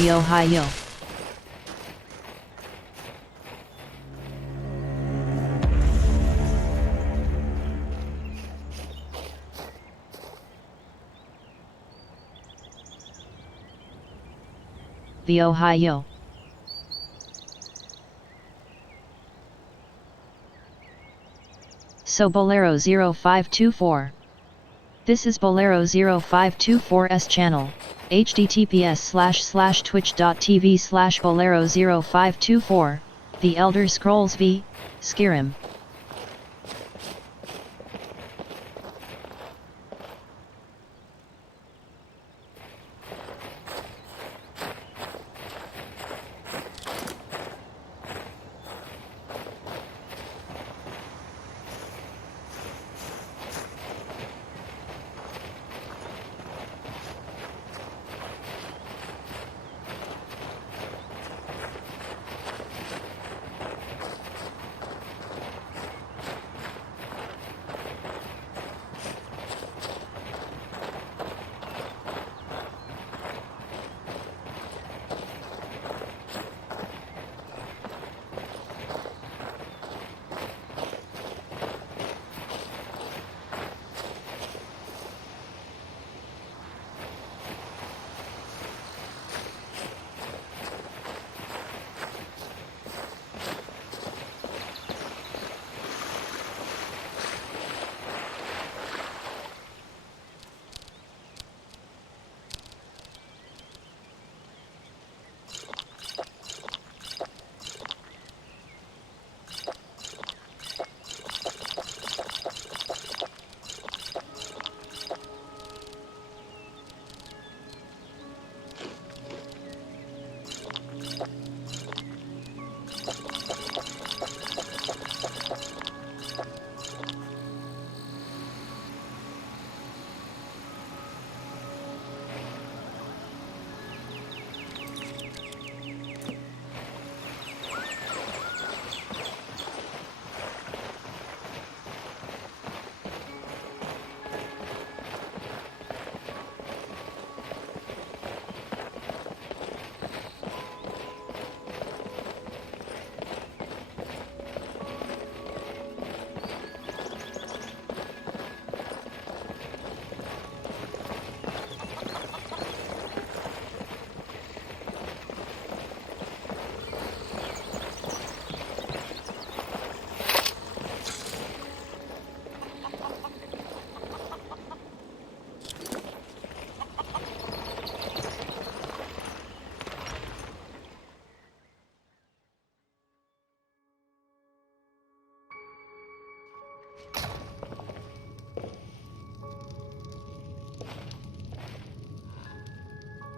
The Ohio. The Ohio. So Bolero 0524. This is Bolero 0524's channel, https://twitch.tv/Bolero 0524, The Elder Scrolls V, Skyrim.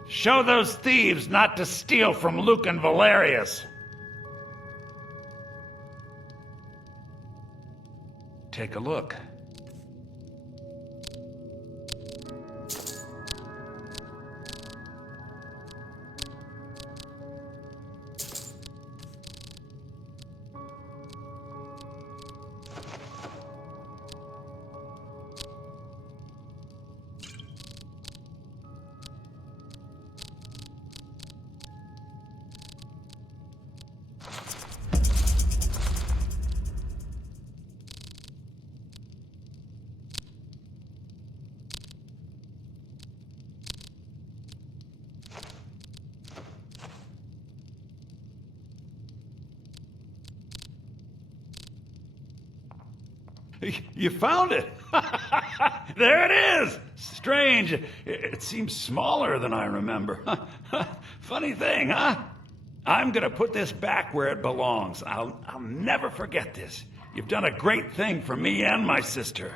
Show those thieves not to steal from Luke and Valerius. Take a look. You found it! There it is! Strange. It seems smaller than I remember. Funny thing, huh? I'm gonna put this back where it belongs. I'll never forget this. You've done a great thing for me and my sister.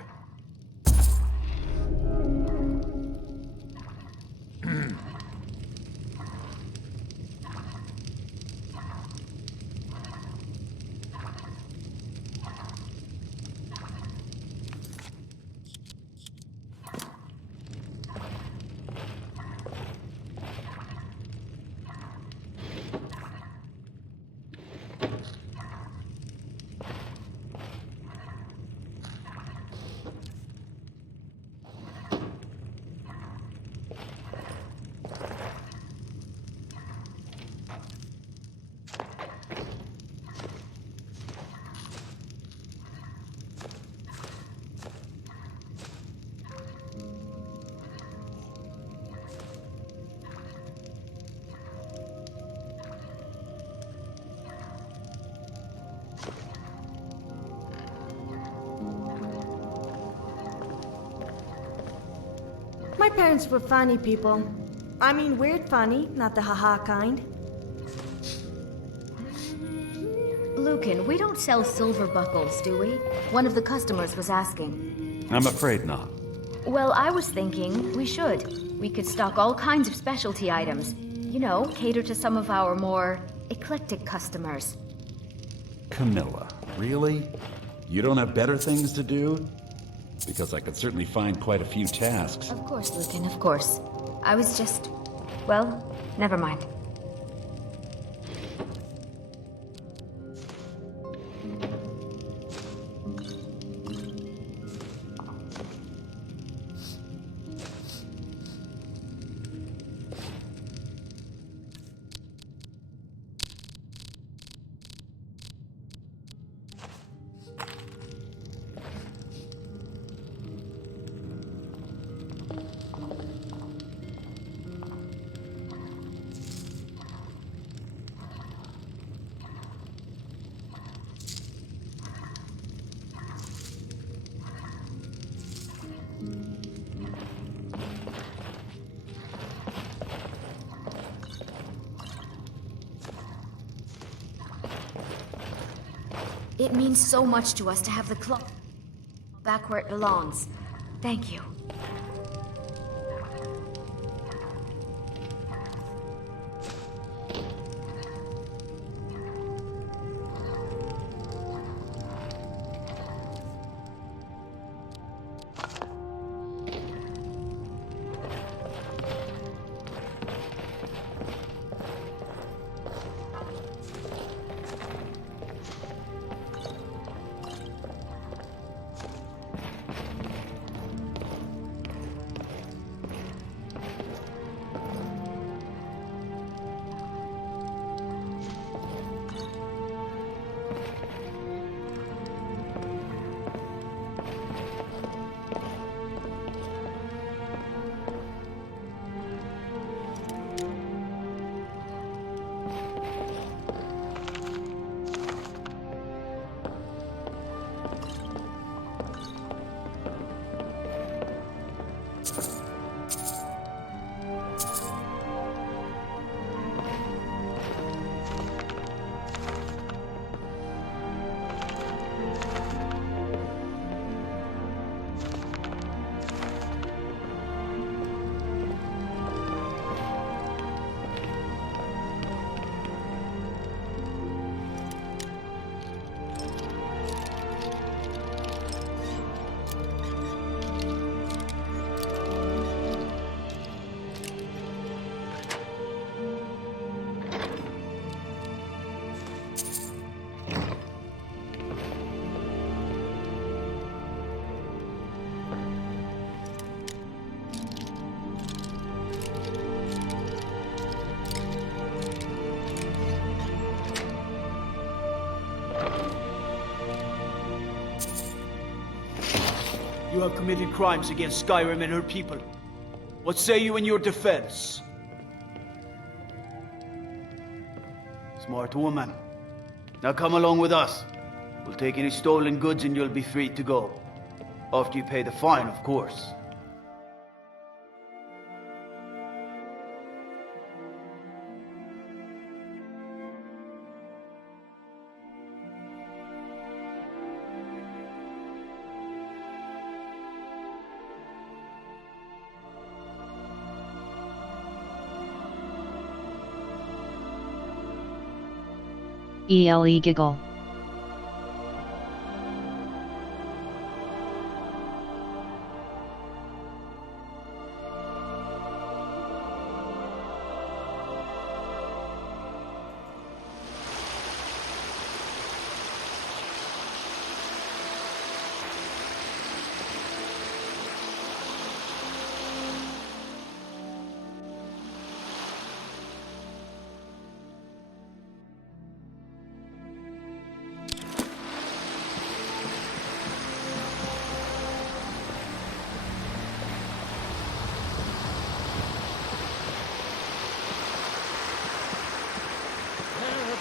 My parents were funny people. I mean weird funny, not the haha kind. Lucan, we don't sell silver buckles, do we? One of the customers was asking. I'm afraid not. Well, I was thinking we should. We could stock all kinds of specialty items. You know, cater to some of our more eclectic customers. Camilla, really? You don't have better things to do? Because I could certainly find quite a few tasks. Of course, Lucan, of course. I was just... well, never mind. It means so much to us to have the clock back where it belongs. Thank you. You have committed crimes against Skyrim and her people. What say you in your defense? Smart woman. Now come along with us. We'll take any stolen goods and you'll be free to go. After you pay the fine, of course. ELE giggle.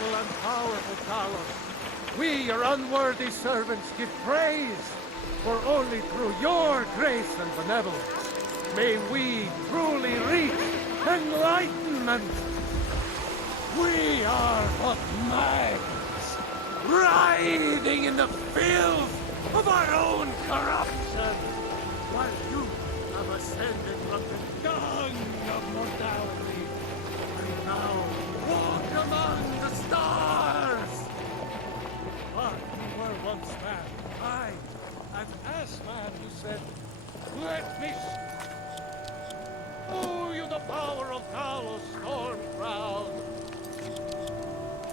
And powerful Talos, we, your unworthy servants, give praise, for only through your grace and benevolence may we truly reach enlightenment. We are but maggots, writhing in the filth of our own corruption, while you have ascended from the dung of mortality, and now walk among the stars. But you were once man, I, an ass-man who said, "Let me show you the power of Talos storm crown."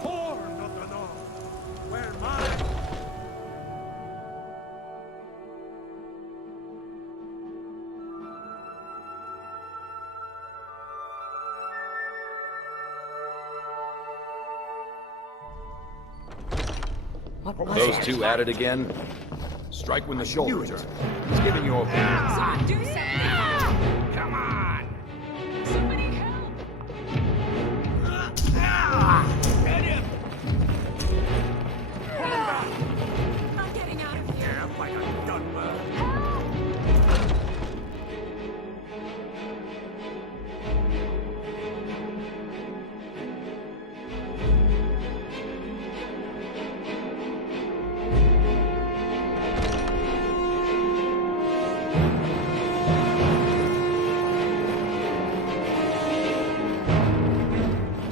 Horn of the North, where my Those two at it again? Strike when the shoulder turns. He's giving you a... Do something! Come on! Somebody help! I'm getting out of here! I'm like a done bird.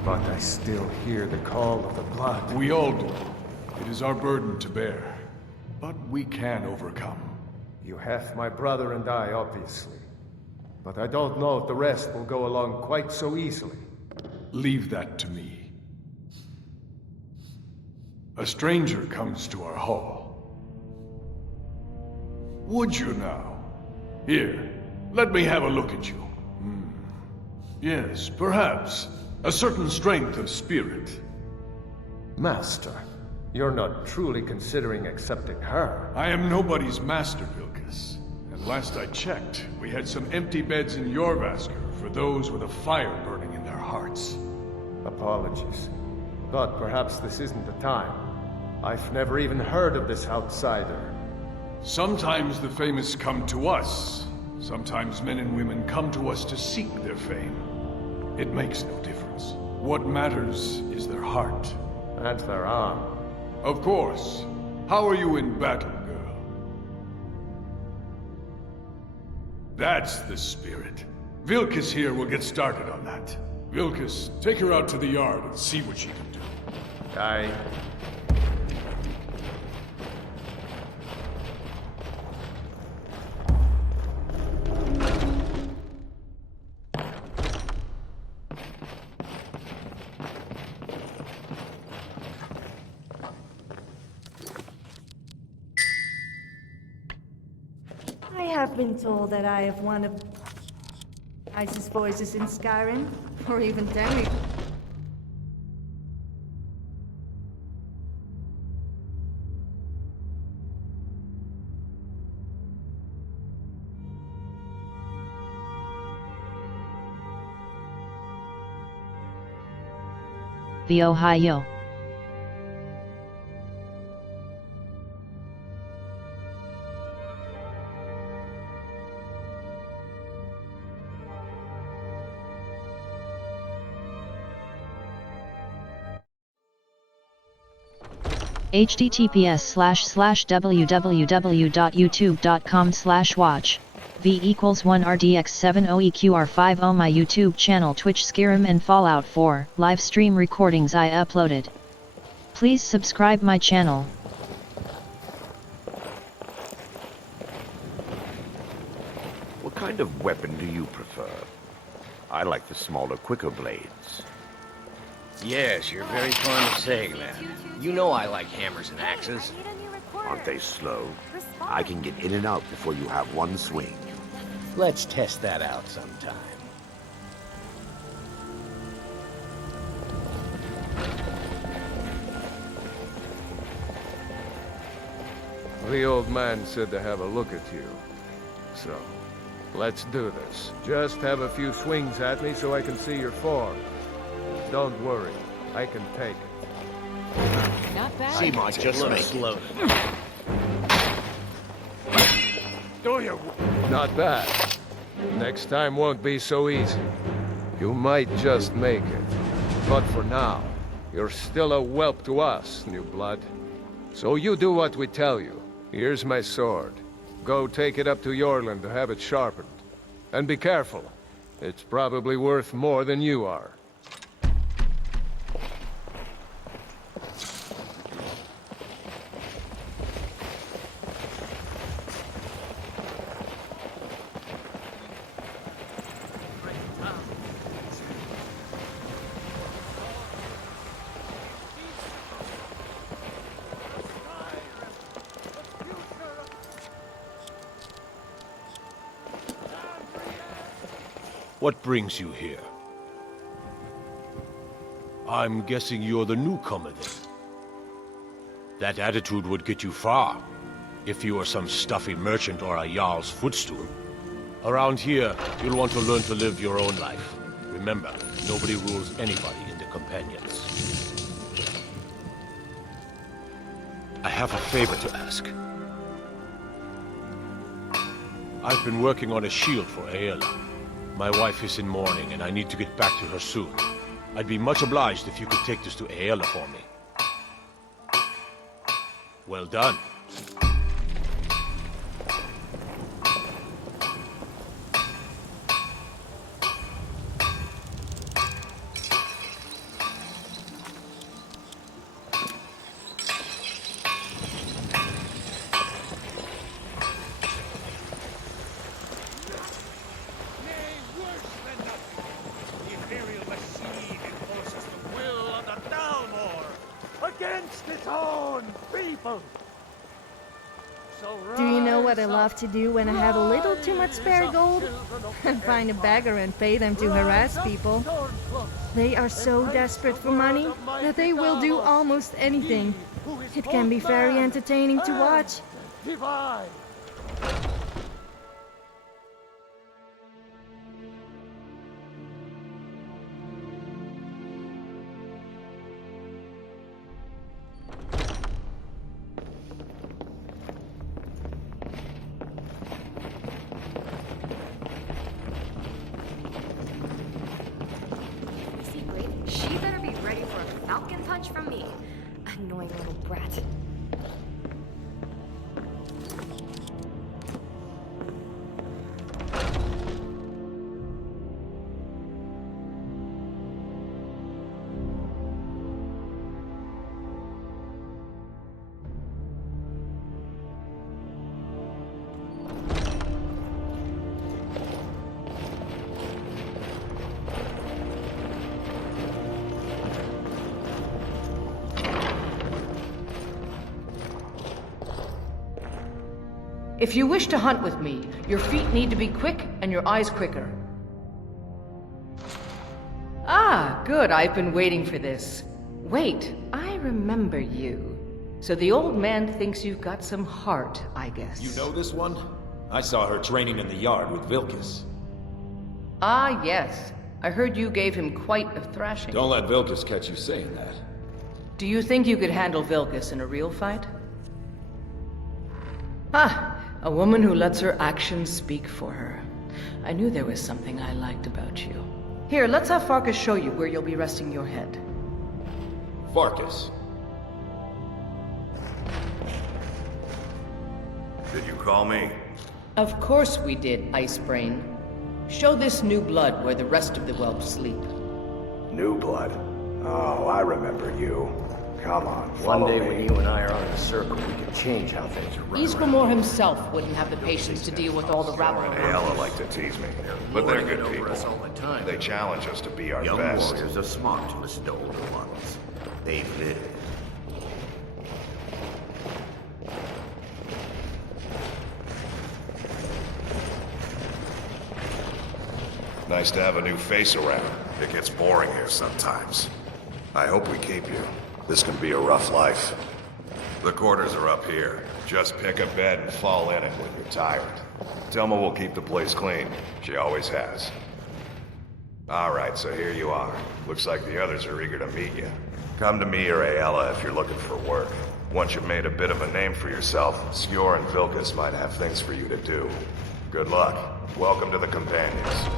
But I still hear the call of the blood. We all do. It is our burden to bear. But we can overcome. You have my brother and I, obviously. But I don't know if the rest will go along quite so easily. Leave that to me. A stranger comes to our hall. Would you now? Here, let me have a look at you. Yes, perhaps. A certain strength of spirit. Master, you're not truly considering accepting her. I am nobody's master, Vilkas. And last I checked, we had some empty beds in Jorvaskr for those with a fire burning in their hearts. Apologies. But perhaps this isn't the time. I've never even heard of this outsider. Sometimes the famous come to us. Sometimes men and women come to us to seek their fame. It makes no difference. What matters is their heart. And their arm. Of course. How are you in battle, girl? That's the spirit. Vilkas here will get started on that. Vilkas, take her out to the yard and see what she can do. Aye. I have been told that I have one of nicest voices in Skyrim, or even Demi. The Ohio. https://www.youtube.com/watch V=1RDX70EQR50 my YouTube channel Twitch Skyrim and Fallout 4 live stream recordings I uploaded. Please subscribe my channel. What kind of weapon do you prefer? I like the smaller, quicker blades. Yes, you're very fond of saying that. You know I like hammers and axes. Aren't they slow? I can get in and out before you have one swing. Let's test that out sometime. The old man said to have a look at you. So, let's do this. Just have a few swings at me so I can see your form. Don't worry, I can take it. Not bad. She might just make slow. Do you? Not bad. Next time won't be so easy. You might just make it. But for now, you're still a whelp to us, new blood. So you do what we tell you. Here's my sword. Go take it up to Yorland to have it sharpened. And be careful. It's probably worth more than you are. What brings you here? I'm guessing you're the newcomer then. That attitude would get you far, if you were some stuffy merchant or a Jarl's footstool. Around here, you'll want to learn to live your own life. Remember, nobody rules anybody into companions. I have a favor to ask. I've been working on a shield for Aela. My wife is in mourning, and I need to get back to her soon. I'd be much obliged if you could take this to Aela for me. Well done. Against its own people! Do you know what I love to do when I have a little too much spare gold? Find a beggar and pay them to harass people. They are so desperate for money that they will do almost anything. It can be very entertaining to watch. Divine! She better be ready for a falcon punch from me. Annoying little brat. If you wish to hunt with me, your feet need to be quick and your eyes quicker. Ah, good. I've been waiting for this. Wait, I remember you. So the old man thinks you've got some heart, I guess. You know this one? I saw her training in the yard with Vilkas. Ah, yes. I heard you gave him quite a thrashing. Don't let Vilkas catch you saying that. Do you think you could handle Vilkas in a real fight? Ah, a woman who lets her actions speak for her. I knew there was something I liked about you. Here, let's have Farkas show you where you'll be resting your head. Farkas. Did you call me? Of course we did, Icebrain. Show this new blood where the rest of the whelps sleep. New blood? Oh, I remember you. Come on, One day when you and I are on a circle, we can change how things are run. Ysgramor himself wouldn't have the patience to deal with all the rabble around. Ayala like to tease me, but they're good people. They challenge us to be our Young best. warriors are smart to listen to older ones. They've lived. Nice to have a new face around. It gets boring here sometimes. I hope we keep you. This can be a rough life. The quarters are up here. Just pick a bed and fall in it when you're tired. Telma will keep the place clean. She always has. Alright, so here you are. Looks like the others are eager to meet you. Come to me or Ayala if you're looking for work. Once you've made a bit of a name for yourself, Skjor and Vilkas might have things for you to do. Good luck. Welcome to the Companions.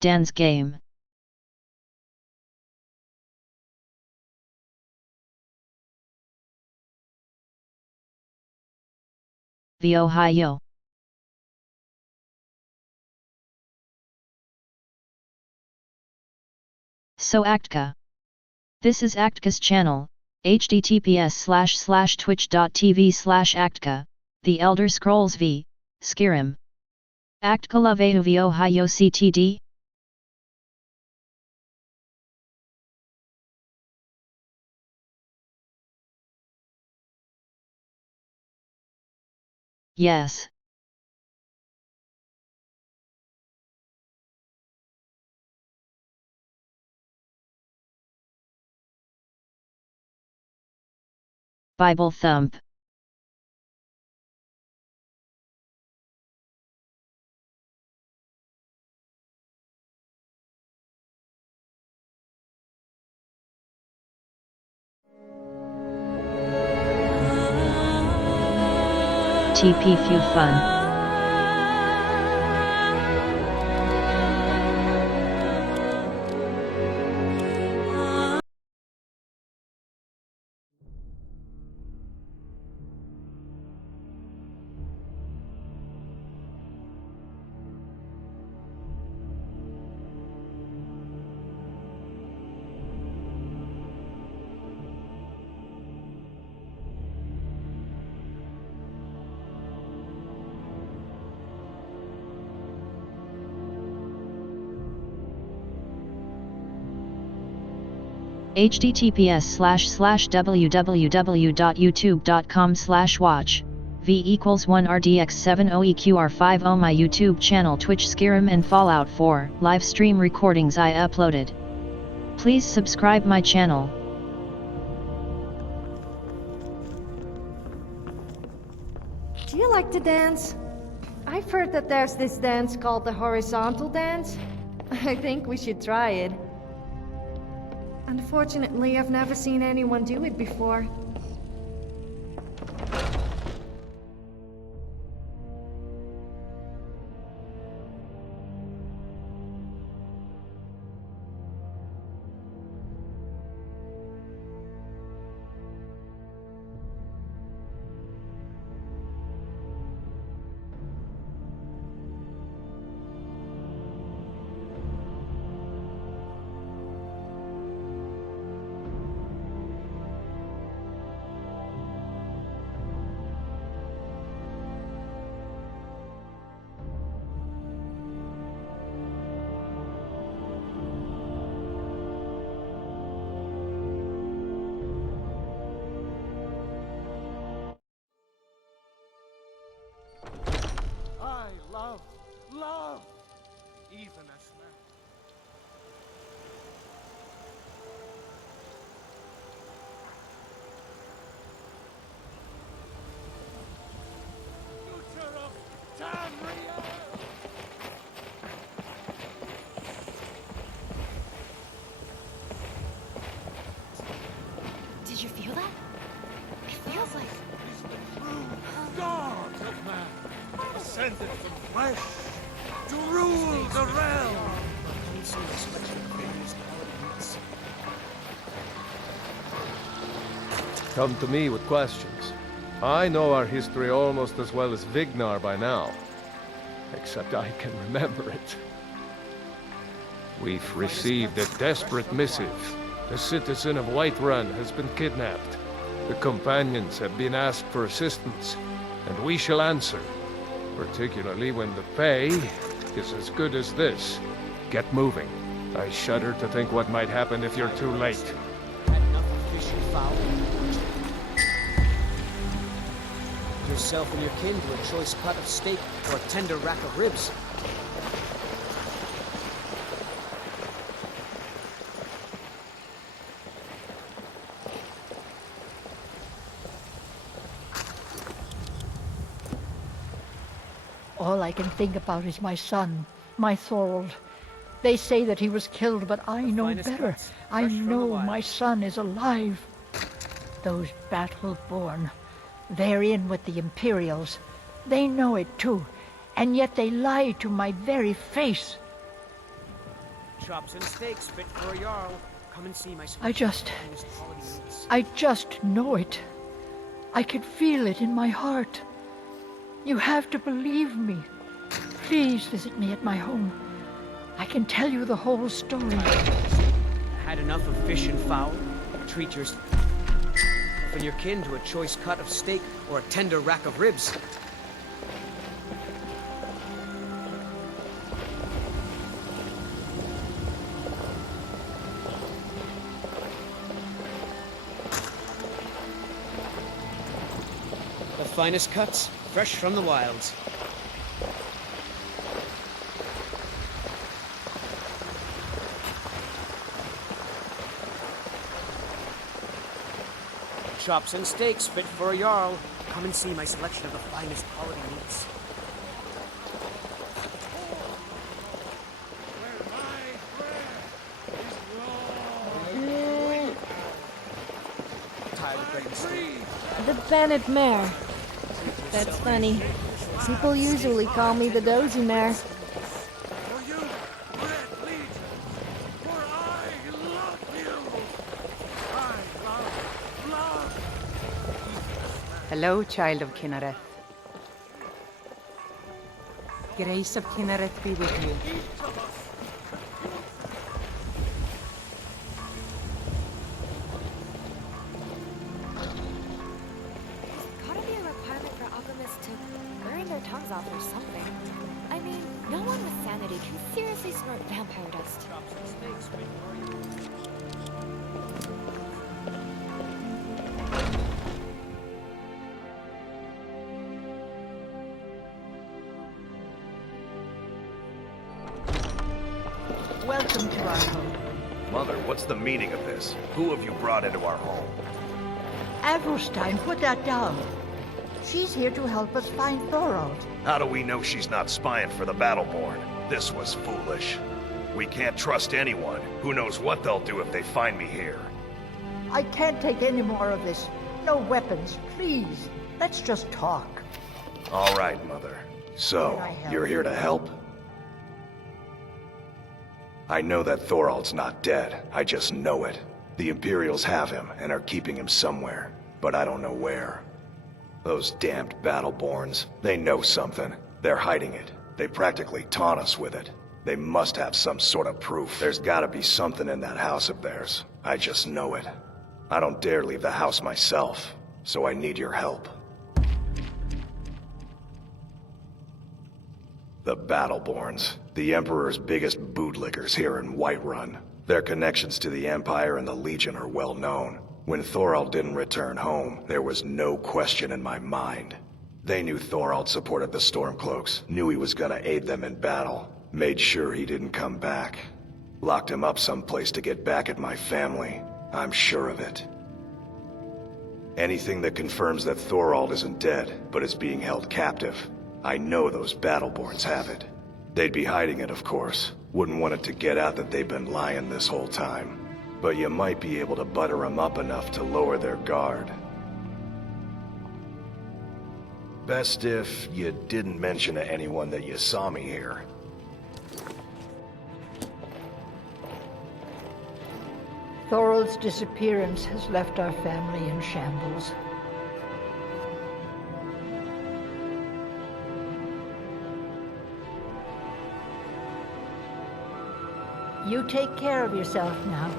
Dance game. The Ohio. So Actka. This is Actka's channel, https://twitch.tv/Actka, The Elder Scrolls V, Skyrim. Actka Love V Ohio CTD? Yes. Bible thump. TP Few Fun. https://www.youtube.com/watch v = 1 rdx70eqr50 my YouTube channel Twitch Skyrim and Fallout 4 live stream recordings I uploaded. Please subscribe my channel. Do you like to dance? I've heard that there's this dance called the horizontal dance. I think we should try it. Unfortunately, I've never seen anyone do it before. even a smell. Future of Tamriel! Did you feel that? It feels like... God of man, ascended from flesh to rule the realm. Come to me with questions. I know our history almost as well as Vignar by now. Except I can remember it. We've received a desperate missive. A citizen of Whiterun has been kidnapped. The companions have been asked for assistance, and we shall answer. Particularly when the pay is as good as this. Get moving. I shudder to think what might happen if you're too late. Yourself and your kin to a choice cut of steak or a tender rack of ribs. All I can think about is my son, my Thorold. They say that he was killed, but I know better. I know my son is alive. Those battle-born, they're in with the Imperials. They know it too, and yet they lie to my very face. Chops and steaks fit for a Jarl. Come and see my I just know it. I can feel it in my heart. You have to believe me. Please visit me at my home. I can tell you the whole story. Had enough of fish and fowl? Treat yourself and your kin to a choice cut of steak or a tender rack of ribs. The finest cuts, fresh from the wilds. Chops and steaks fit for a Jarl. Come and see my selection of the finest quality meats. The Bennett mare. That's funny. People usually call me the Dozy mare. Hello, child of Kinnereth. Grace of Kinnereth be with you. Gotta be a requirement for alchemists to burn their tongues off or something. I mean, no one with sanity can seriously snort vampire dust. Welcome to our home. Mother, what's the meaning of this? Who have you brought into our home? Avrostine, put that down. She's here to help us find Thorold. How do we know she's not spying for the Battleborn? This was foolish. We can't trust anyone. Who knows what they'll do if they find me here? I can't take any more of this. No weapons, please. Let's just talk. All right, Mother. So, you're here to help? I know that Thorold's not dead. I just know it. The Imperials have him and are keeping him somewhere, but I don't know where. Those damned Battleborns, they know something. They're hiding it. They practically taunt us with it. They must have some sort of proof. There's gotta be something in that house of theirs. I just know it. I don't dare leave the house myself, so I need your help. The Battleborns, the Emperor's biggest bootlickers here in Whiterun. Their connections to the Empire and the Legion are well known. When Thorold didn't return home, there was no question in my mind. They knew Thorold supported the Stormcloaks, knew he was gonna aid them in battle. Made sure he didn't come back. Locked him up someplace to get back at my family. I'm sure of it. Anything that confirms that Thorald isn't dead, but is being held captive. I know those Battleborns have it. They'd be hiding it, of course. Wouldn't want it to get out that they've been lying this whole time. But you might be able to butter them up enough to lower their guard. Best if you didn't mention to anyone that you saw me here. Thorald's disappearance has left our family in shambles. You take care of yourself now.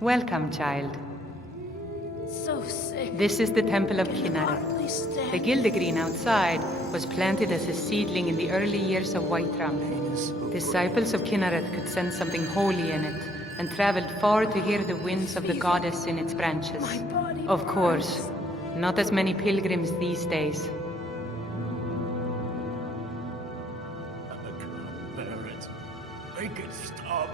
Welcome, child. So sick. This is the Temple of Kinneret. The Gildegreen outside was planted as a seedling in the early years of Whiterun. Disciples of Kinneret could sense something holy in it, and traveled far to hear the winds of the goddess in its branches. Of course, not as many pilgrims these days. I can't bear it. Make it stop.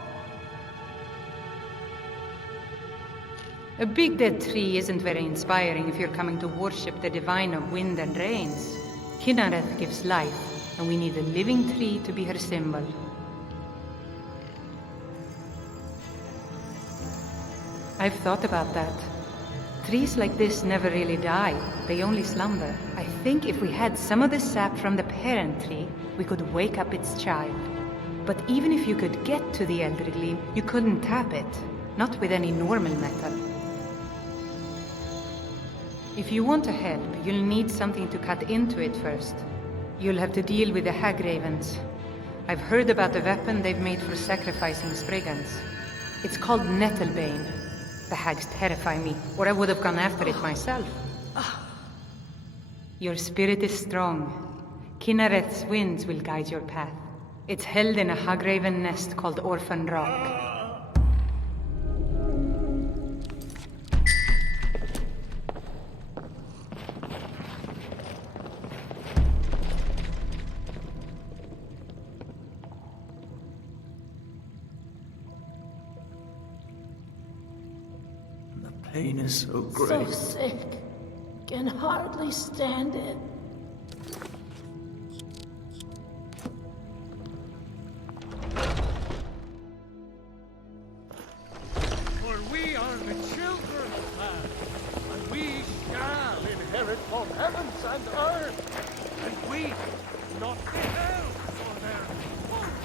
A big dead tree isn't very inspiring if you're coming to worship the divine of wind and rains. Kinneret gives life, and we need a living tree to be her symbol. I've thought about that. Trees like this never really die, they only slumber. I think if we had some of the sap from the parent tree, we could wake up its child. But even if you could get to the elderly, you couldn't tap it. Not with any normal metal. If you want to help, you'll need something to cut into it first. You'll have to deal with the hag ravens. I've heard about the weapon they've made for sacrificing Spriggans. It's called Nettlebane. The hags terrify me, or I would have gone after it myself. Your spirit is strong. Kinnaret's winds will guide your path. It's held in a hagraven nest called Orphan Rock. Pain is so great. So sick. Can hardly stand it. For we are the children of man, and we shall inherit both heavens and earth, and we, not the elves or their foes,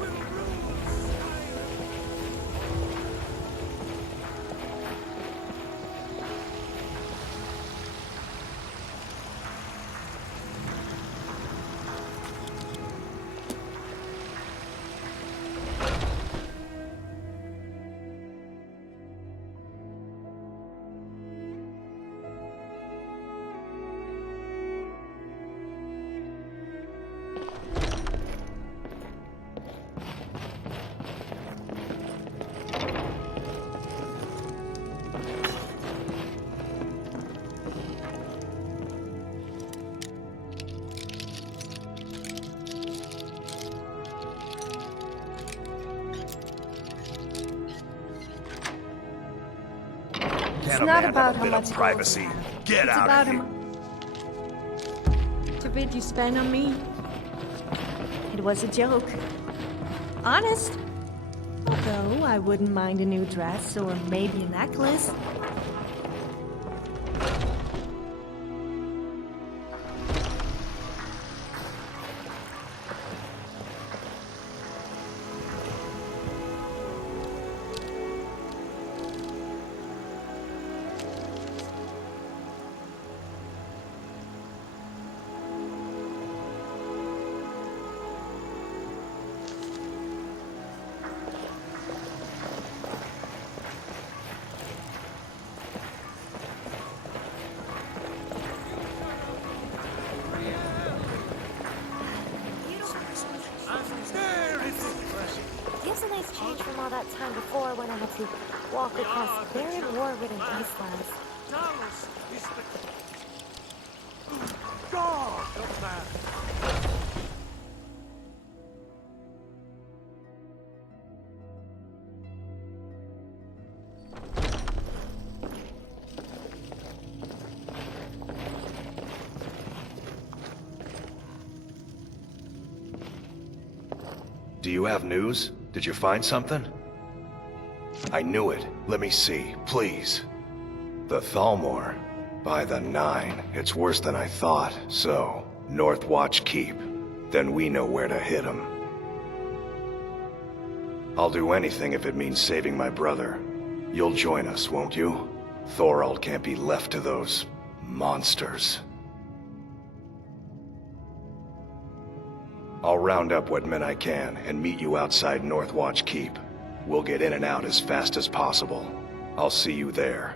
will rule Skyrim. It's not about how much privacy. Get it's out about of here. To bid you spend on me. It was a joke. Honest. Although I wouldn't mind a new dress or maybe a necklace. Gives a nice change from all that time before when I had to walk across barren, war-ridden wastelands. Talos is the god of man. Do you have news? Did you find something? I knew it. Let me see, please. The Thalmor. By the 9. It's worse than I thought. So, Northwatch Keep. Then we know where to hit him. I'll do anything if it means saving my brother. You'll join us, won't you? Thorald can't be left to those monsters. I'll round up what men I can and meet you outside Northwatch Keep. We'll get in and out as fast as possible. I'll see you there.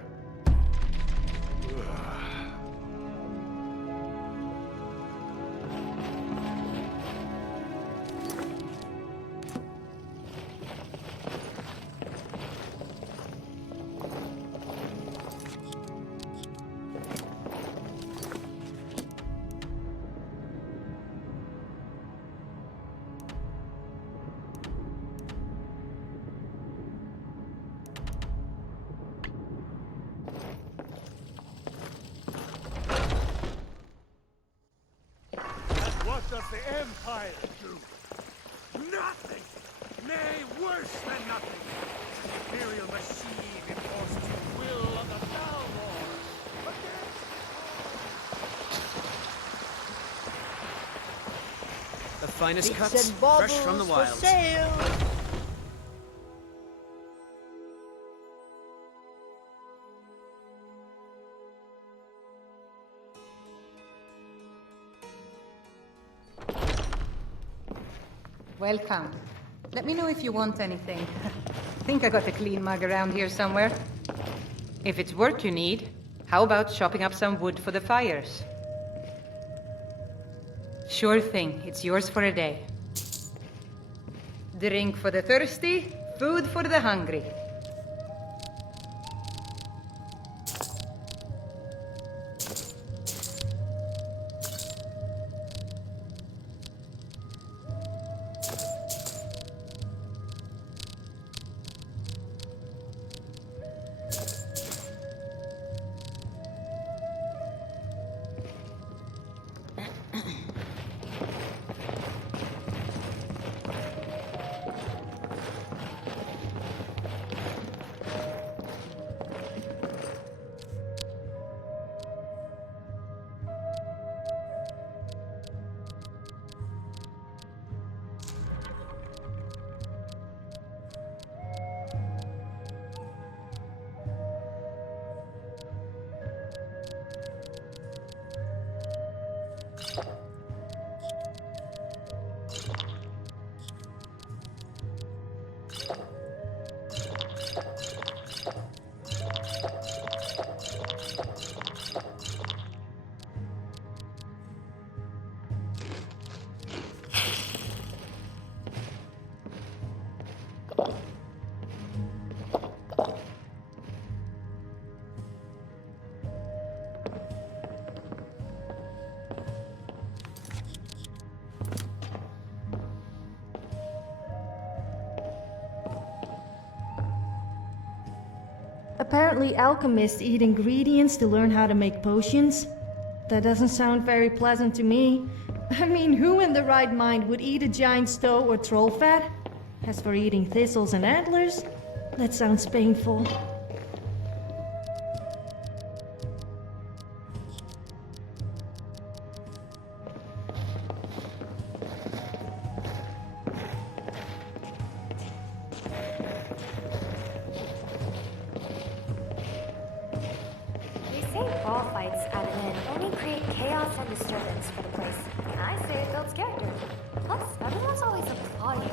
What does the Empire do? Nothing! Nay, worse than nothing! The Imperial machine enforces the will of the Thalmor against... The finest Bits cuts, and fresh from the baubles for wilds. sale. Welcome. Let me know if you want anything. Think I got a clean mug around here somewhere. If it's work you need, how about chopping up some wood for the fires? Sure thing. It's yours for a day. Drink for the thirsty, food for the hungry. Apparently alchemists eat ingredients to learn how to make potions. That doesn't sound very pleasant to me. I mean, who in the right mind would eat a giant stow or troll fat? As for eating thistles and antlers, that sounds painful. They say ball fights at an inn only create chaos and disturbance for the place. And I say it builds character. Plus, everyone's always applauding you.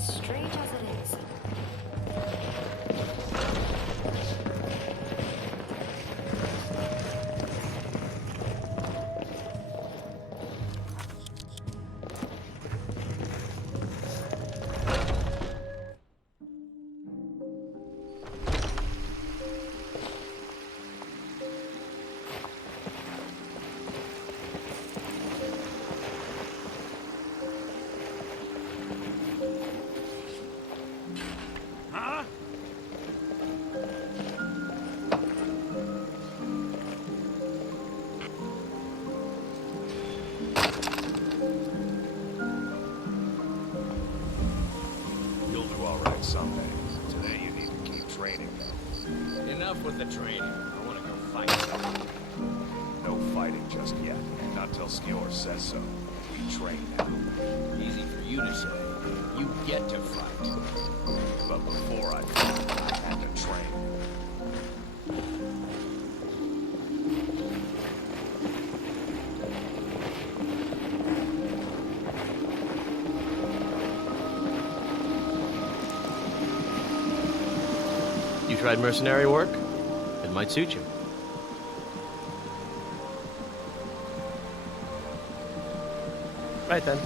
Strange as it is. Someday. Today you need to keep training. Enough with the training. I want to go fight. No fighting just yet. Not till Skjor says so. We train now. Easy for you to say. You get to fight. But before I fought, I had to train. You tried mercenary work? It might suit you. Right then.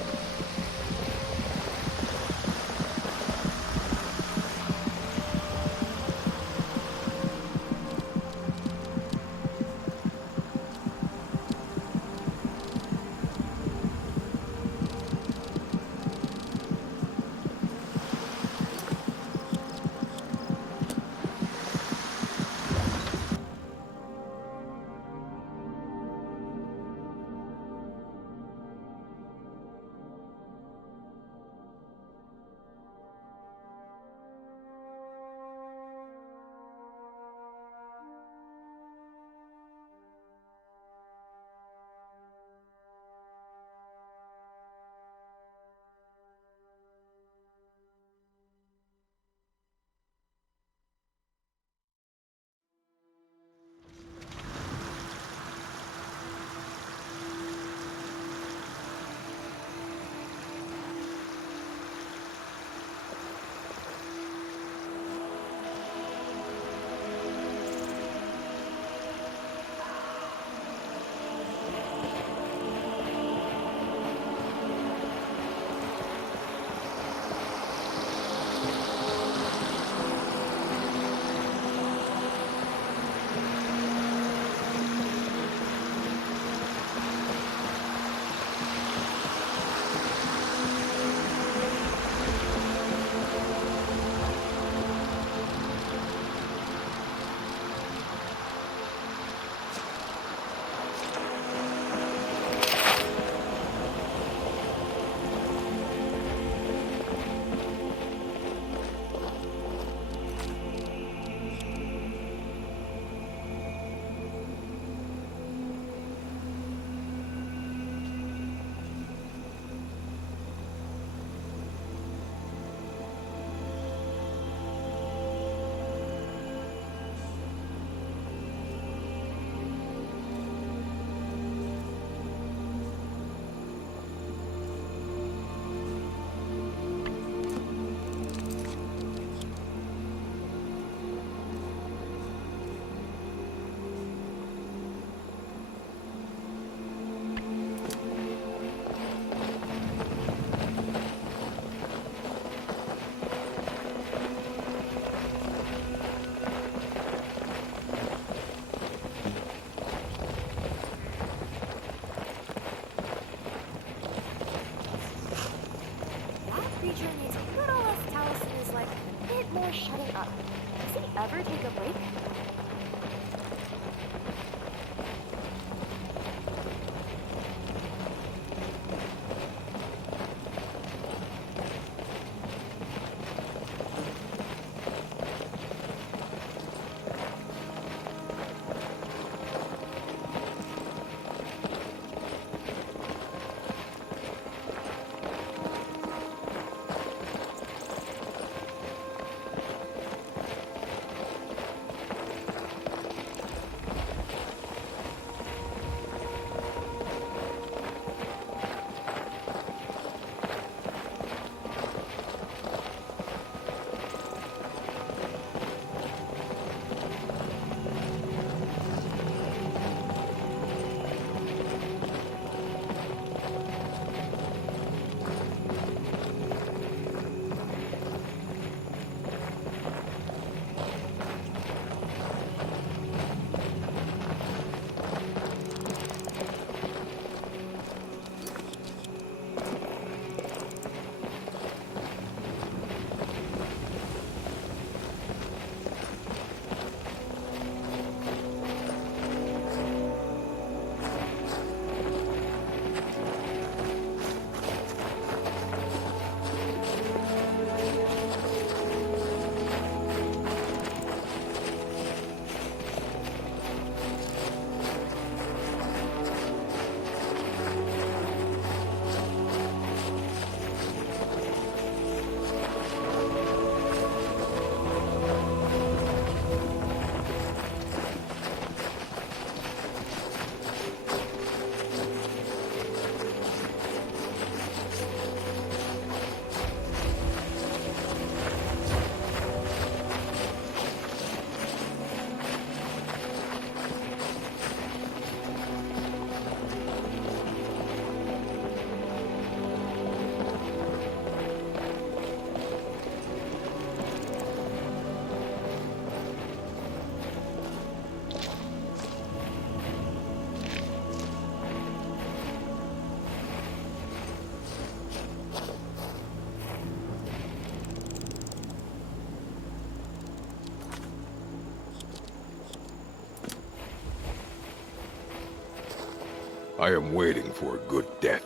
I am waiting for a good death.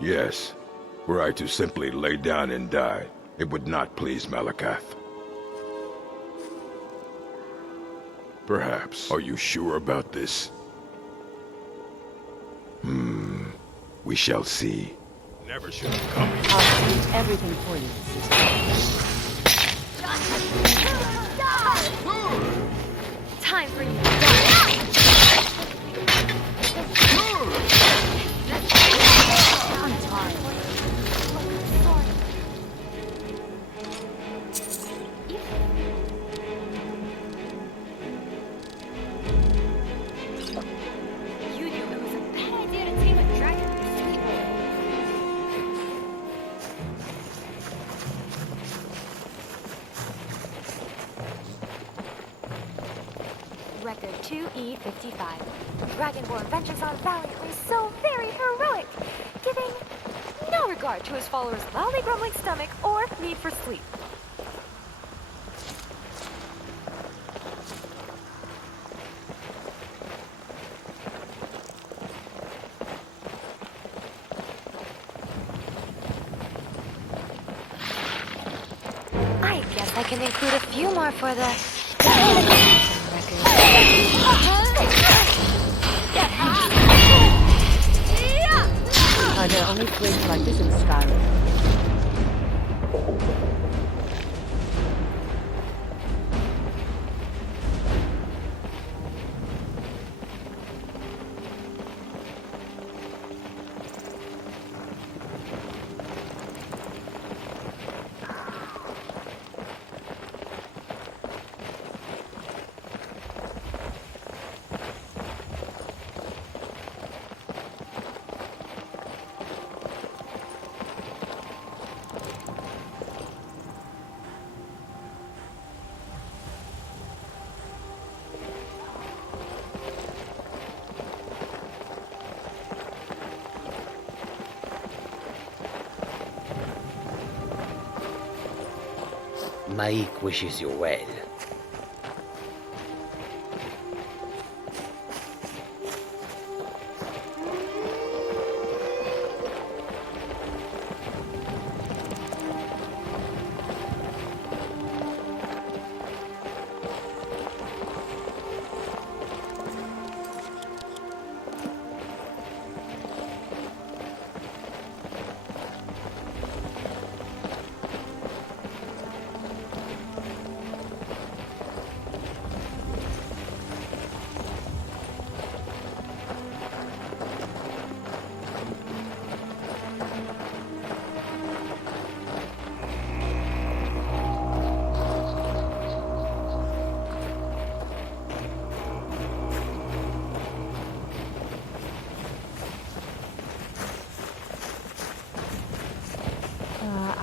Yes, were I to simply lay down and die, it would not please Malakath. Perhaps. Are you sure about this? We shall see. Never should have come here. I'll do everything for you, sister. Time for you to die. I'm tired. You knew it was a bad idea to tame a dragon with a sleeper. Record 2E55. Dragonborn ventures on valiantly, so very heroic, giving no regard to his followers' loudly grumbling stomach or need for sleep. I guess I can include a few more for the Are there only twigs like this in Skyrim? Maik wishes you well.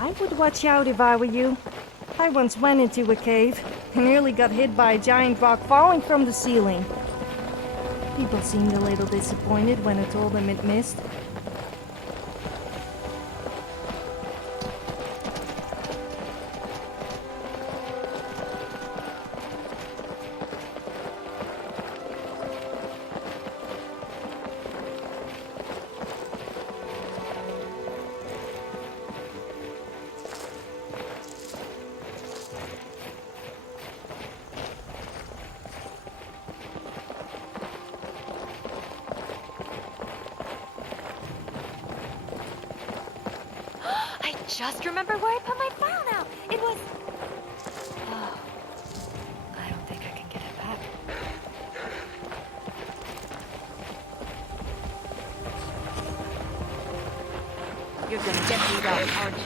I would watch out if I were you. I once went into a cave and nearly got hit by a giant rock falling from the ceiling. People seemed a little disappointed when I told them it missed. Just remember where I put my file now. It was... Oh. I don't think I can get it back. You're gonna get me out, aren't you?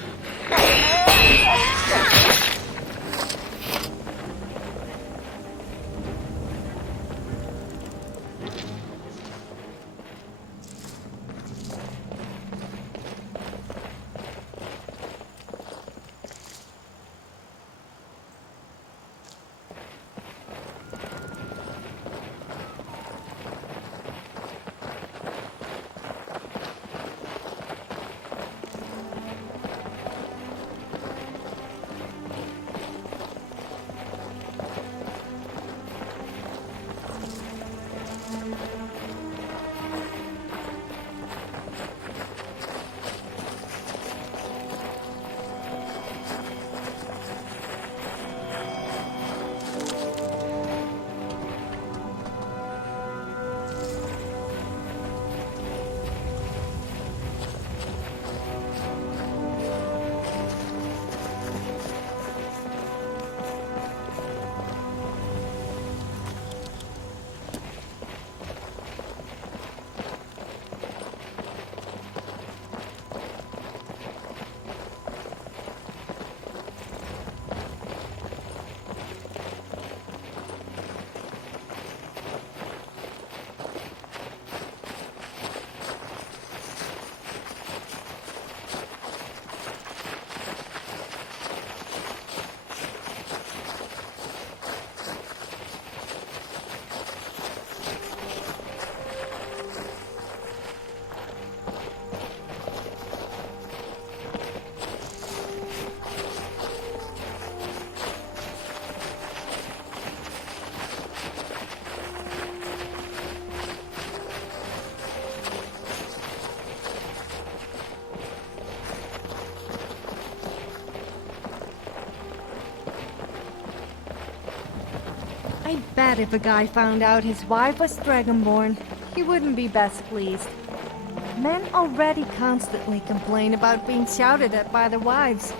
I bet if a guy found out his wife was Dragonborn, he wouldn't be best pleased. Men already constantly complain about being shouted at by their wives.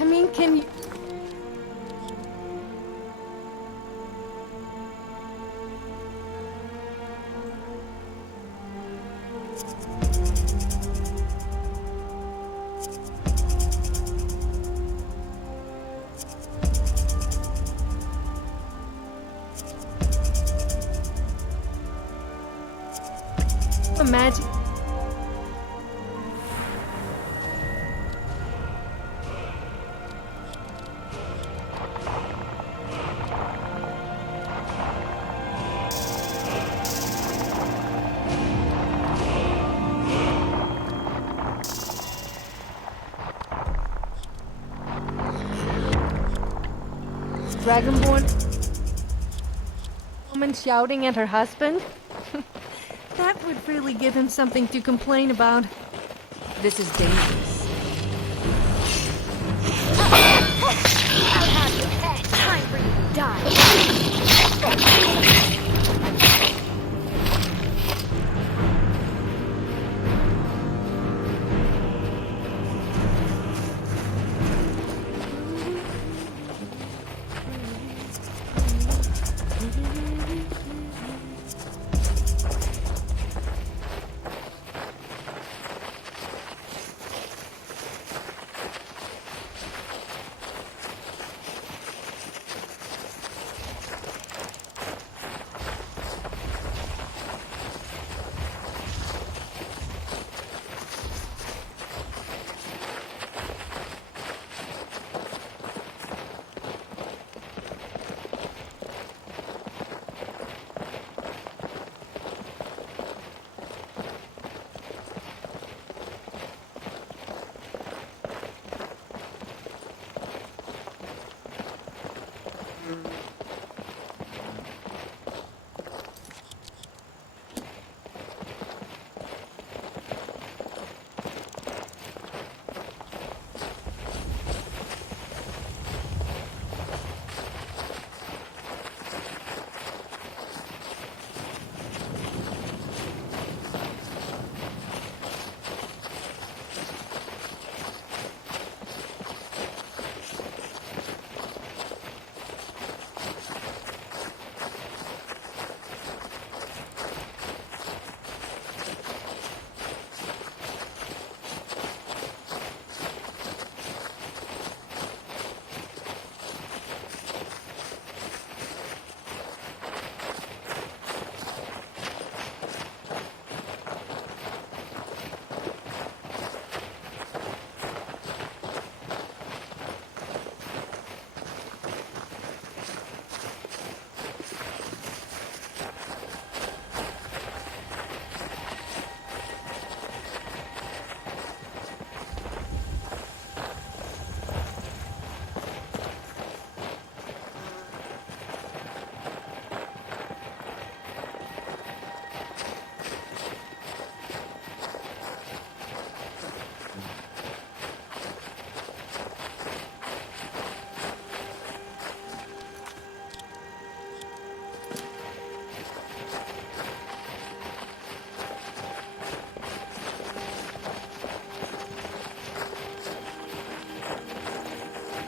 I mean, can you... imagine... Dragonborn woman shouting at her husband? That would really give him something to complain about. This is dangerous. I'll have your head. Time for you to die.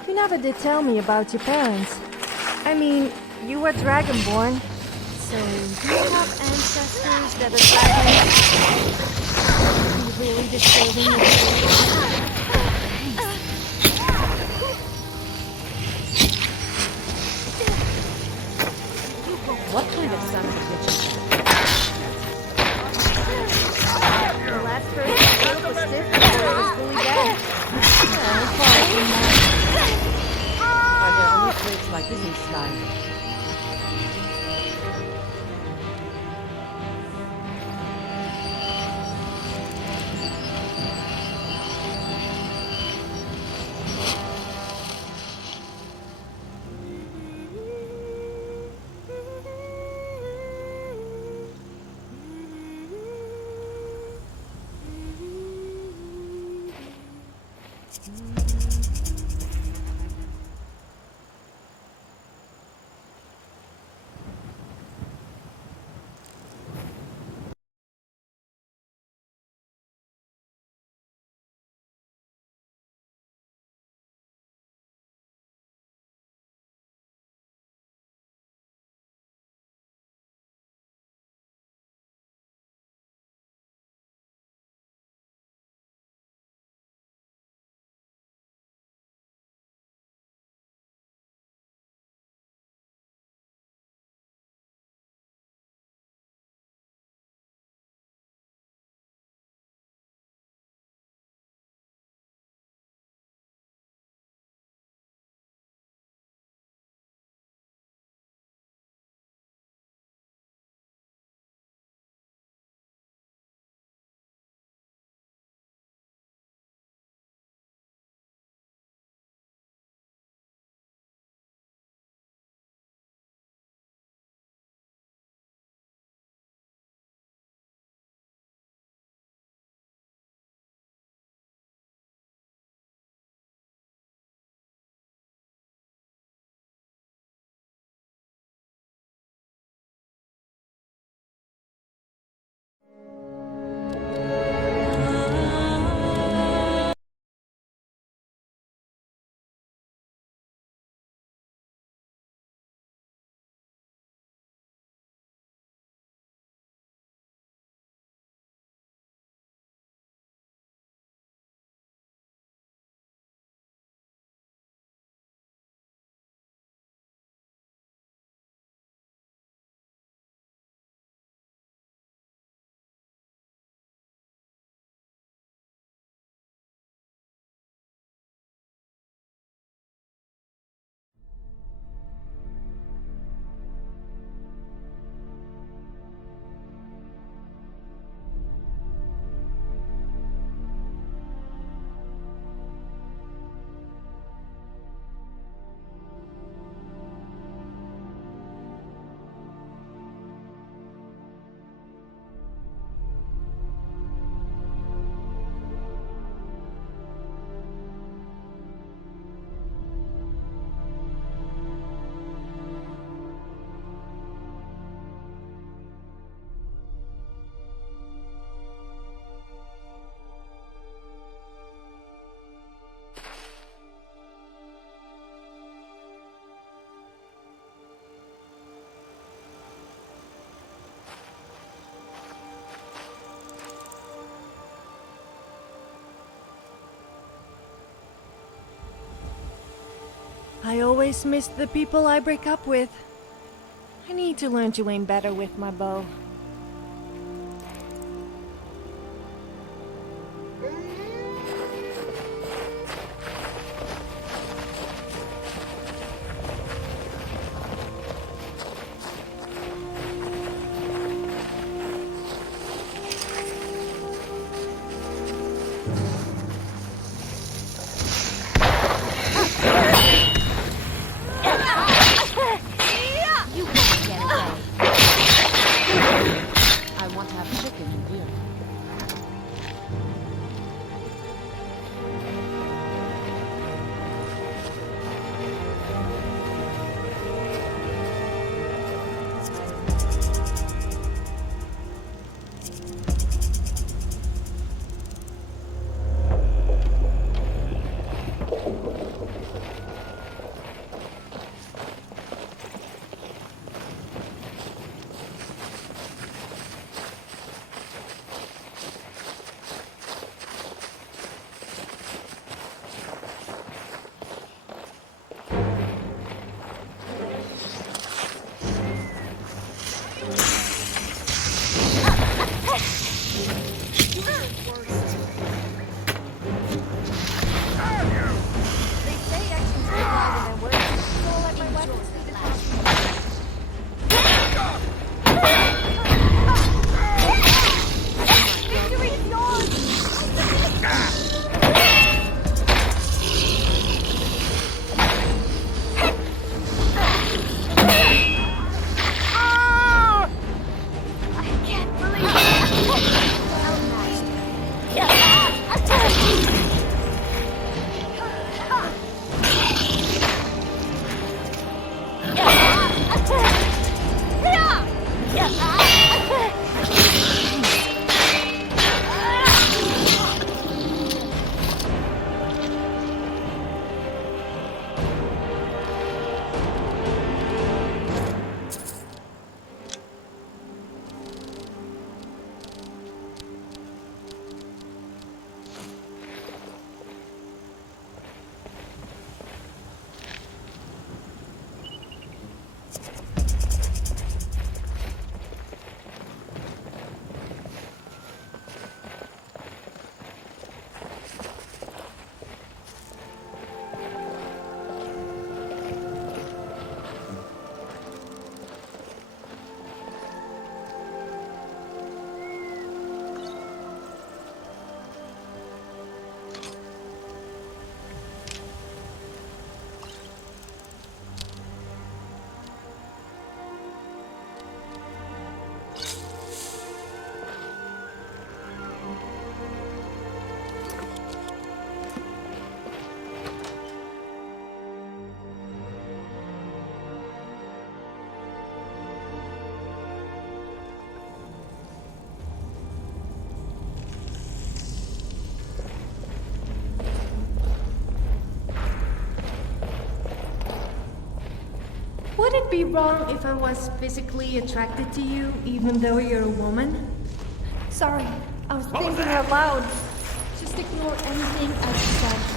You never did tell me about your parents. I mean, you were Dragonborn. So, do you have ancestors that are dragons? You really disturbing me? What kind of son of a bitch is that? The last person I killed was stiff before it was fully dead. Are there only places like this in Skyrim? I always miss the people I break up with. I need to learn to aim better with my bow. Would it be wrong if I was physically attracted to you, even though you're a woman? Sorry, I was thinking out loud. Just ignore anything I just said.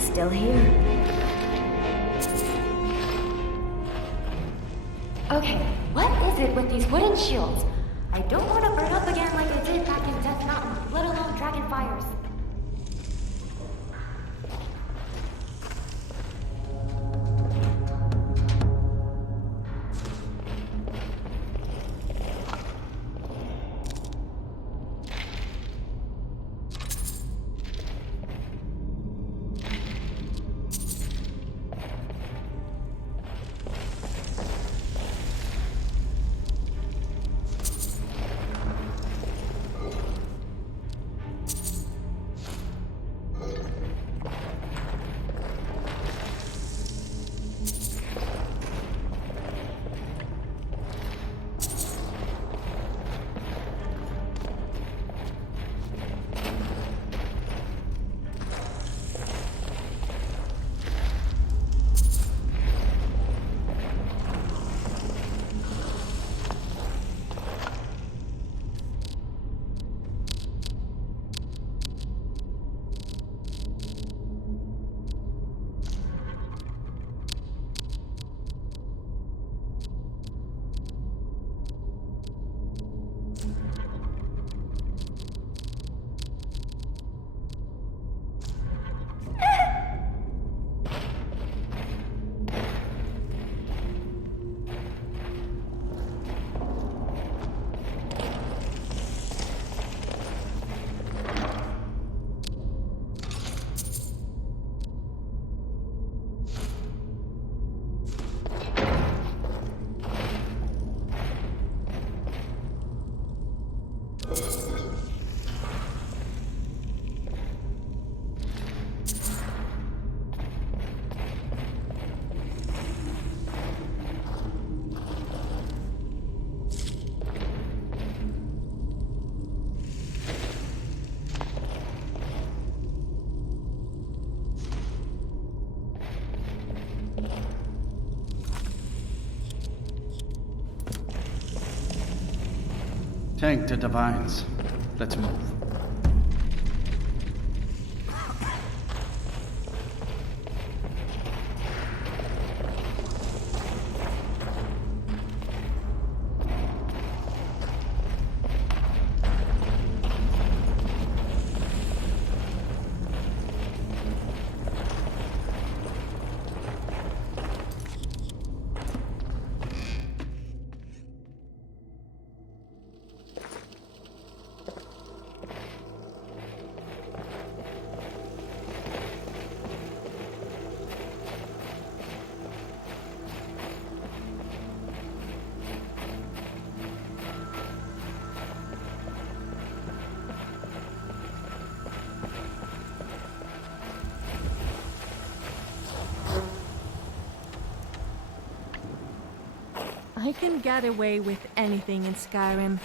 Still here. Okay, what is it with these wooden shields? I don't want to burn up again like I did back in Death Mountain, let alone Dragon Fires. Take the divines. Let's move. I can get away with anything in Skyrim.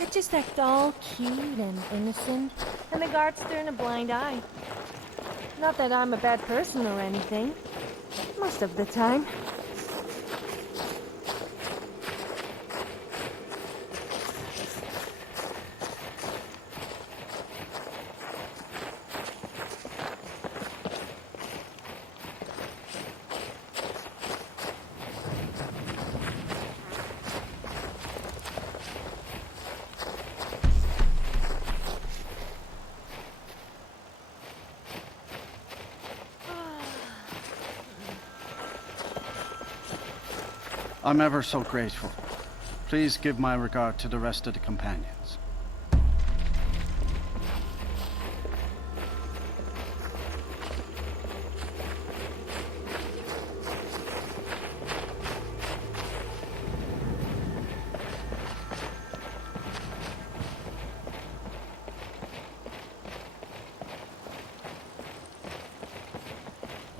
I just act all cute and innocent, and the guards turn a blind eye. Not that I'm a bad person or anything. Most of the time. I'm ever so grateful. Please give my regard to the rest of the companions.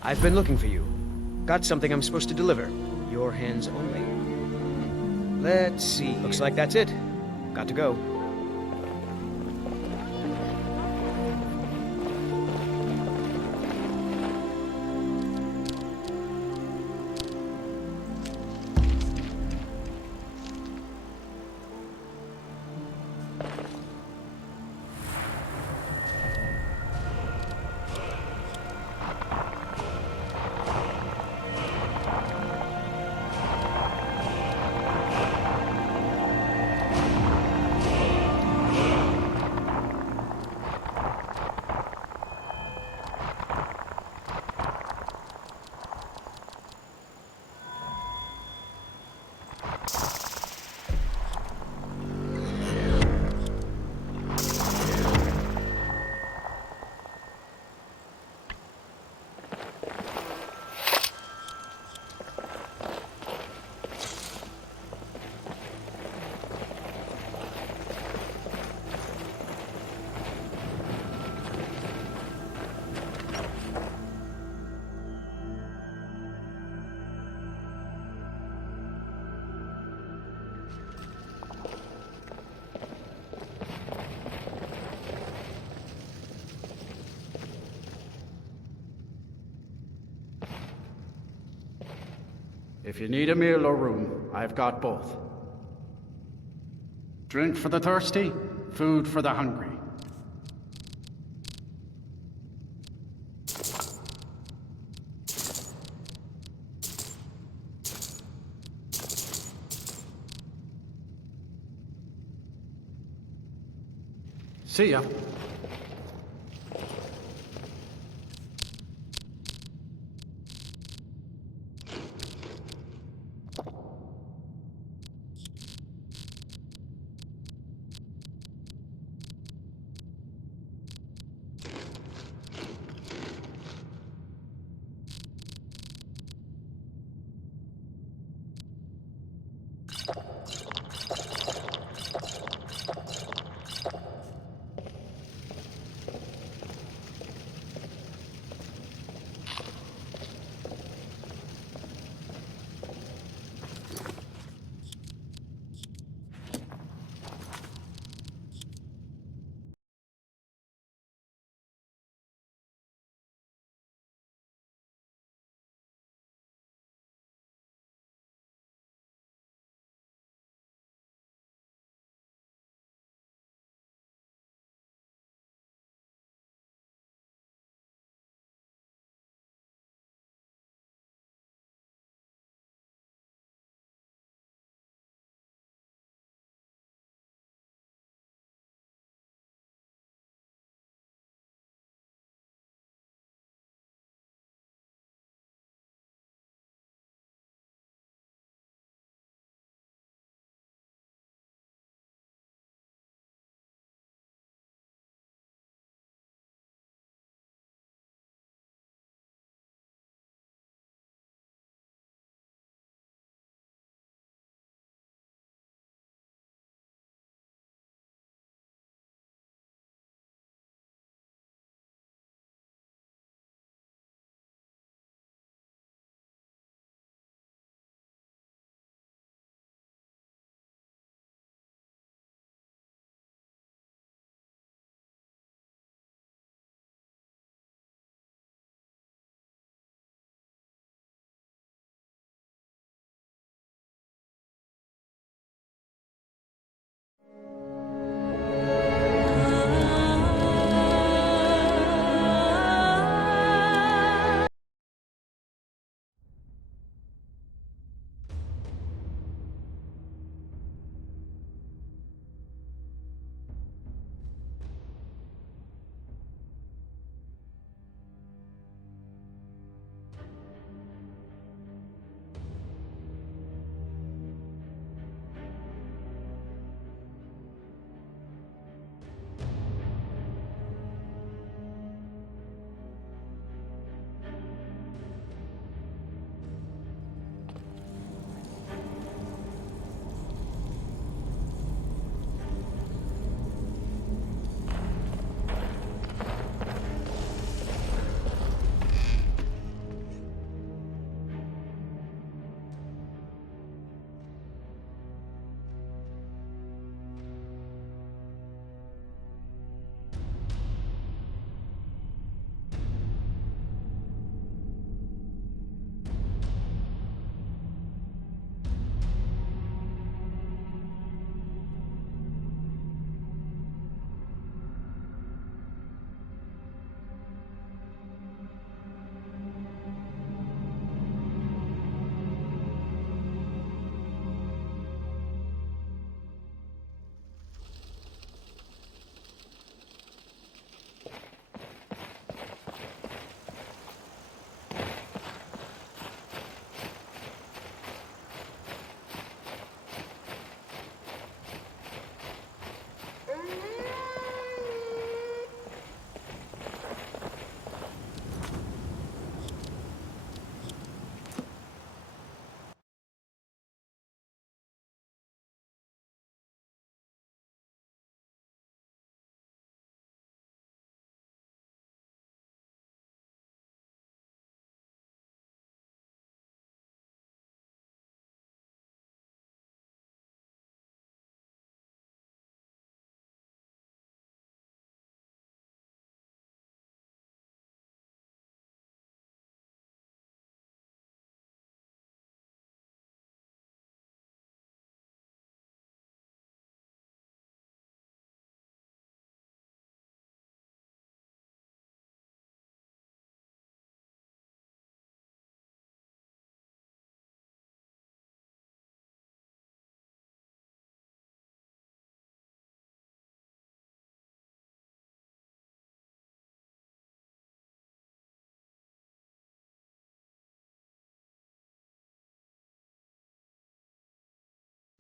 I've been looking for you. Got something I'm supposed to deliver. Your hands only. Let's see. Looks like that's it. Got to go. If you need a meal or room, I've got both. Drink for the thirsty, food for the hungry. See ya.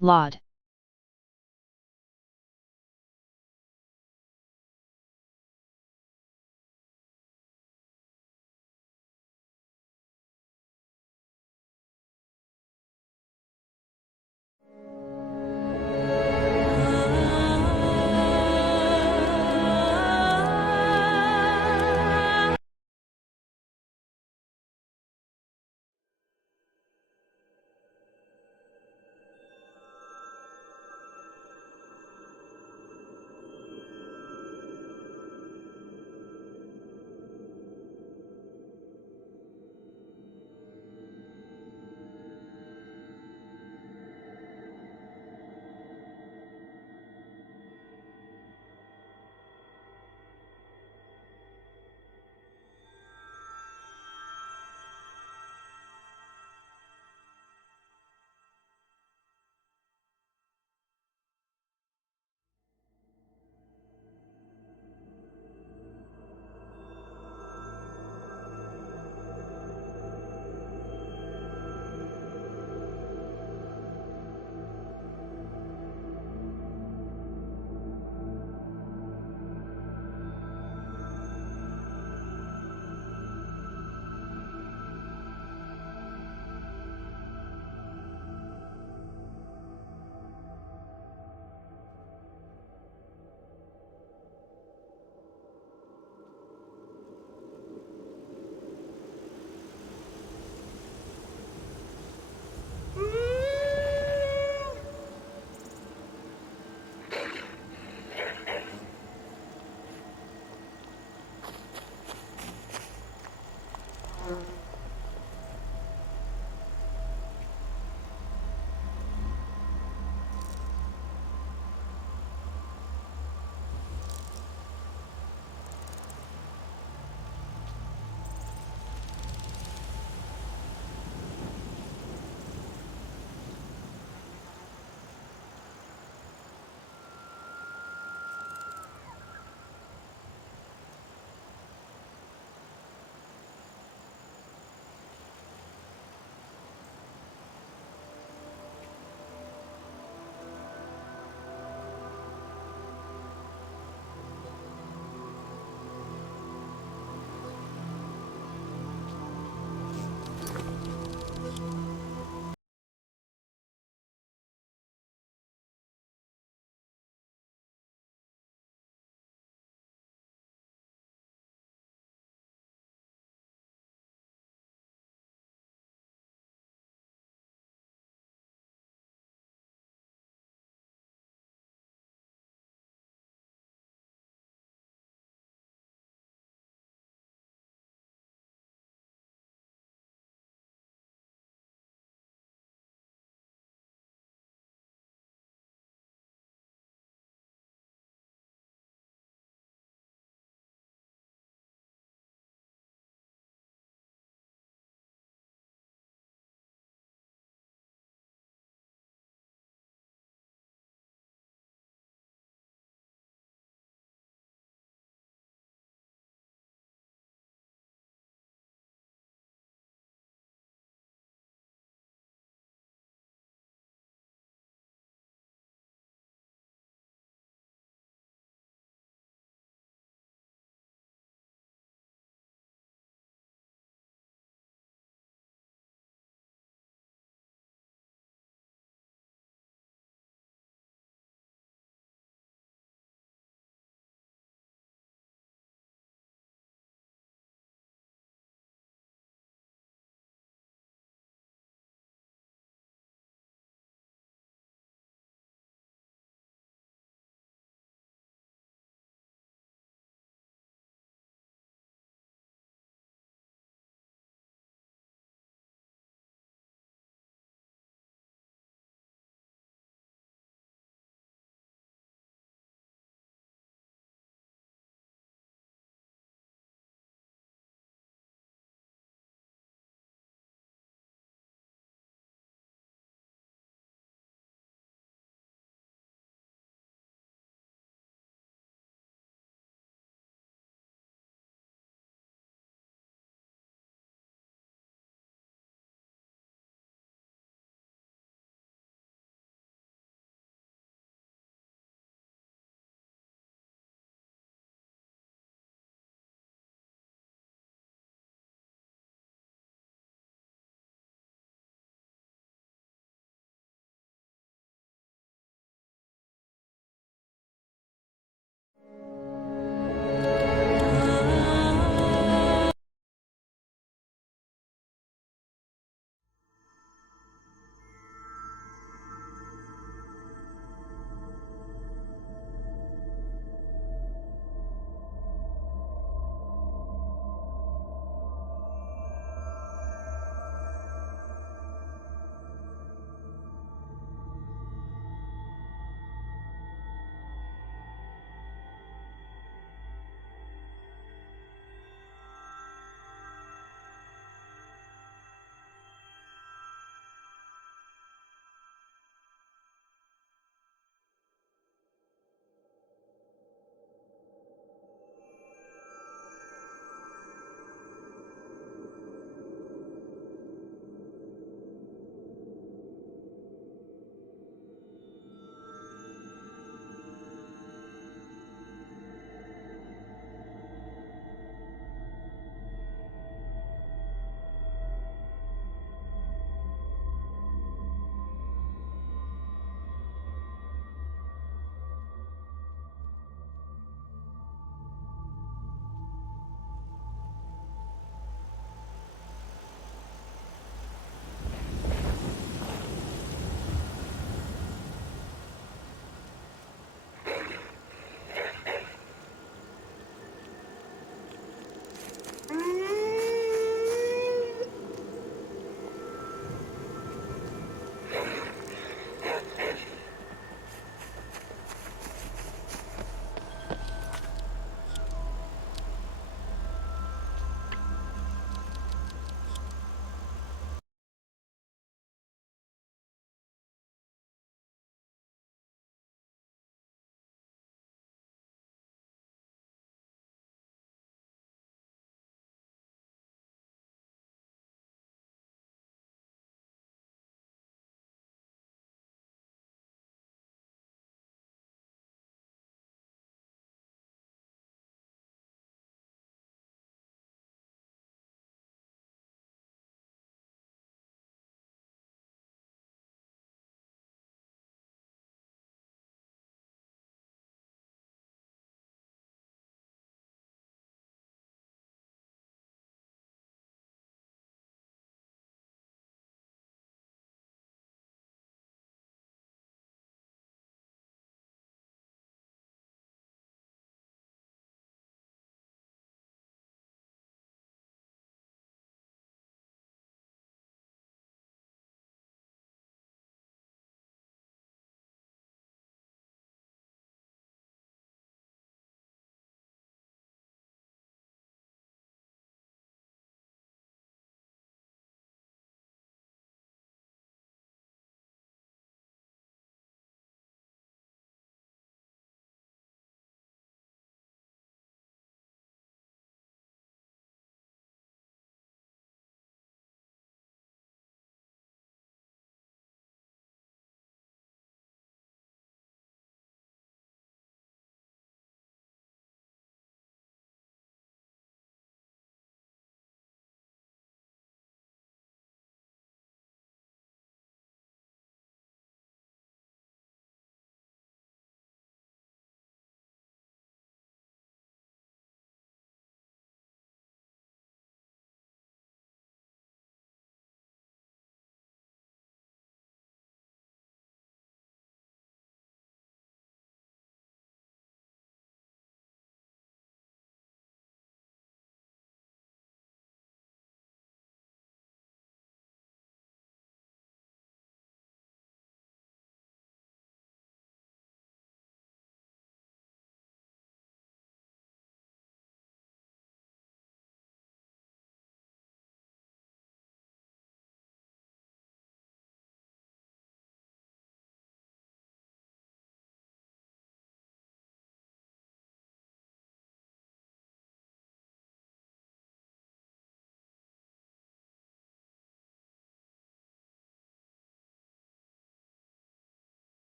Laud.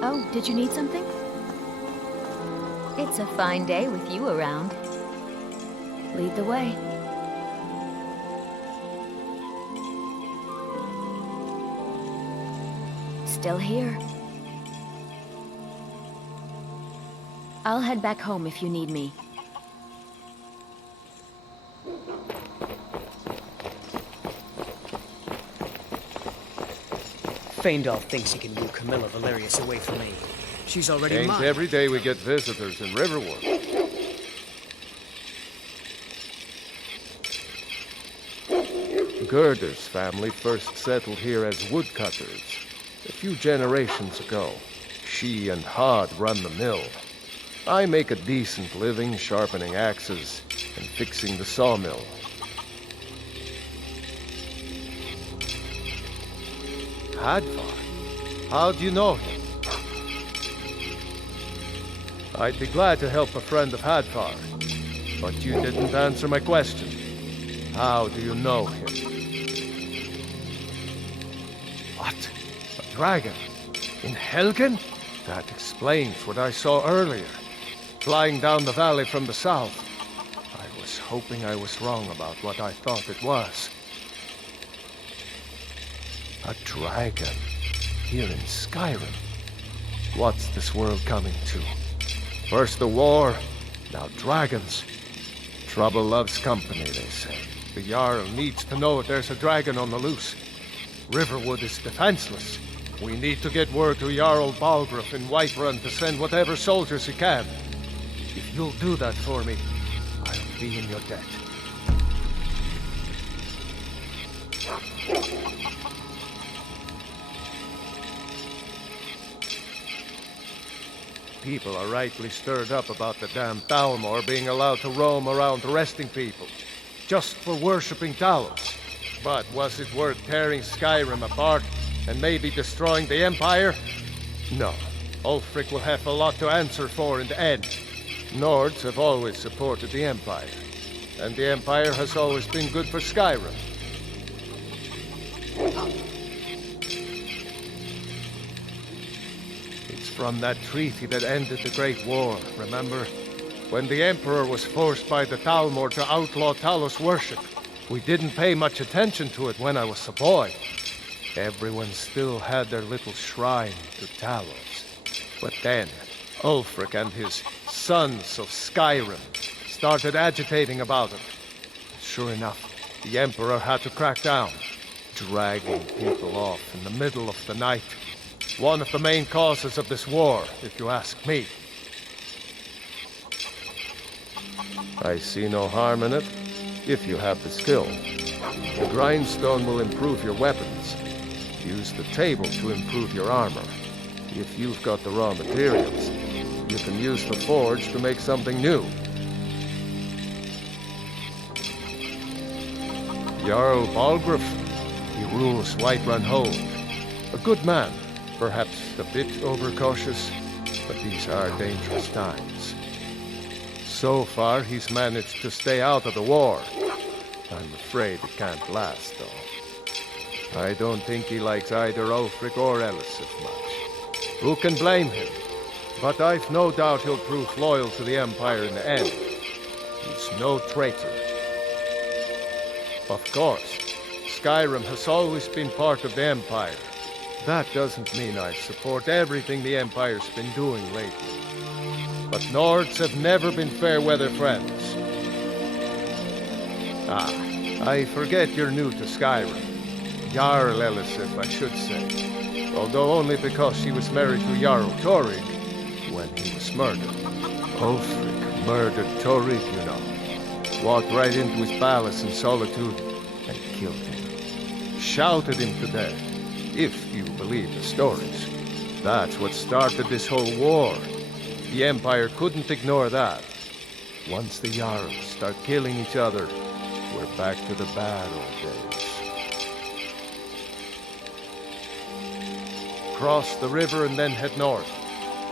Oh, did you need something? It's a fine day with you around. Lead the way. Still here. I'll head back home if you need me. Feindal thinks he can woo Camilla Valerius away from me. She's already mine. Ain't every day we get visitors in Riverwood. Gerder's family first settled here as woodcutters a few generations ago. She and Hod run the mill. I make a decent living sharpening axes and fixing the sawmill. Hadvar? How do you know him? I'd be glad to help a friend of Hadvar, but you didn't answer my question. How do you know him? What? A dragon? In Helgen? That explains what I saw earlier. Flying down the valley from the south. I was hoping I was wrong about what I thought it was. A dragon. Here in Skyrim. What's this world coming to? First the war, now dragons. Trouble loves company, they say. The Jarl needs to know if there's a dragon on the loose. Riverwood is defenseless. We need to get word to Jarl Balgruuf in Whiterun to send whatever soldiers he can. If you'll do that for me, I'll be in your debt. People are rightly stirred up about the damn Thalmor being allowed to roam around arresting people, just for worshipping Talos. But was it worth tearing Skyrim apart and maybe destroying the Empire? No. Ulfric will have a lot to answer for in the end. Nords have always supported the Empire, and the Empire has always been good for Skyrim. It's from that treaty that ended the Great War, remember? When the Emperor was forced by the Thalmor to outlaw Talos worship. We didn't pay much attention to it when I was a boy. Everyone still had their little shrine to Talos. But then, Ulfric and his sons of Skyrim started agitating about it. Sure enough, the Emperor had to crack down, dragging people off in the middle of the night. One of the main causes of this war, if you ask me. I see no harm in it, if you have the skill. The grindstone will improve your weapons. Use the table to improve your armor. If you've got the raw materials, you can use the forge to make something new. Jarl Balgruuf, he rules Whiterun Hold. A good man, perhaps a bit overcautious, but these are dangerous times. So far, he's managed to stay out of the war. I'm afraid it can't last, though. I don't think he likes either Ulfric or Elisif much. Who can blame him? But I've no doubt he'll prove loyal to the Empire in the end. He's no traitor. Of course, Skyrim has always been part of the Empire. That doesn't mean I support everything the Empire's been doing lately. But Nords have never been fair-weather friends. Ah, I forget you're new to Skyrim. Jarl Elisif, I should say. Although only because she was married to Jarl Torrig when he was murdered. Ulfric murdered Torrig, you know. Walked right into his palace in Solitude and killed him. Shouted him to death, if you believe the stories. That's what started this whole war. The Empire couldn't ignore that. Once the Jarls start killing each other, we're back to the bad old days. Cross the river and then head north.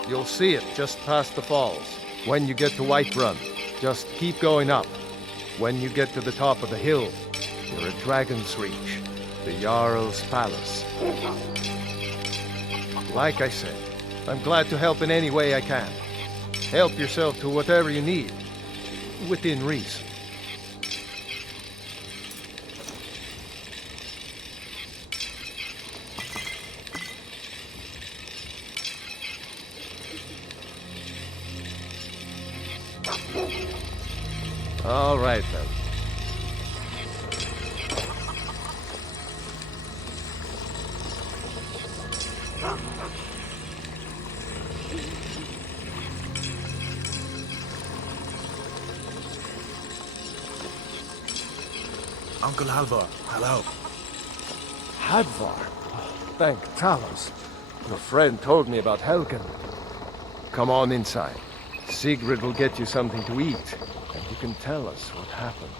You'll see it just past the falls. When you get to Whiterun, just keep going up. When you get to the top of the hill, you're at Dragon's Reach, the Jarl's Palace. Like I said, I'm glad to help in any way I can. Help yourself to whatever you need, within reason. All right, then. Uncle Halvar, hello. Hadvar? Oh, thank Talos. Your friend told me about Helgen. Come on inside. Sigrid will get you something to eat, and you can tell us what happened.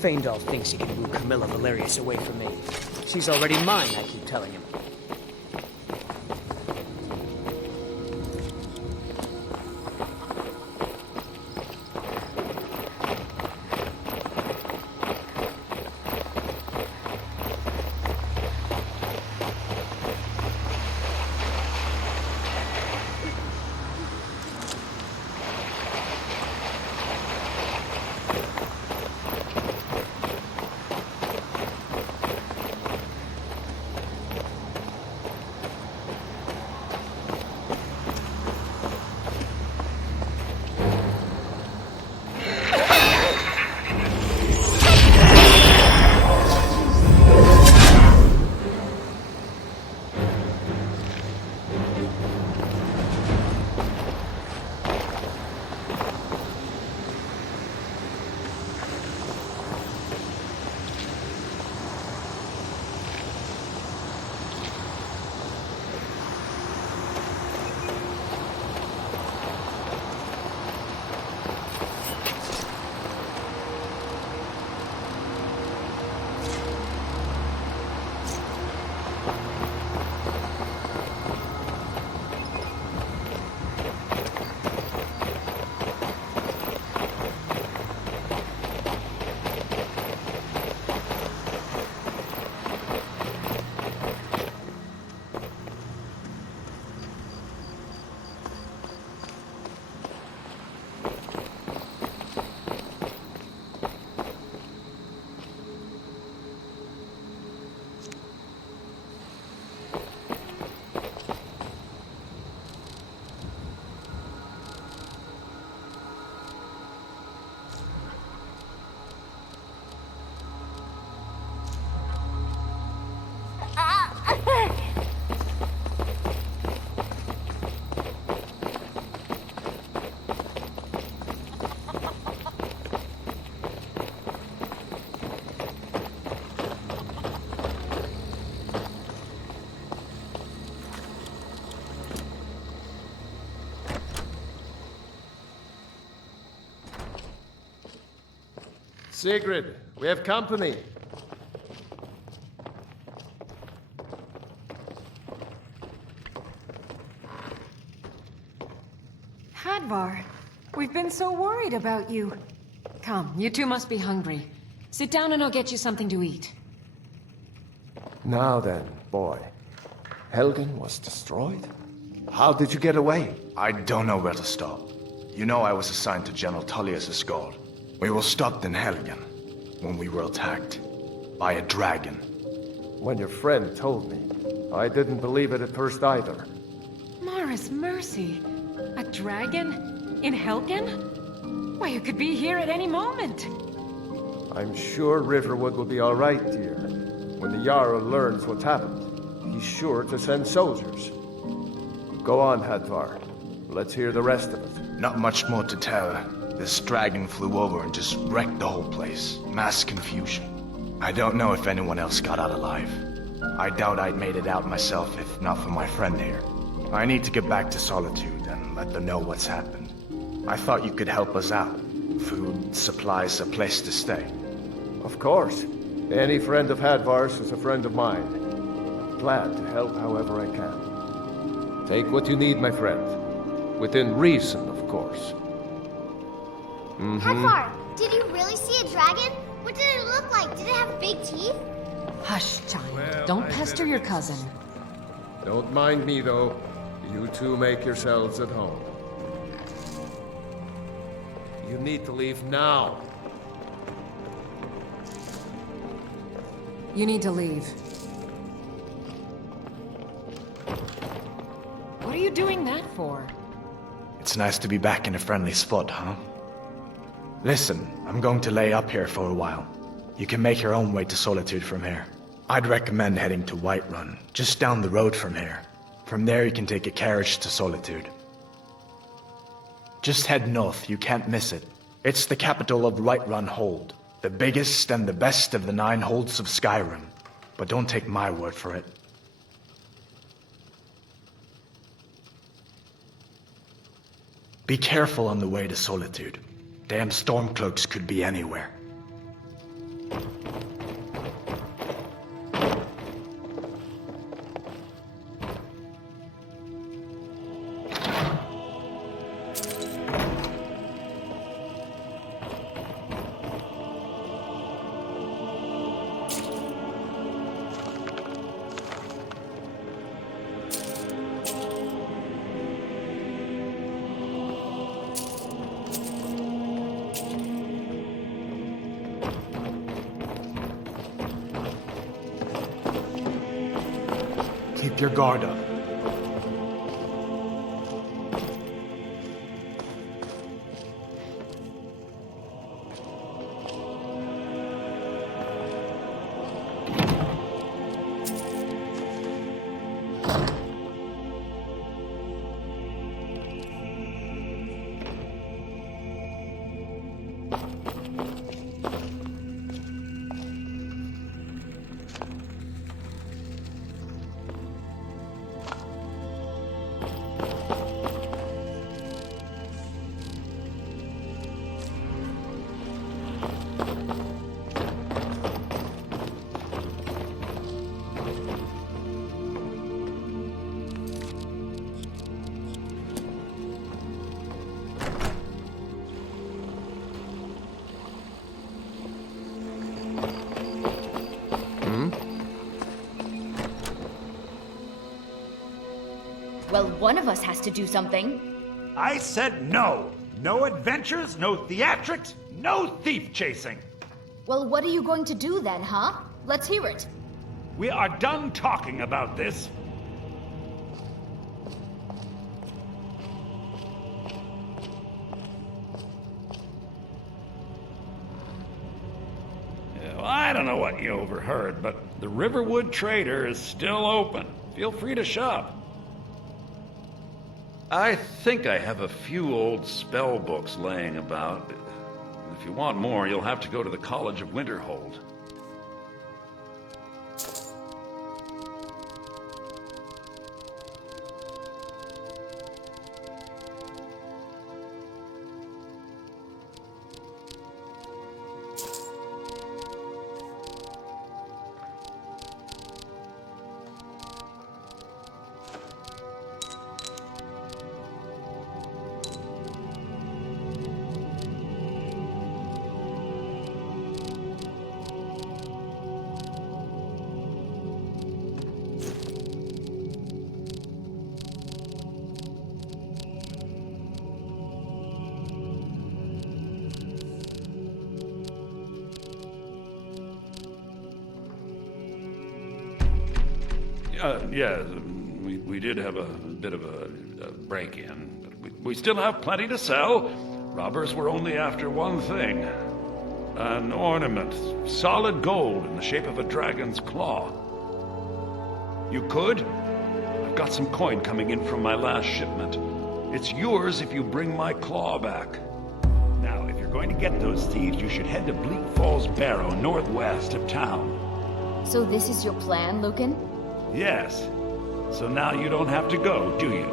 Feindal thinks he can woo Camilla Valerius away from me. She's already mine, I keep telling him. Sigrid, we have company. Hadvar, we've been so worried about you. Come, you two must be hungry. Sit down and I'll get you something to eat. Now then, boy. Helgen was destroyed? How did you get away? I don't know where to start. You know I was assigned to General Tullius' guard. We were stopped in Helgen when we were attacked by a dragon. When your friend told me, I didn't believe it at first either. Mara's mercy. A dragon? In Helgen? Why, you could be here at any moment. I'm sure Riverwood will be all right, dear. When the Jarl learns what's happened, he's sure to send soldiers. Go on, Hadvar. Let's hear the rest of it. Not much more to tell. This dragon flew over and just wrecked the whole place. Mass confusion. I don't know if anyone else got out alive. I doubt I'd made it out myself if not for my friend here. I need to get back to Solitude and let them know what's happened. I thought you could help us out. Food, supplies, a place to stay. Of course. Any friend of Hadvar's is a friend of mine. I'm glad to help however I can. Take what you need, my friend. Within reason, of course. Hadvar, did you really see a dragon? What did it look like? Did it have big teeth? Hush, child. Well, Don't pester your cousin. Don't mind me, though. You two make yourselves at home. You need to leave now. You need to leave. What are you doing that for? It's nice to be back in a friendly spot, huh? Listen, I'm going to lay up here for a while. You can make your own way to Solitude from here. I'd recommend heading to Whiterun, just down the road from here. From there you can take a carriage to Solitude. Just head north, you can't miss it. It's the capital of Whiterun Hold, the biggest and the best of the 9 holds of Skyrim. But don't take my word for it. Be careful on the way to Solitude. Damn Stormcloaks could be anywhere. Keep your guard up. Well, one of us has to do something. I said no. No adventures, no theatrics, no thief chasing. Well, what are you going to do then, huh? Let's hear it. We are done talking about this. Well, I don't know what you overheard, but the Riverwood Trader is still open. Feel free to shop. I think I have a few old spell books laying about. If you want more, you'll have to go to the College of Winterhold. Yeah, we did have a bit of a break-in, but we still have plenty to sell. Robbers were only after one thing. An ornament, solid gold in the shape of a dragon's claw. You could? I've got some coin coming in from my last shipment. It's yours if you bring my claw back. Now, if you're going to get those thieves, you should head to Bleak Falls Barrow, northwest of town. So this is your plan, Lucan? Yes. So now you don't have to go, do you?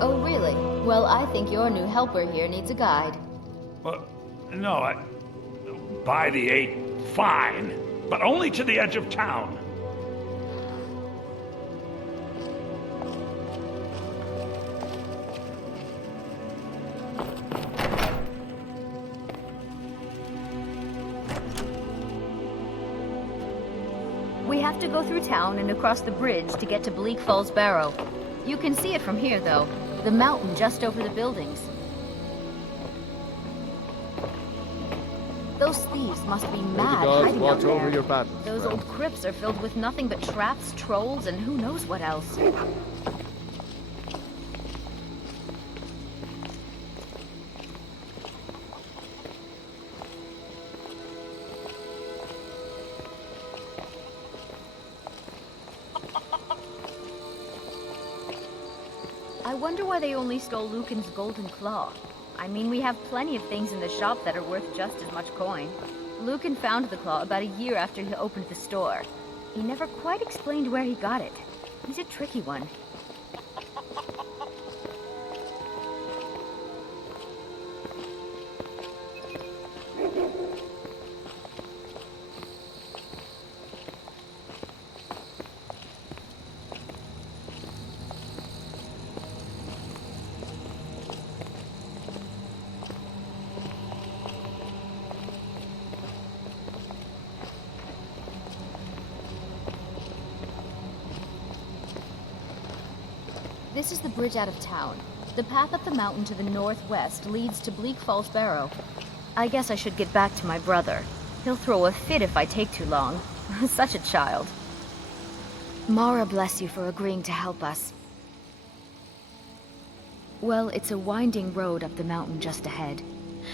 Oh, really? Well, I think your new helper here needs a guide. Well, no, by the 8, fine. But only to the edge of town. have to go through town and across the bridge to get to Bleak Falls Barrow. You can see it from here, though. The mountain just over the buildings. Those thieves must be mad hiding out there. Over your battles, Those friend. old crypts are filled with nothing but traps, trolls, and who knows what else. I wonder why they only stole Lucan's golden claw. I mean, we have plenty of things in the shop that are worth just as much coin. Lucan found the claw about a year after he opened the store. He never quite explained where he got it. He's a tricky one. This is the bridge out of town. The path up the mountain to the northwest leads to Bleak Falls Barrow. I guess I should get back to my brother. He'll throw a fit if I take too long. Such a child. Mara bless you for agreeing to help us. Well, it's a winding road up the mountain just ahead.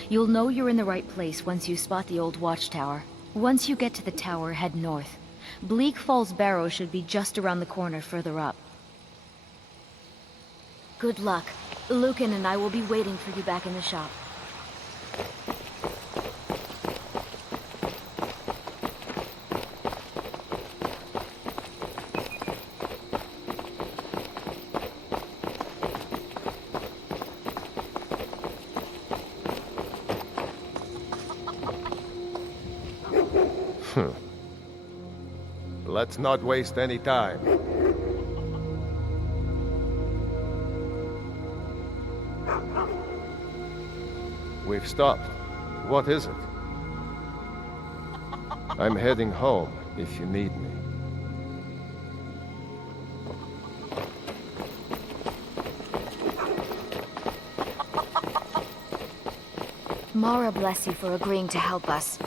You'll know you're in the right place once you spot the old watchtower. Once you get to the tower, head north. Bleak Falls Barrow should be just around the corner further up. Good luck. Lucan and I will be waiting for you back in the shop. Let's not waste any time. We've stopped. What is it? I'm heading home, if you need me. Mara bless you for agreeing to help us.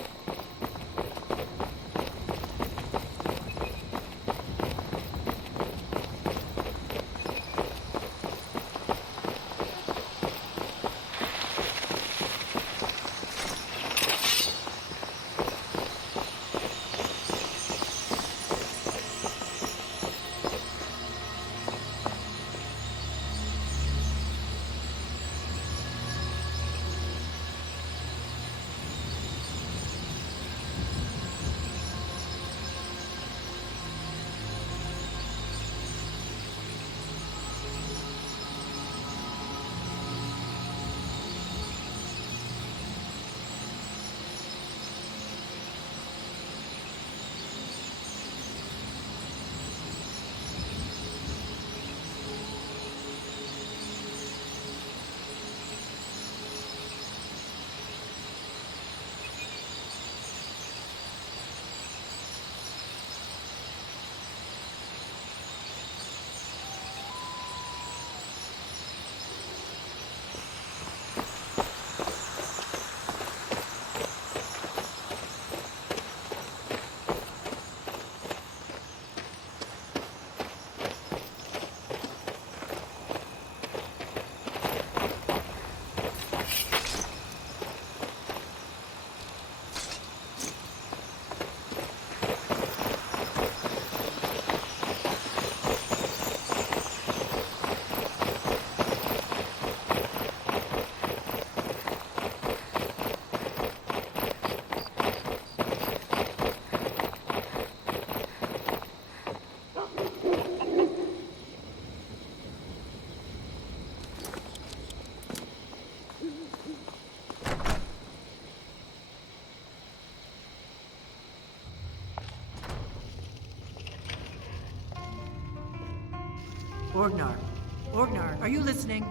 Orgnar, are you listening?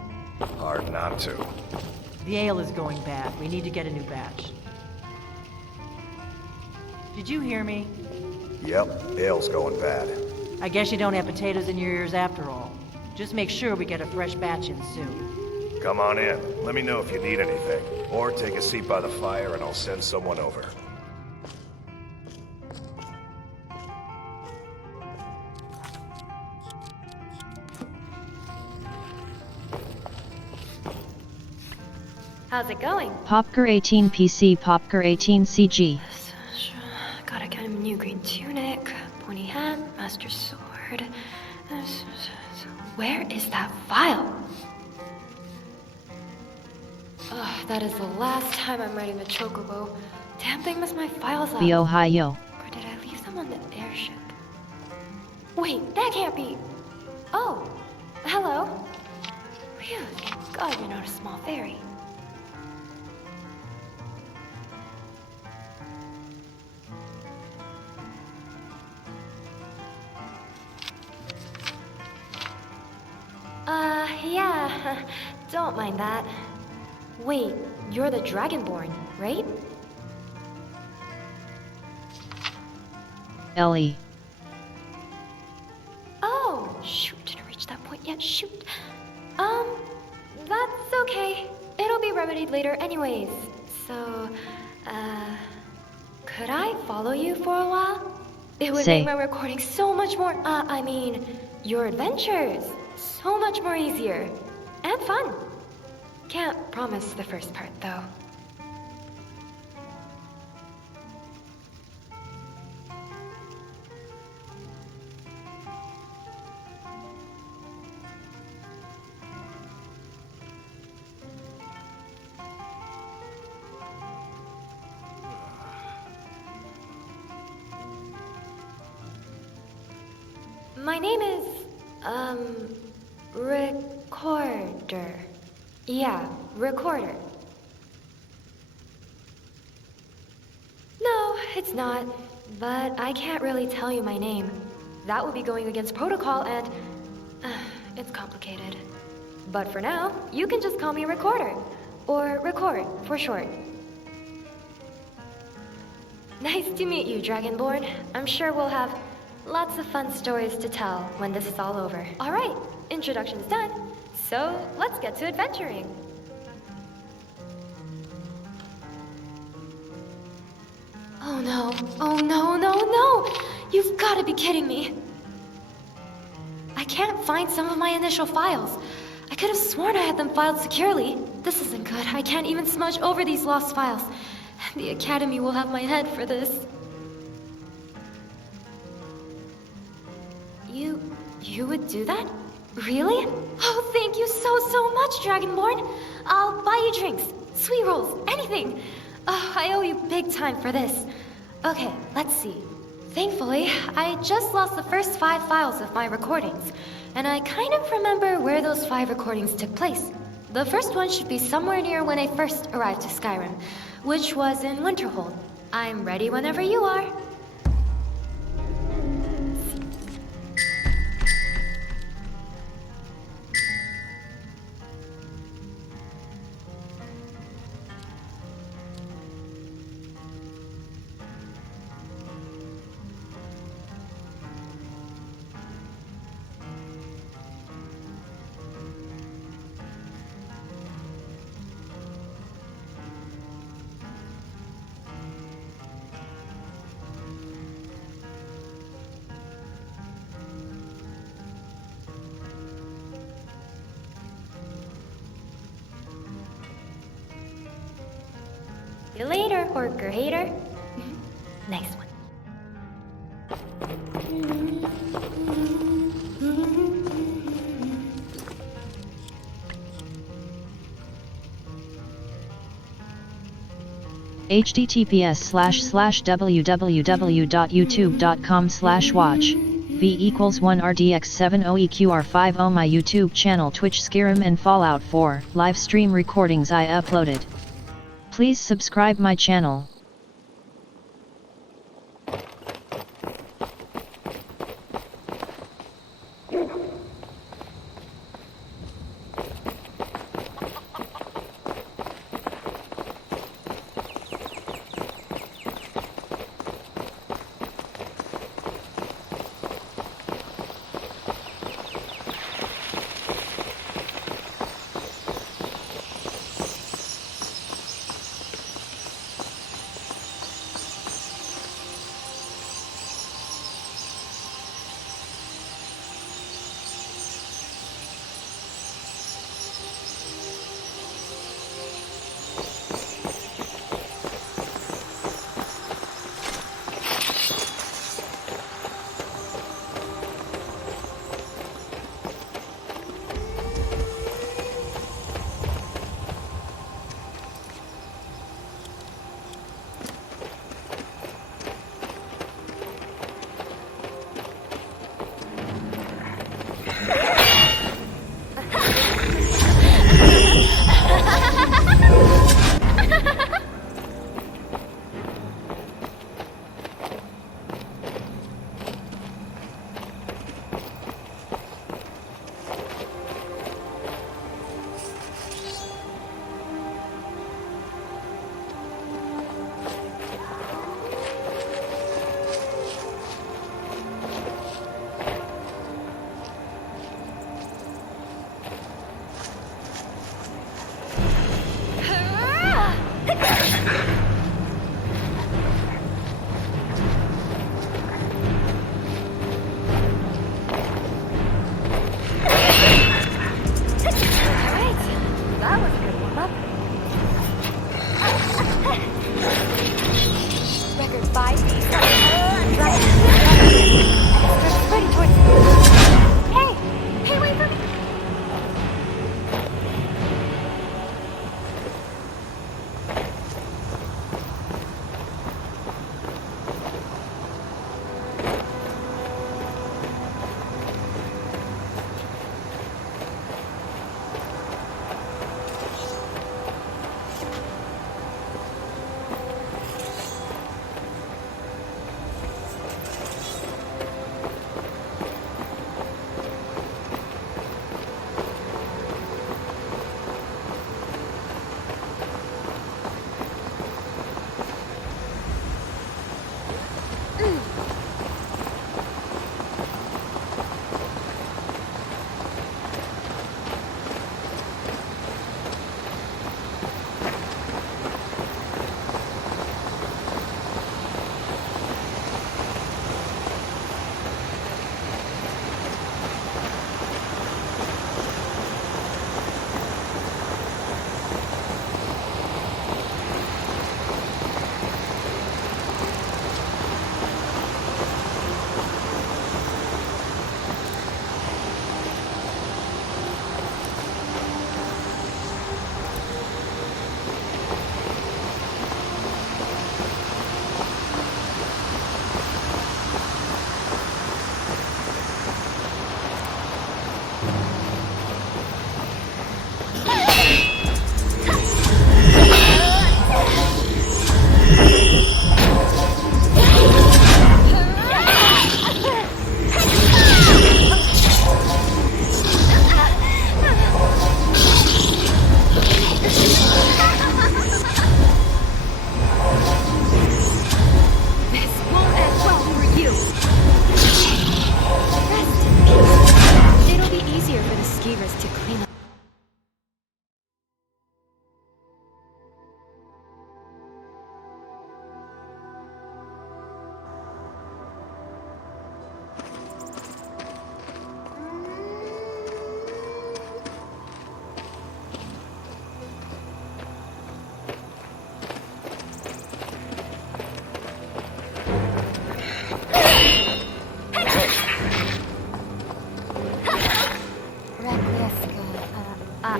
Hard not to. The ale is going bad. We need to get a new batch. Did you hear me? Yep, ale's going bad. I guess you don't have potatoes in your ears after all. Just make sure we get a fresh batch in soon. Come on in. Let me know if you need anything. Or take a seat by the fire and I'll send someone over. How's it going? Popker 18 PC, Popker 18 CG. Gotta get him a new green tunic, pointy hat, master sword. Where is that file? Ugh, that is the last time I'm riding the chocobo. Damn thing messed my files up. The Ohio. Or did I leave them on the airship? Wait, that can't be. Oh, hello. Phew, God, you're not a small fairy. Yeah, don't mind that. Wait, you're the Dragonborn, right? Ellie. Oh, shoot, didn't reach that point yet, shoot. That's okay. It'll be remedied later anyways. So, could I follow you for a while? It would make my recording so much more, I mean, your adventures. So much more easier. And fun. Can't promise the first part, though. My name is, Recorder. Yeah, Recorder. No, it's not. But I can't really tell you my name. That would be going against protocol and... it's complicated. But for now, you can just call me Recorder. Or Record, for short. Nice to meet you, Dragonborn. I'm sure we'll have lots of fun stories to tell when this is all over. Alright, introduction's done. So, let's get to adventuring. Oh no, oh no, no, no! You've gotta be kidding me! I can't find some of my initial files. I could have sworn I had them filed securely. This isn't good. I can't even smudge over these lost files. The Academy will have my head for this. You would do that? Really? Oh, thank you so much, Dragonborn. I'll buy you drinks, sweet rolls, anything. Oh, I owe you big time for this. Okay, let's see. Thankfully, I just lost the first 5 files of my recordings, and I kind of remember where those 5 recordings took place. The first one should be somewhere near when I first arrived to Skyrim, which was in Winterhold. I'm ready whenever you are. See you later, Horker hater. Nice one. https://www.youtube.com/watch V=1RDX70EQR50 my YouTube channel Twitch Skyrim and Fallout 4 live stream recordings I uploaded. Please subscribe my channel.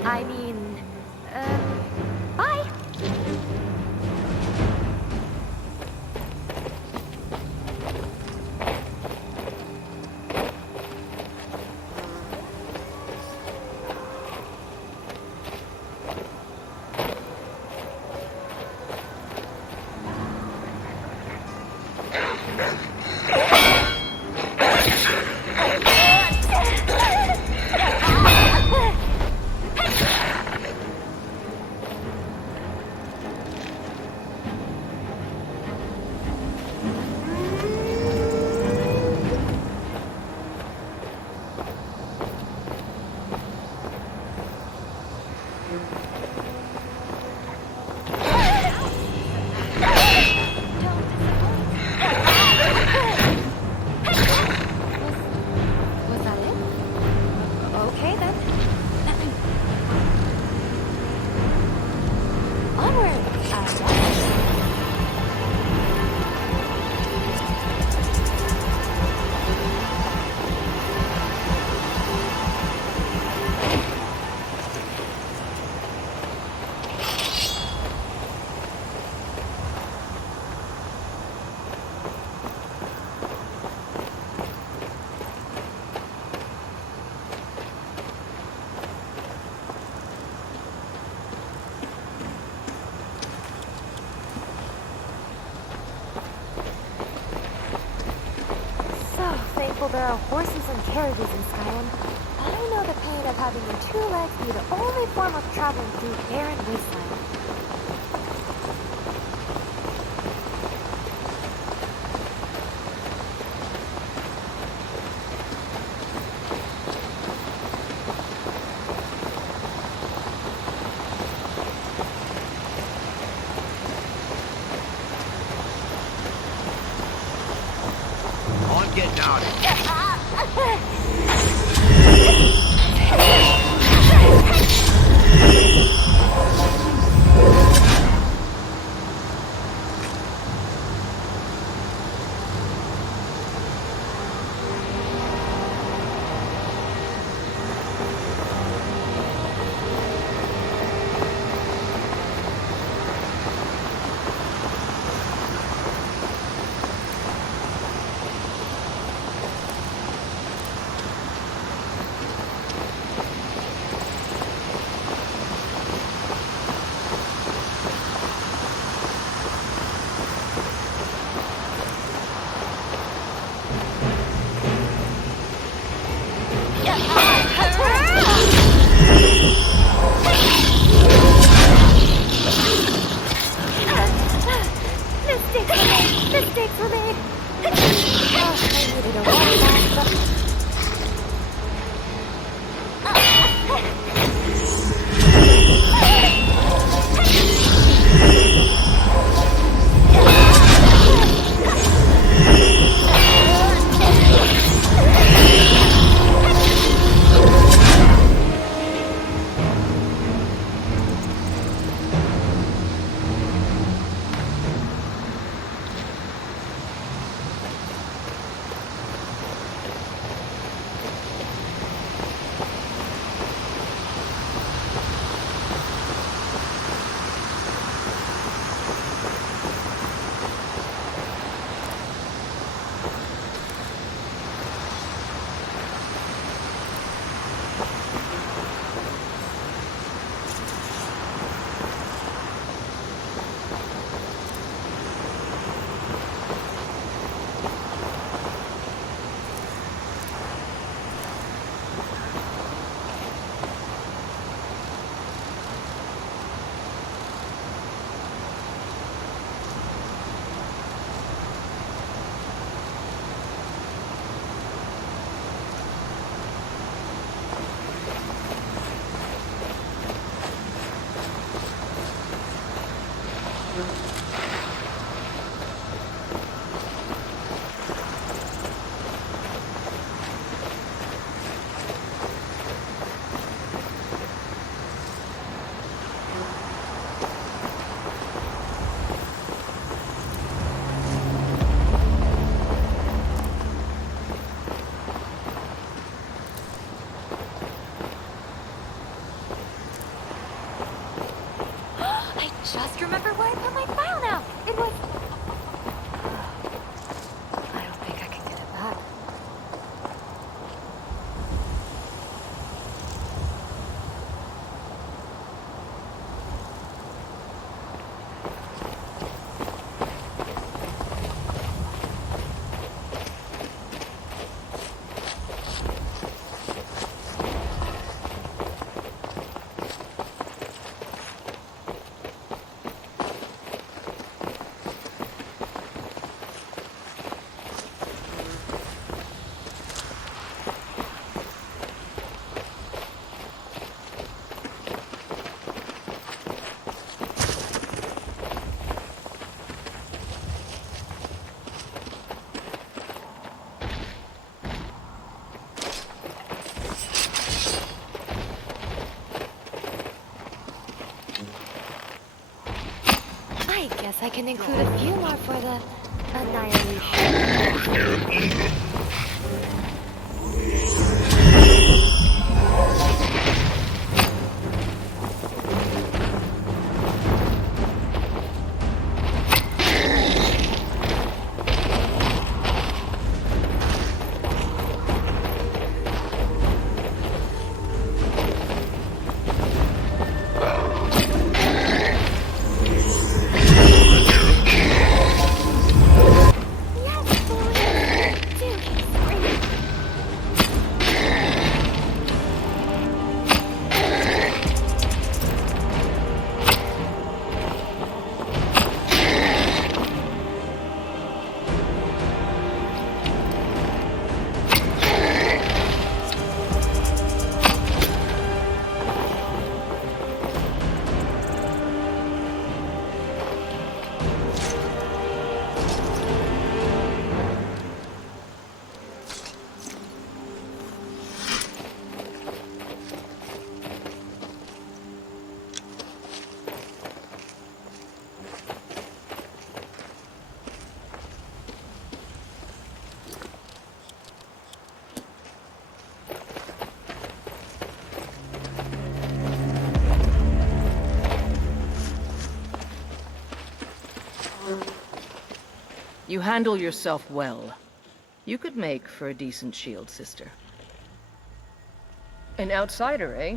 I mean, bye. There are horses and carriages in Skyrim. I know the pain of having your two legs be the only form of traveling through barren wasteland. Get down. just remembered where I put my file now. It was... I don't think I can get it back. I guess I can include a few more for the annihilation. You handle yourself well. You could make for a decent shield, sister. An outsider, eh?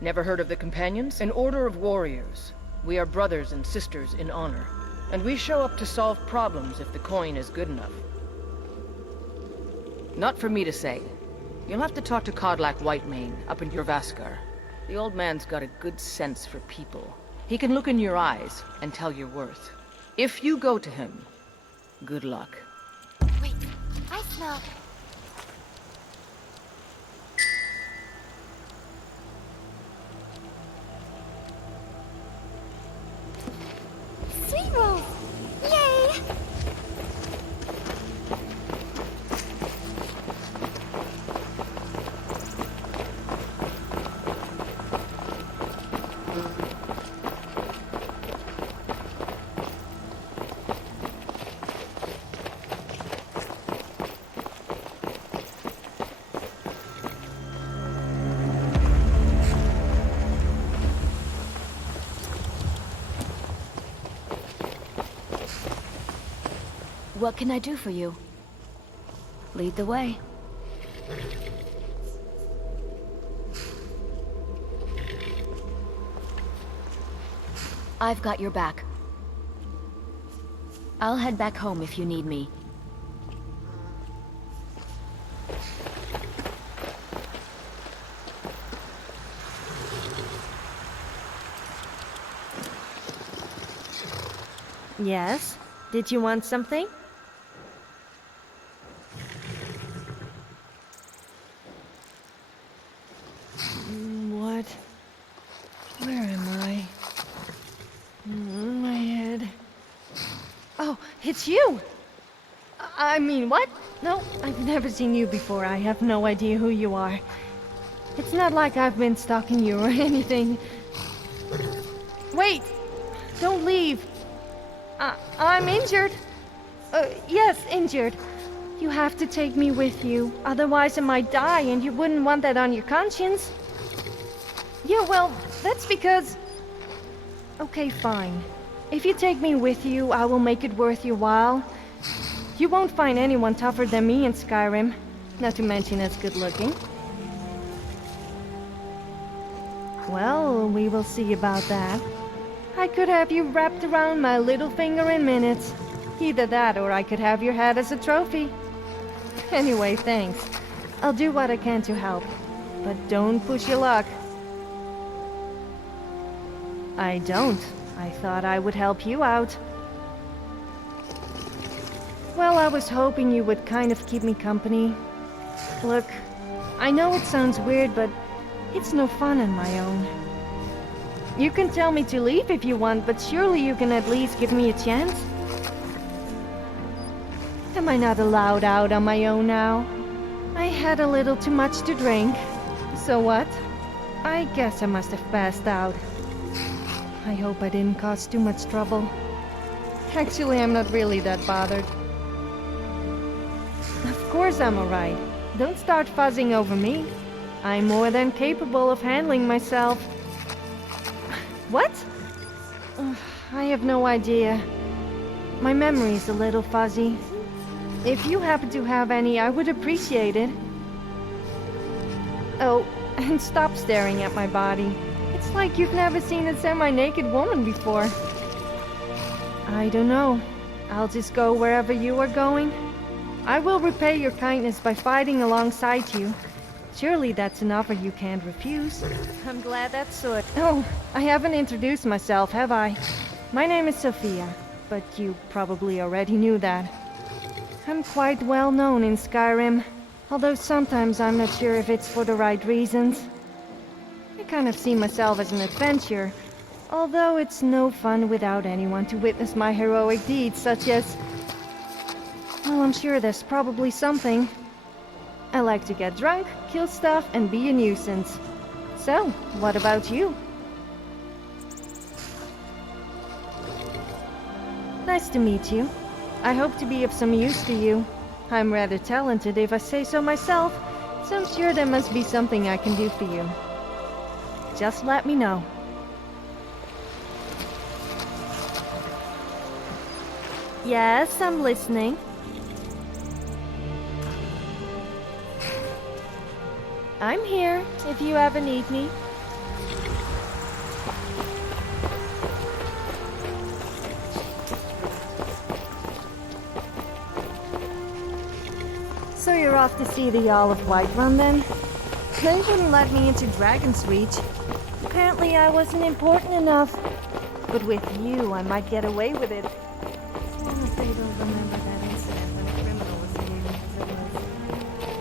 Never heard of the Companions? An order of warriors. We are brothers and sisters in honor. And we show up to solve problems if the coin is good enough. Not for me to say. You'll have to talk to Kodlak Whitemane up in Jorvaskar. The old man's got a good sense for people. He can look in your eyes and tell your worth. If you go to him, good luck. Wait, I smell... sweet rolls! Yay! What can I do for you? Lead the way. I've got your back. I'll head back home if you need me. Yes? Did you want something? What? Where am I? My head. Oh, it's you! I mean, what? No, I've never seen you before. I have no idea who you are. It's not like I've been stalking you or anything. Wait! Don't leave! I'm injured. Yes, injured. You have to take me with you. Otherwise I might die, and you wouldn't want that on your conscience. Yeah, well, that's because... Okay, fine. If you take me with you, I will make it worth your while. You won't find anyone tougher than me in Skyrim, not to mention as good looking. Well, we will see about that. I could have you wrapped around my little finger in minutes. Either that or I could have your head as a trophy. Anyway, thanks. I'll do what I can to help. But don't push your luck. I don't. I thought I would help you out. Well, I was hoping you would kind of keep me company. Look, I know it sounds weird, but it's no fun on my own. You can tell me to leave if you want, but surely you can at least give me a chance? Am I not allowed out on my own now? I had a little too much to drink. So what? I guess I must have passed out. I hope I didn't cause too much trouble. Actually, I'm not really that bothered. Of course I'm alright. Don't start fuzzing over me. I'm more than capable of handling myself. What? I have no idea. My memory's a little fuzzy. If you happen to have any, I would appreciate it. Oh, and stop staring at my body. It's like you've never seen a semi-naked woman before. I don't know. I'll just go wherever you are going. I will repay your kindness by fighting alongside you. Surely that's an offer you can't refuse. I'm glad that's so. Oh, I haven't introduced myself, have I? My name is Sophia, but you probably already knew that. I'm quite well known in Skyrim, although sometimes I'm not sure if it's for the right reasons. I kind of see myself as an adventurer, although it's no fun without anyone to witness my heroic deeds, such as... Well, I'm sure there's probably something. I like to get drunk, kill stuff, and be a nuisance. So, what about you? Nice to meet you. I hope to be of some use to you. I'm rather talented if I say so myself, so I'm sure there must be something I can do for you. Just let me know. Yes, I'm listening. I'm here, if you ever need me. So you're off to see the Jarl of Whiterun then? They wouldn't let me into Dragon's Reach. Apparently I wasn't important enough. But with you, I might get away with it. As long as they don't remember that incident when a criminal was hanging as it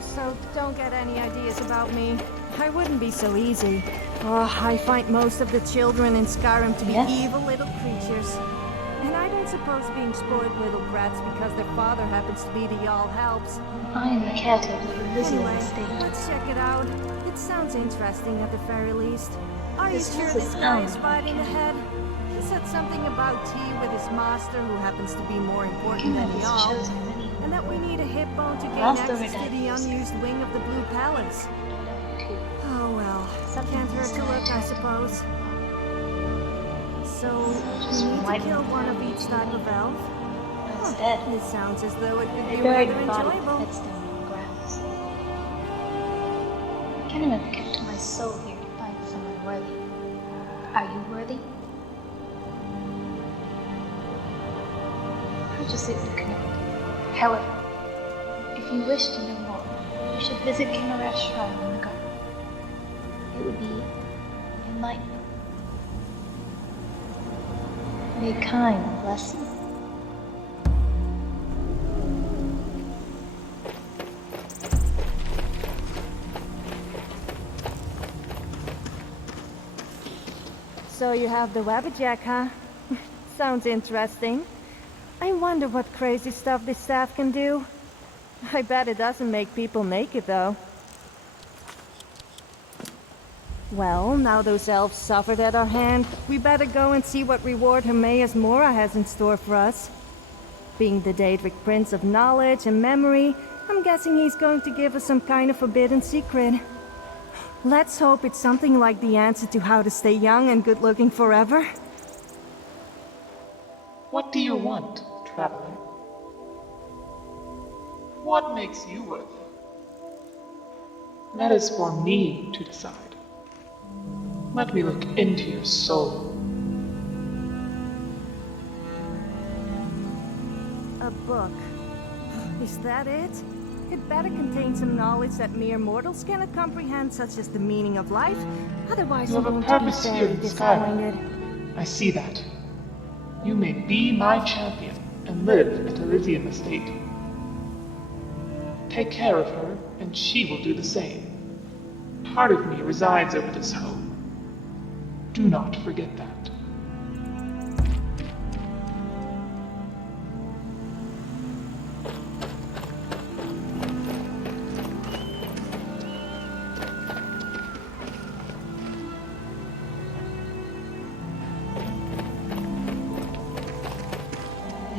so don't get any ideas about me. I wouldn't be so easy. Oh, I find most of the children in Skyrim to be evil little creatures. And I don't suppose being spoiled little brats because their father happens to be the Jarl helps. I am the caretaker for Lizzie Anyway, estate. let's check it out. It sounds interesting at the very least. Are you This sure house this is guy owned is by fighting ahead? He said something about tea with his master who happens to be more important King than has Jarl. chosen many And that we need a hip bone to gain Last access to overnight the was unused wing of the Blue Palace. Oh well, can't hurt to look, I suppose. So, we need to kill one of each type of elf? Instead, This sounds as though it could they be buried rather the body enjoyable. headstone in the grounds. I can't even kept my soul here to find someone worthy. Are you worthy? Purchase it in Canada. However, if you wish to know more, you should visit Kinara's shrine in the garden. It would be enlightening. May kind bless you. So you have the Wabbajack, huh? Sounds interesting. I wonder what crazy stuff this staff can do. I bet it doesn't make people naked, though. Well, now those elves suffered at our hand, we better go and see what reward Hermaeus Mora has in store for us. Being the Daedric Prince of Knowledge and Memory, I'm guessing he's going to give us some kind of forbidden secret. Let's hope it's something like the answer to how to stay young and good-looking forever. What do you want, traveler? What makes you worthy? That is for me to decide. Let me look into your soul. A book. Is that it? It better contain some knowledge that mere mortals cannot comprehend, such as the meaning of life. Otherwise, You have I'm a going to be purpose here very in disappointed. Skyrim. I see that. You may be my champion and live at Elysium Estate. Take care of her, and she will do the same. Part of me resides over this home. Do not forget that.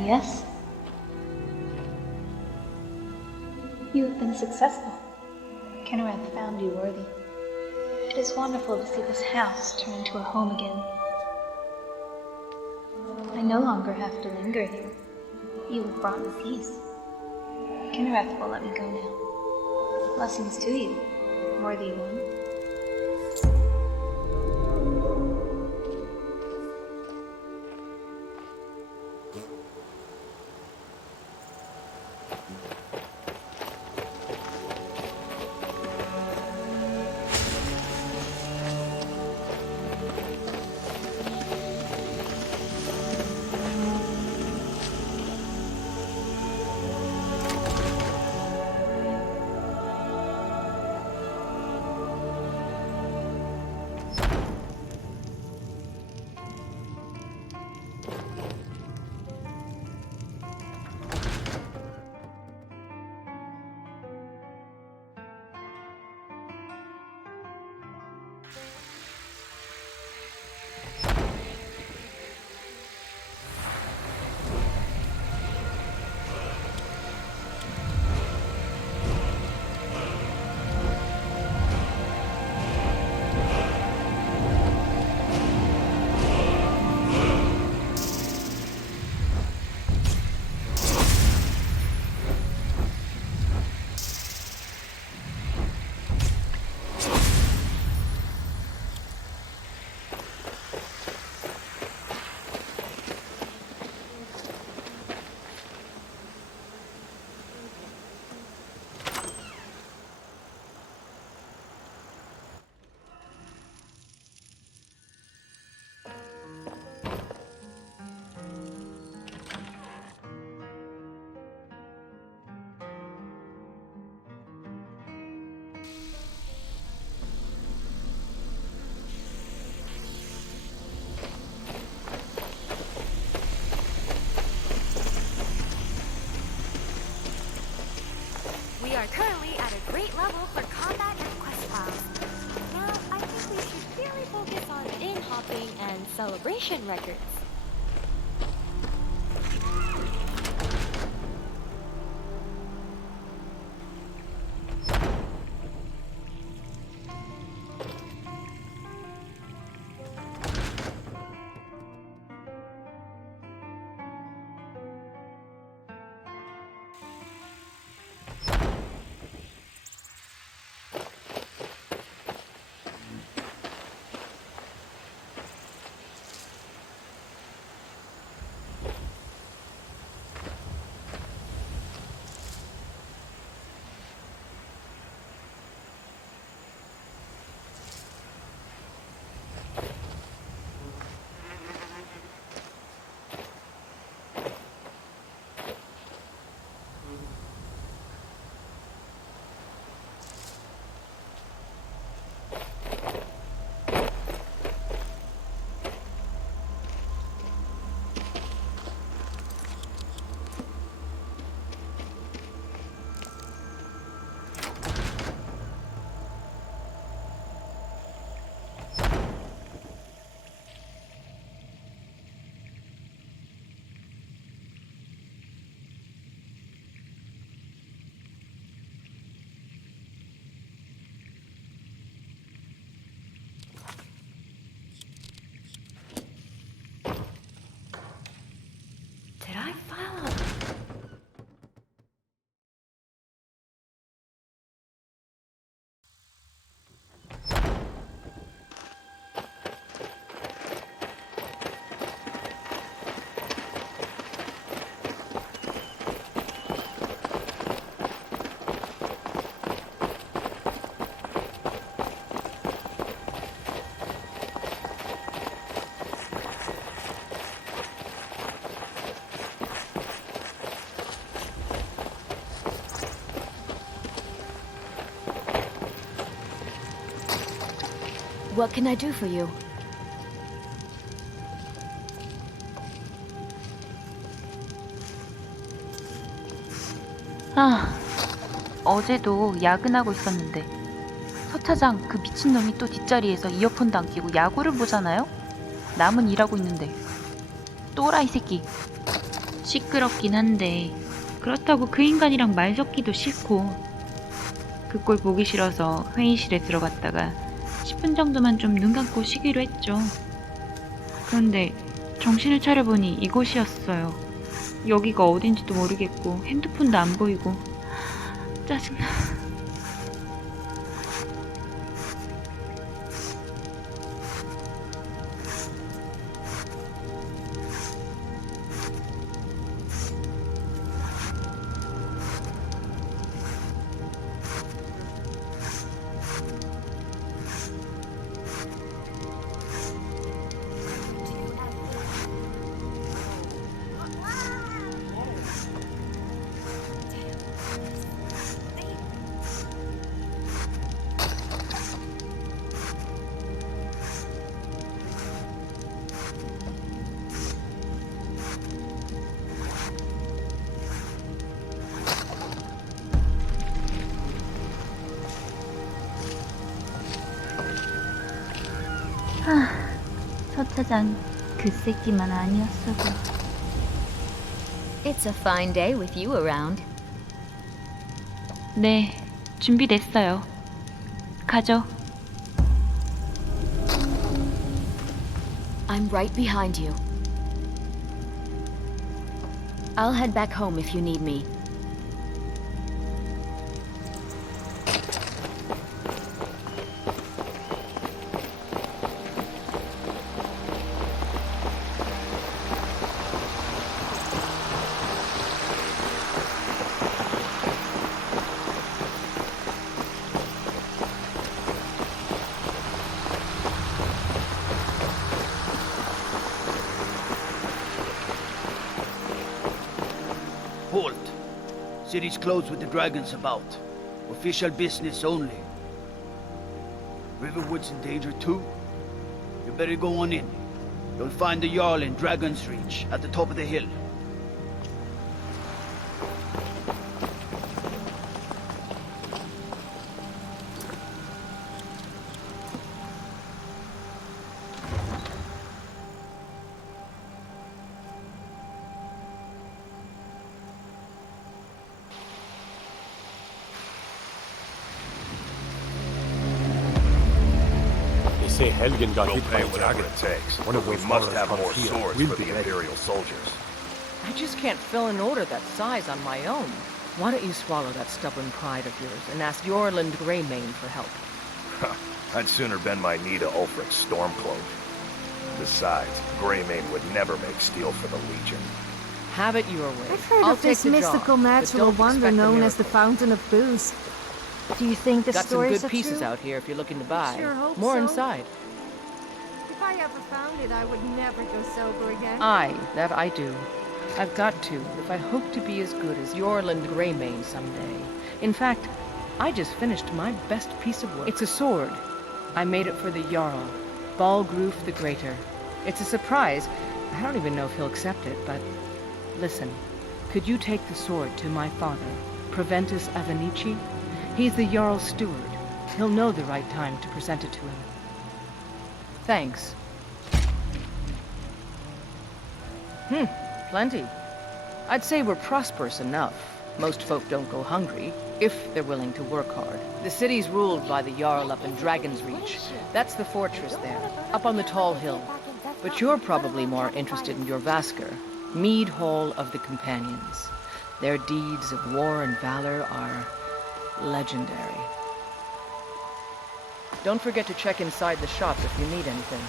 Yes? You have been successful. Kenrath found you worthy. It is wonderful to see this house turn into a home again. I no longer have to linger here. You have brought me peace. Kenrath will let me go now. Blessings to you, worthy one. We are currently at a great level for combat and quest files. Now, I think we should really focus on in-hopping and celebration records. What can I do for you? 어제도 야근하고 있었는데 서차장 그 미친놈이 또 뒷자리에서 이어폰도 안 끼고 야구를 보잖아요? 남은 일하고 있는데 또라이 새끼. 시끄럽긴 한데 그렇다고 그 인간이랑 말 섞기도 싫고 그 꼴 보기 싫어서 회의실에 들어갔다가 10분 정도만 좀 눈 감고 쉬기로 했죠. 그런데 정신을 차려보니 이곳이었어요. 여기가 어딘지도 모르겠고 핸드폰도 안 보이고 짜증나. 서차장 그 새끼만 아니었어도. It's a fine day with you around. 네, 준비됐어요. 가죠. I'm right behind you. I'll head back home if you need me. Halt. City's closed with the dragons about. Official business only. Riverwood's in danger too? You better go on in. You'll find the Jarl in Dragon's Reach, at the top of the hill. Say Helgen got We'll hit by pay a whatever dragon. it takes. One of We those must horrors have comes more here. swords We'll for be the ready. Imperial soldiers. I just can't fill an order that size on my own. Why don't you swallow that stubborn pride of yours and ask Yorland Greymane for help? I'd sooner bend my knee to Ulfric's Stormcloak. Besides, Greymane would never make steel for the Legion. Have it your way. I've heard I'll of this take the mystical job, but natural don't wonder expect a known as the miracle. Fountain of Booze. Do you think the Got some stories good are pieces true? out here if you're looking to buy. Sure hope More so. inside. If I ever found it, I would never go sober again. Aye, that I do. I've got to, if I hope to be as good as Yorland Greymane someday. In fact, I just finished my best piece of work. It's a sword. I made it for the Jarl, Balgruf the Greater. It's a surprise. I don't even know if he'll accept it, but listen. Could you take the sword to my father, Proventus Avenici? He's the Jarl's steward. He'll know the right time to present it to him. Thanks. Plenty. I'd say we're prosperous enough. Most folk don't go hungry, if they're willing to work hard. The city's ruled by the Jarl up in Dragon's Reach. That's the fortress there, up on the tall hill. But you're probably more interested in your Vasker, Mead Hall of the Companions. Their deeds of war and valor are legendary. Don't forget to check inside the shop if you need anything.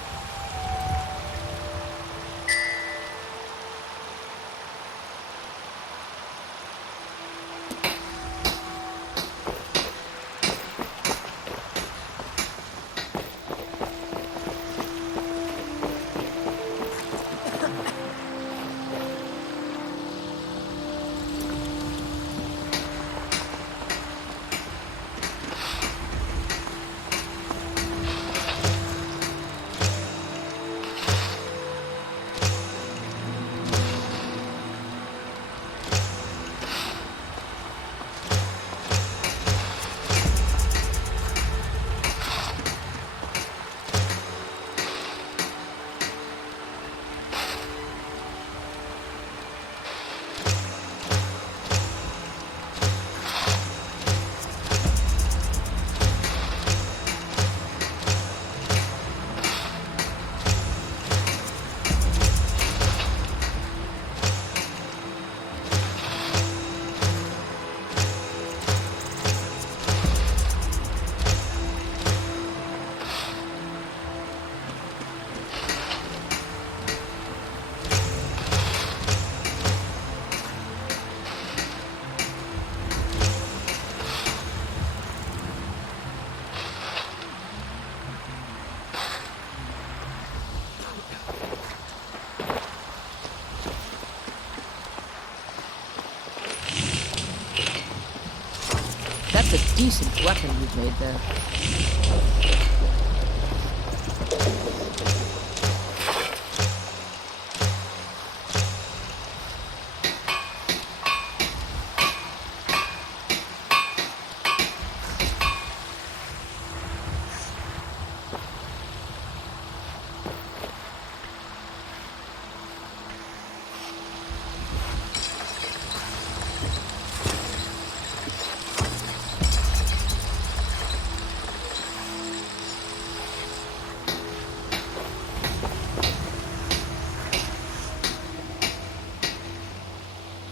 a decent weapon you've made there.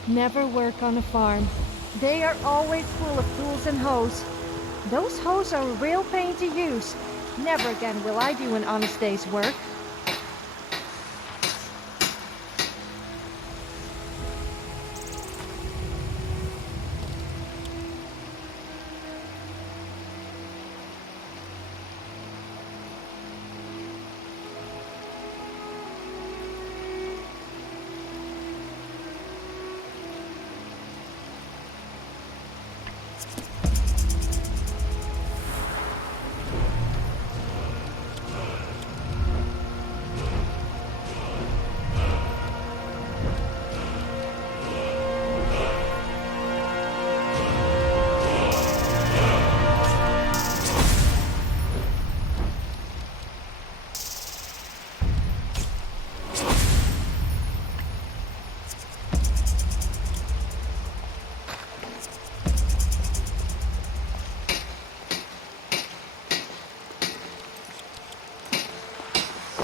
Never work on a farm. They are always full of tools and hoes. Those hoes are a real pain to use. Never again will I do an honest day's work.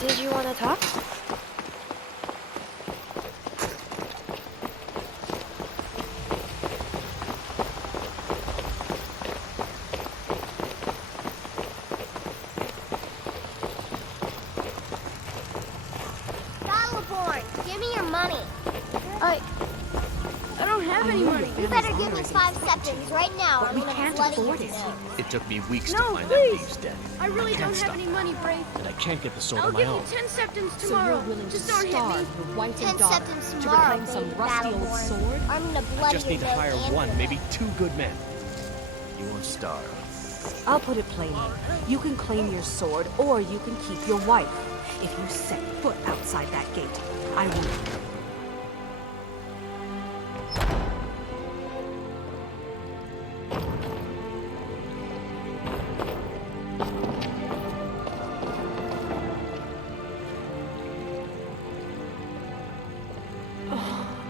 Did you want to talk? Battleborn, give me your money. I don't have any money. You better give me 5 septums right now. But we can't afford it. It took me weeks to No, find please. that beef's den. I really can't don't stop have any money, Brave. And I can't get the sword I'll on my give own. you 10 septums So tomorrow. you're willing to Just don't hit starve me. your wife 10 and daughter septums to tomorrow, reclaim some baby rusty old Battleborn. sword? I'm gonna I bloody just need to your hire nose one, and maybe 2 good men. You won't starve. I'll put it plainly. You can claim your sword, or you can keep your wife. If you set foot outside that gate, I will...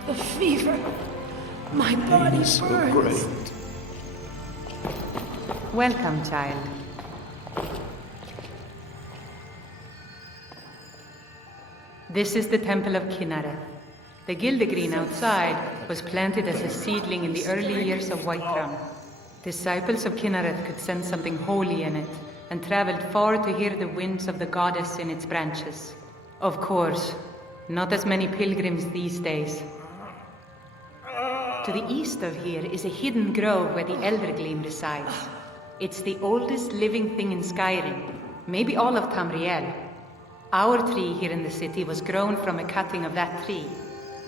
The fever. My body burns. Welcome, child. This is the Temple of Kinnareth. The Gildegreen outside was planted as a seedling in the early years of Whiterun. Disciples of Kinnareth could sense something holy in it, and traveled far to hear the winds of the goddess in its branches. Of course, not as many pilgrims these days. To the east of here is a hidden grove where the Eldergleam resides. It's the oldest living thing in Skyrim, maybe all of Tamriel. Our tree here in the city was grown from a cutting of that tree.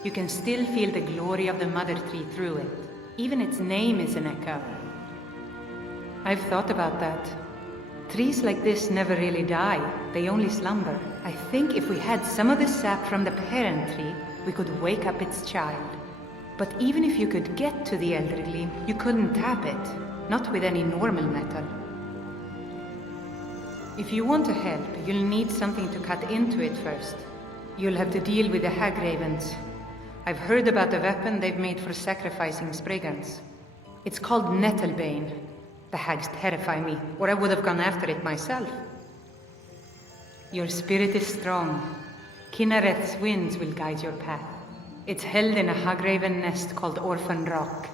You can still feel the glory of the mother tree through it. Even its name is an echo. I've thought about that. Trees like this never really die, they only slumber. I think if we had some of the sap from the parent tree, we could wake up its child. But even if you could get to the Eldergleam, you couldn't tap it. Not with any normal metal. If you want to help, you'll need something to cut into it first. You'll have to deal with the Hag Ravens. I've heard about a weapon they've made for sacrificing Spriggans. It's called Nettlebane. The hags terrify me, or I would have gone after it myself. Your spirit is strong. Kinnareth's winds will guide your path. It's held in a Hagraven nest called Orphan Rock.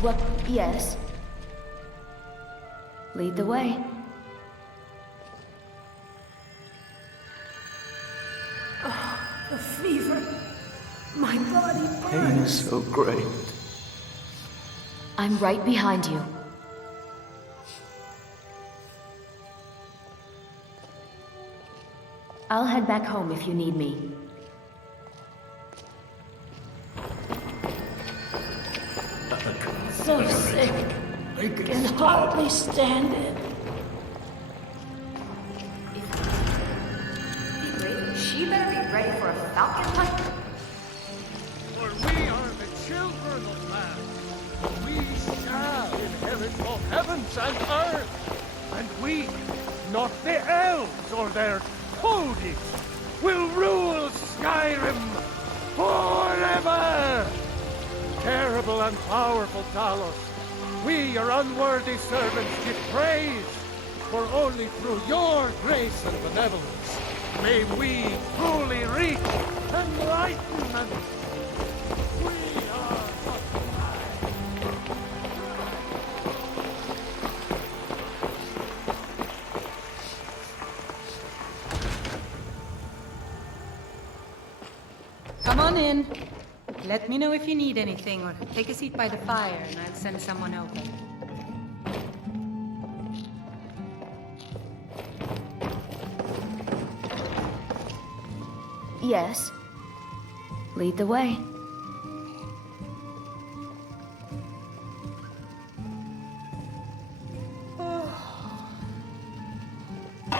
What? Yes. Lead the way. The fever. My body burns. Pain is so great. I'm right behind you. I'll head back home if you need me. So sick. I can hardly stand it. She better be ready for a falcon hunt. For we are the children of man. We shall inherit both heavens and earth. And we, not the elves or their toadies, will rule Skyrim forever! Terrible and powerful Talos, we, your unworthy servants, give praise, for only through your grace and benevolence may we truly reach enlightenment. We are Come on in. Let me know if you need anything, or take a seat by the fire, and I'll send someone over. Yes. Lead the way.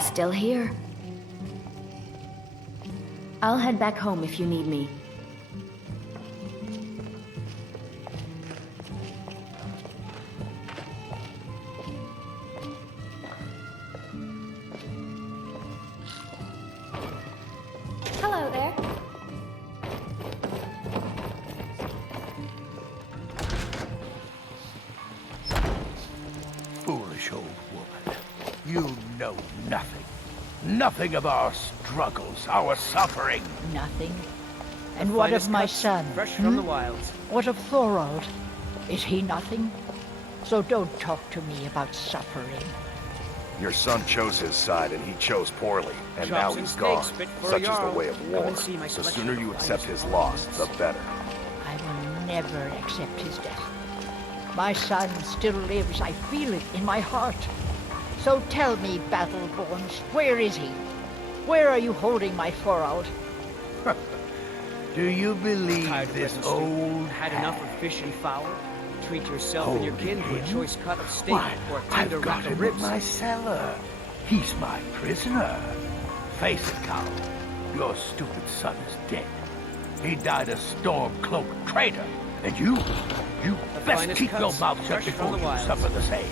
Still here. I'll head back home if you need me. Hello there. Foolish old woman. You know nothing. Nothing of our struggles, our suffering. Nothing. And what of my son? Fresh from the wilds. What of Thorold? Is he nothing? So don't talk to me about suffering. Your son chose his side, and he chose poorly. And now Chops and he's gone. steaks fit for Such a is the jarl. way of Come war. and see my The selection sooner of you finest accept his loss, the better. I will never accept his death. My son still lives. I feel it in my heart. So tell me, Battleborns, where is he? Where are you holding my Thorold? Do you believe Tired of this bread and stew? old Had enough of fish and fowl? Treat yourself and your Holding kin to a him? choice cut of steak Why, or a tender I've got rack him of in ribs. my cellar. He's my prisoner. Face it, Carl. Your stupid son is dead. He died a storm-cloaked traitor. And you best finest keep your cuts, mouth shut fresh before from the you wilds. suffer the same.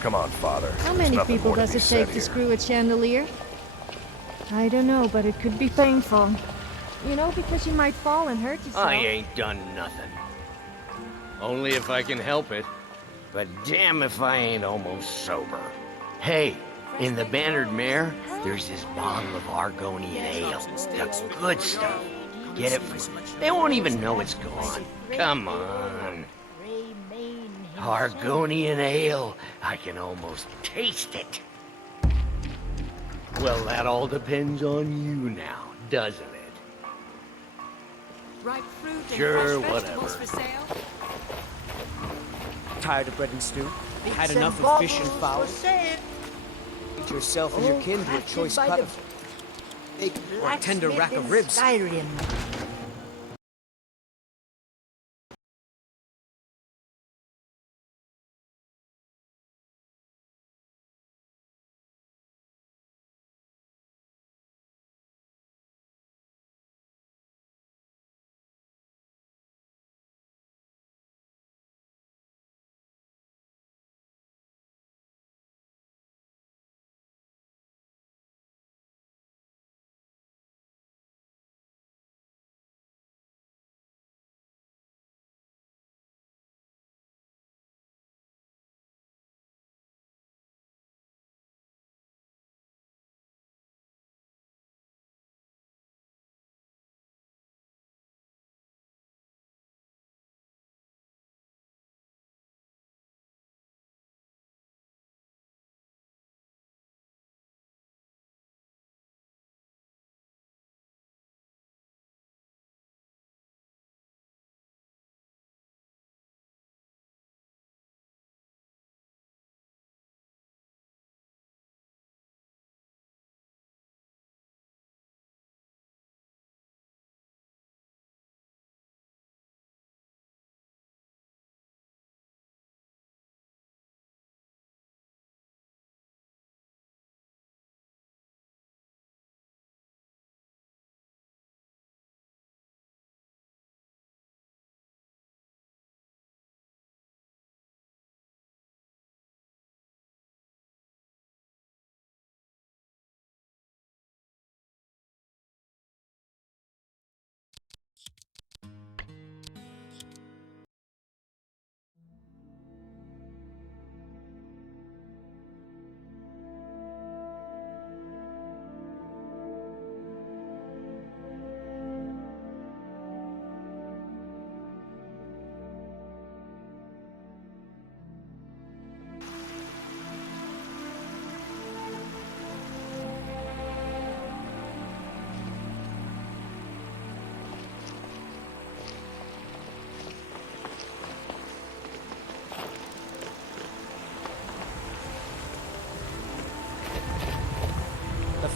Come on, Father. How There's many nothing people more to does be it said take to here. screw a chandelier? I don't know, but it could be painful. You know, because you might fall and hurt yourself. I ain't done nothing. Only if I can help it. But damn if I ain't almost sober. Hey, in the Bannered Mare, there's this bottle of Argonian ale. The good stuff. Get it from them. They won't even know it's gone. Come on. Argonian ale. I can almost taste it. Well, that all depends on you now, doesn't it? Ripe fruit and Sure, fresh vegetables whatever. for sale. Tired of bread and stew? Had Bits enough and of fish and bobbles fowl? for sale. Treat yourself and your kin to a Crafted choice by cut the of steak or a tender rack blacksmith of in ribs. Skyrim.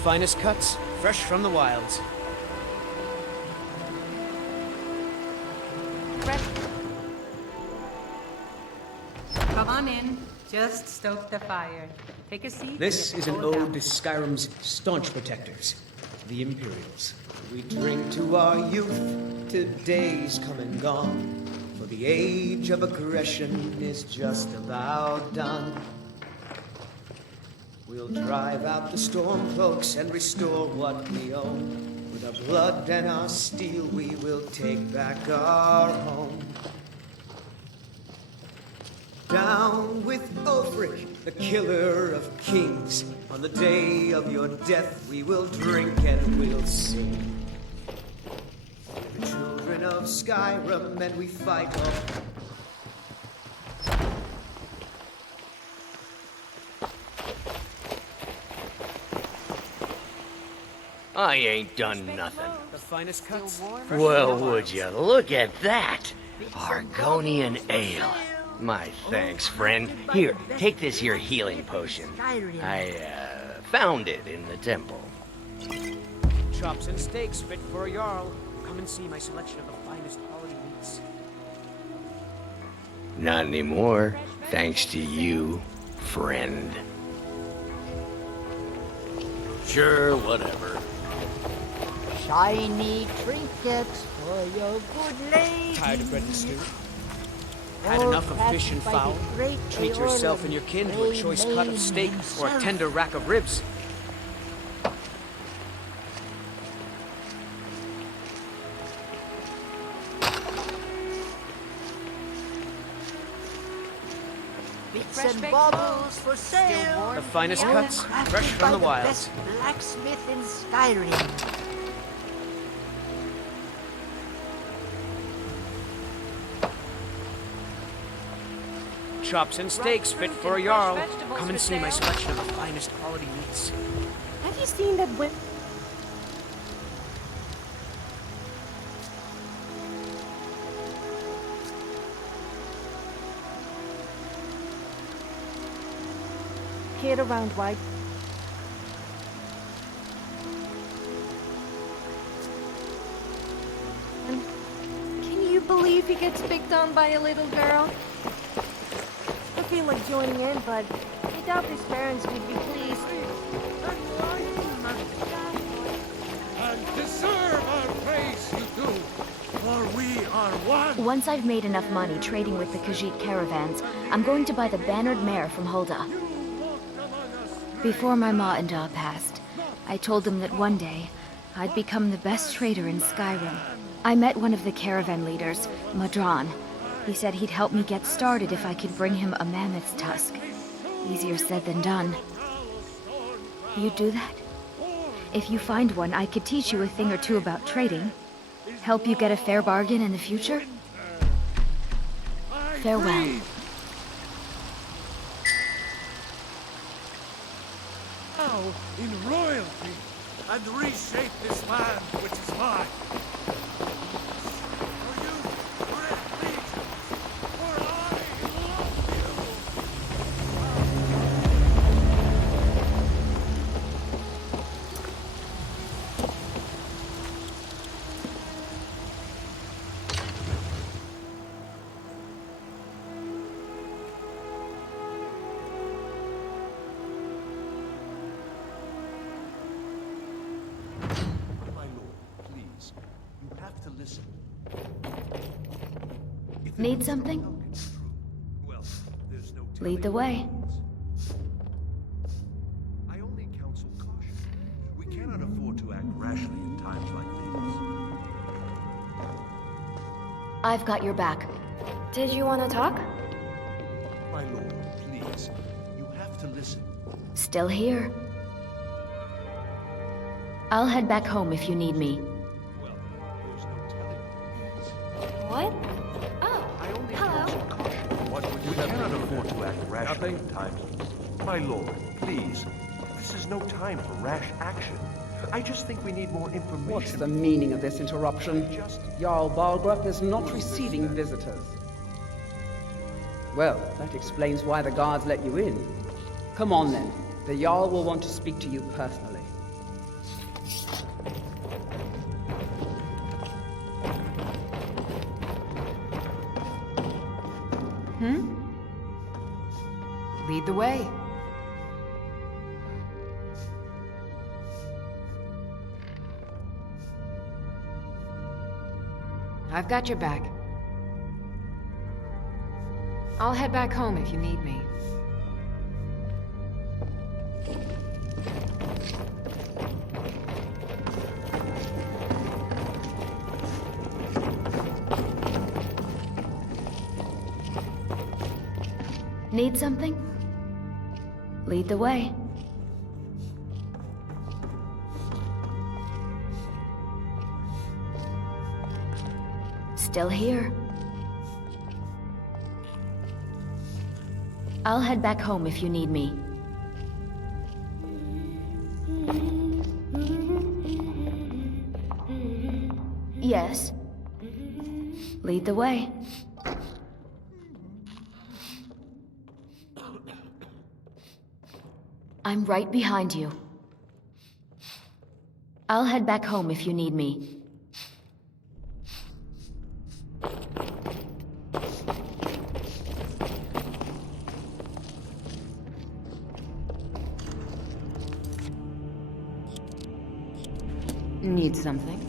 finest cuts, fresh from the wilds. Come on in. Just stoke the fire. Take a seat. This is an ode to Skyrim's staunch protectors, the Imperials. We drink to our youth, to days come and gone, for the age of aggression is just about done. We'll drive out the stormcloaks and restore what we own. With our blood and our steel, we will take back our home. Down with Ulfric, the killer of kings. On the day of your death, we will drink and we'll sing. We're the children of Skyrim, and we fight on. I ain't done nothing. The finest cuts. Well, would you look at that? Argonian ale. My thanks, friend. Here, take this here healing potion. I, found it in the temple. Chops and steaks fit for a Jarl. Come and see my selection of the finest quality meats. Not anymore, thanks to you, friend. Sure, whatever. Shiny trinkets for your good lady. Tired of bread and stew? Had enough of fish and fowl? Treat yourself and your kin to a choice cut of steak or a tender rack of ribs. Bits and baubles for sale. The finest cuts, fresh from the wilds. Blacksmith in Skyrim. Chops and steaks fit for a Jarl. Come and see my selection of the finest quality meats. Have you seen that kid around white? Can you believe he gets picked on by a little girl? I feel like joining in, but I doubt his parents would be pleased. And deserve our praise, you do, for we are one. Once I've made enough money trading with the Khajiit caravans, I'm going to buy the bannered mare from Hulda. Before my ma and Da passed, I told them that one day, I'd become the best trader in Skyrim. I met one of the caravan leaders, Madran. He said he'd help me get started if I could bring him a mammoth's tusk. Easier said than done. You'd do that? If you find one, I could teach you a thing or two about trading. Help you get a fair bargain in the future? Farewell. Now in royalty, and reshape this land which is mine. Need something? Lead the way. I only counsel caution. We cannot afford to act rashly in times like these. I've got your back. Did you want to talk? My lord, please. You have to listen. Still here. I'll head back home if you need me. What? We cannot afford to act rashly in times. My lord, please. This is no time for rash action. I just think we need more information. What's the meaning of this interruption? Jarl Balgrup is not receiving visitors. Well, that explains why the guards let you in. Come on then. The Jarl will want to speak to you personally. Lead the way. I've got your back. I'll head back home if you need me. Need something? Lead the way. Still here. I'll head back home if you need me. Yes. Lead the way. I'm right behind you. I'll head back home if you need me. Need something?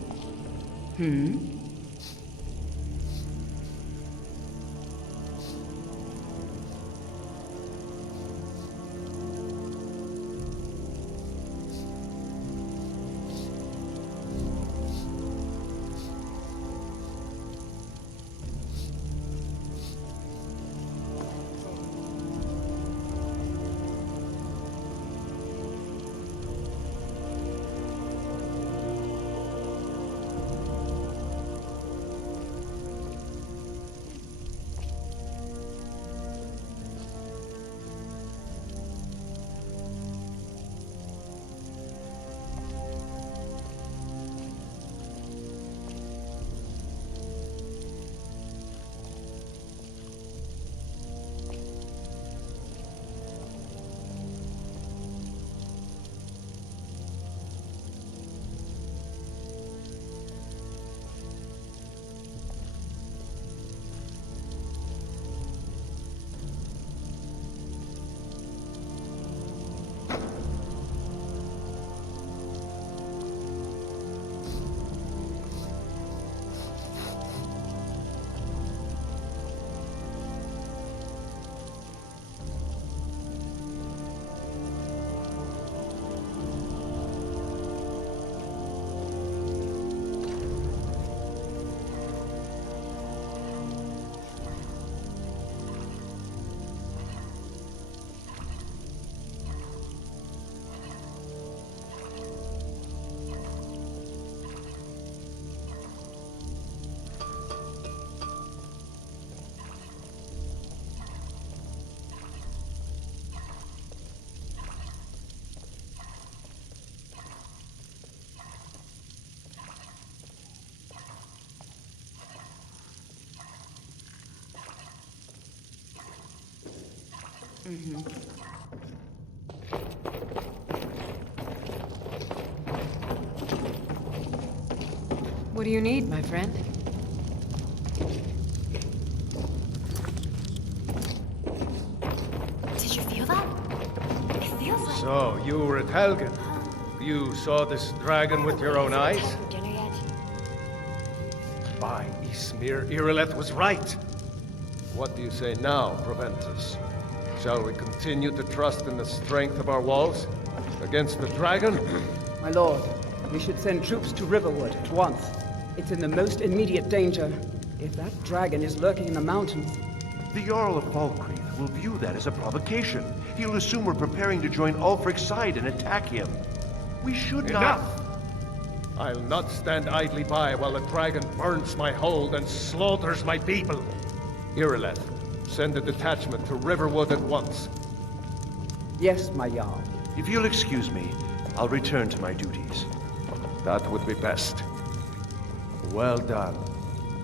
What do you need, my friend? Did you feel that? It feels like... So, you were at Helgen. You saw this dragon with your own eyes? For dinner yet? By Ismir, Irileth was right. What do you say now, Proventus? Shall we continue to trust in the strength of our walls? Against the dragon? My lord, we should send troops to Riverwood at once. It's in the most immediate danger. If that dragon is lurking in the mountains... The Jarl of Falkreath will view that as a provocation. He'll assume we're preparing to join Ulfric's side and attack him. We should not... Enough! I'll not stand idly by while the dragon burns my hold and slaughters my people. Irileth, send a detachment to Riverwood at once. Yes, my Jarl. If you'll excuse me, I'll return to my duties. That would be best. Well done.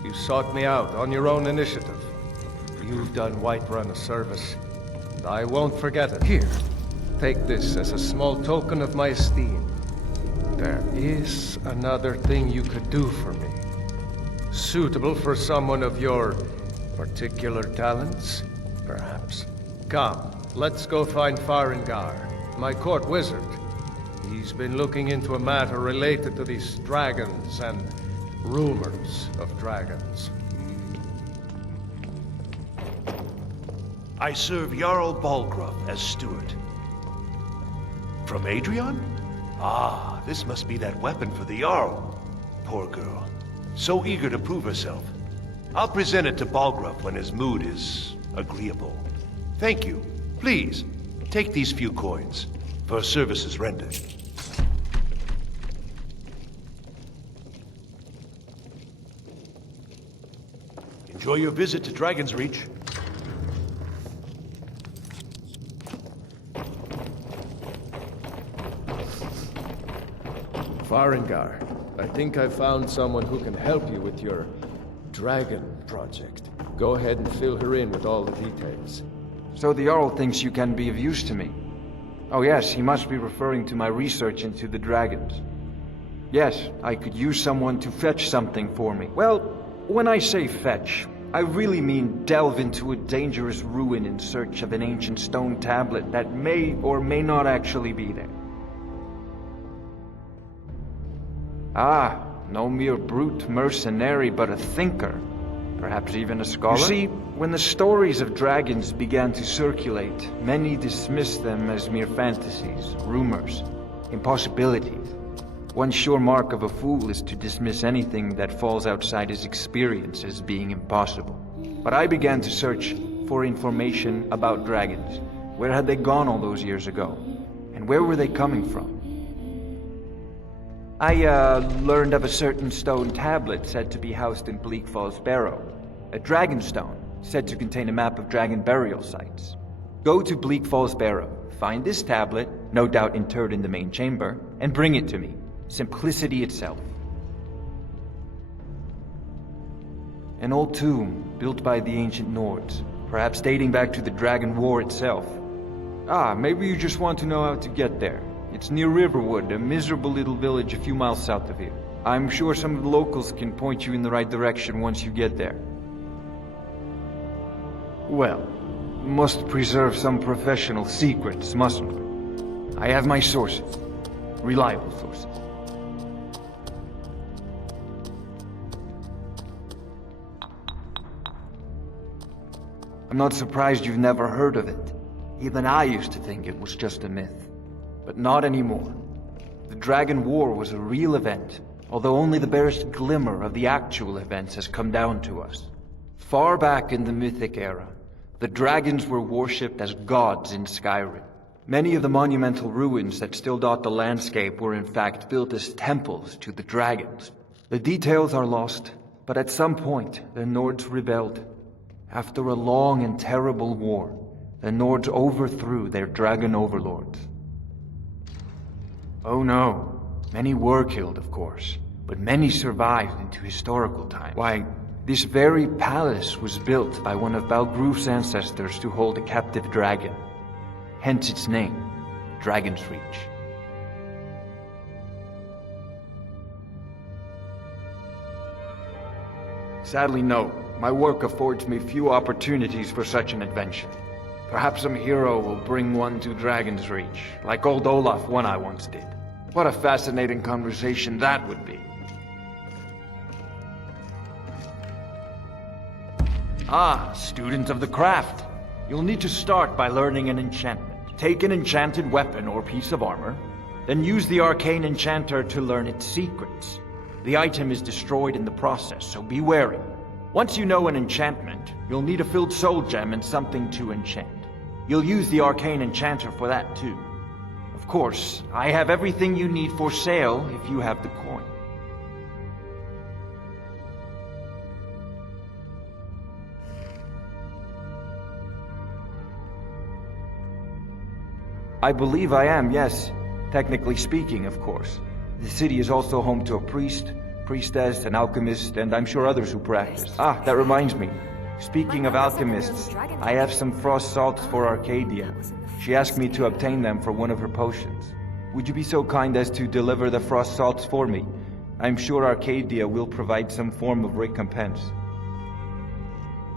You sought me out on your own initiative. You've done Whiterun a service, and I won't forget it. Here, take this as a small token of my esteem. There is another thing you could do for me. Suitable for someone of your particular talents. perhaps. Come, let's go find Farengar, my court wizard. He's been looking into a matter related to these dragons and rumors of dragons. I serve Jarl Balgruuf as steward. From Adrian? Ah, this must be that weapon for the Jarl. Poor girl. So eager to prove herself. I'll present it to Balgruuf when his mood is agreeable. Thank you. Please, take these few coins for services rendered. Enjoy your visit to Dragon's Reach. Farengar, I think I found someone who can help you with your dragon project. Go ahead and fill her in with all the details. So the Jarl thinks you can be of use to me. Oh yes, he must be referring to my research into the dragons. Yes, I could use someone to fetch something for me. Well, when I say fetch, I really mean delve into a dangerous ruin in search of an ancient stone tablet that may or may not actually be there. Ah, no mere brute mercenary, but a thinker. Perhaps even a scholar? You see, when the stories of dragons began to circulate, many dismissed them as mere fantasies, rumors, impossibilities. One sure mark of a fool is to dismiss anything that falls outside his experience as being impossible. But I began to search for information about dragons. Where had they gone all those years ago? And where were they coming from? I learned of a certain stone tablet said to be housed in Bleak Falls Barrow. A dragon stone, said to contain a map of dragon burial sites. Go to Bleak Falls Barrow, find this tablet, no doubt interred in the main chamber, and bring it to me. Simplicity itself. An old tomb, built by the ancient Nords, perhaps dating back to the Dragon War itself. Ah, maybe you just want to know how to get there. It's near Riverwood, a miserable little village a few miles south of here. I'm sure some of the locals can point you in the right direction once you get there. Well, must preserve some professional secrets, mustn't we? I have my sources. Reliable sources. I'm not surprised you've never heard of it. Even I used to think it was just a myth. But not anymore. The Dragon War was a real event, although only the barest glimmer of the actual events has come down to us. Far back in the Mythic era, the dragons were worshipped as gods in Skyrim. Many of the monumental ruins that still dot the landscape were in fact built as temples to the dragons. The details are lost, but at some point, the Nords rebelled. After a long and terrible war, the Nords overthrew their dragon overlords. Oh no, many were killed, of course, but many survived into historical times. Why, this very palace was built by one of Balgruuf's ancestors to hold a captive dragon. Hence its name, Dragon's Reach. Sadly, no. My work affords me few opportunities for such an adventure. Perhaps some hero will bring one to Dragon's Reach, like old Olaf one I once did. What a fascinating conversation that would be. Ah, student of the craft. You'll need to start by learning an enchantment. Take an enchanted weapon or piece of armor, then use the arcane enchanter to learn its secrets. The item is destroyed in the process, so be wary. Once you know an enchantment, you'll need a filled soul gem and something to enchant. You'll use the arcane enchanter for that too. Of course, I have everything you need for sale if you have the coin. I believe I am, yes. Technically speaking, of course. The city is also home to a priest, priestess, an alchemist, and I'm sure others who practice. Ah, that reminds me. Speaking of alchemists, I have some frost salts for Arcadia. She asked me to obtain them for one of her potions. Would you be so kind as to deliver the frost salts for me? I'm sure Arcadia will provide some form of recompense.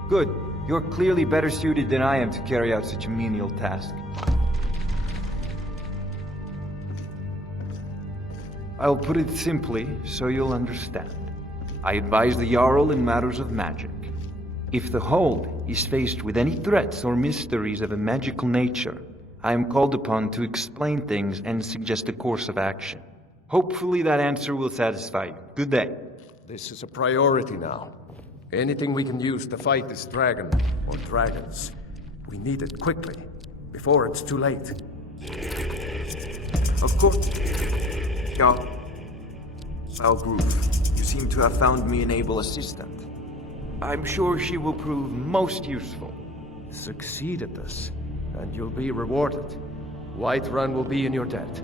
Good. You're clearly better suited than I am to carry out such a menial task. I'll put it simply so you'll understand. I advise the Jarl in matters of magic. If the Hold is faced with any threats or mysteries of a magical nature, I am called upon to explain things and suggest a course of action. Hopefully that answer will satisfy you. Good day. This is a priority now. Anything we can use to fight this dragon, or dragons, we need it quickly, before it's too late. Of course. Yeah. Valgroove, you seem to have found me an able assistant. I'm sure she will prove most useful. Succeed at this, and you'll be rewarded. Whiterun will be in your debt.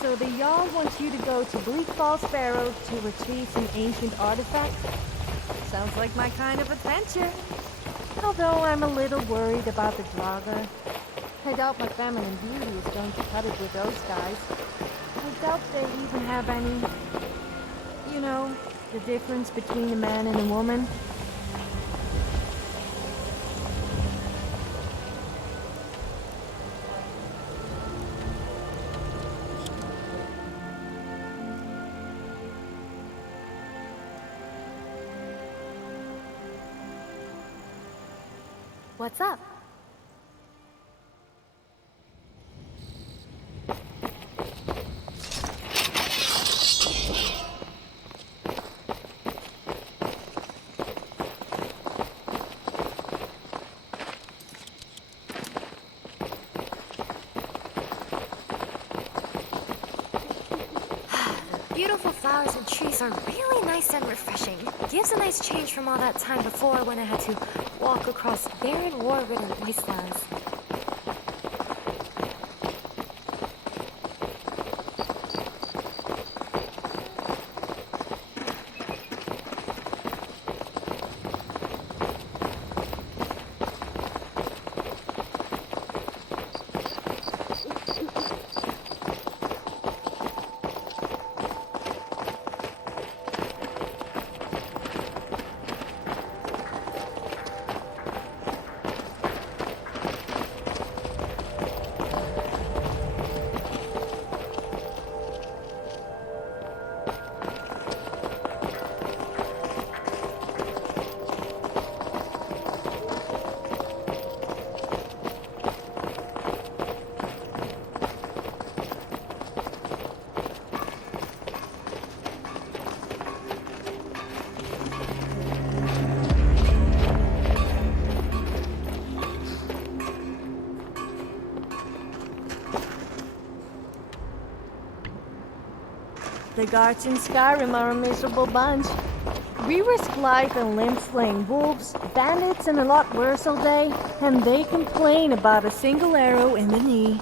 So the Jarl wants you to go to Bleak Falls Barrow to retrieve some ancient artifact? Sounds like my kind of adventure. Although I'm a little worried about the Draugr. I doubt my feminine beauty is going to cut it with those guys. I doubt they even have any... You know, the difference between a man and a woman. What's up? Beautiful flowers and trees are really nice and refreshing. Gives a nice change from all that time before when I had to walk across barren, war-ridden wastelands. The guards in Skyrim are a miserable bunch. We risk life and limb slaying wolves, bandits, and a lot worse all day, and they complain about a single arrow in the knee.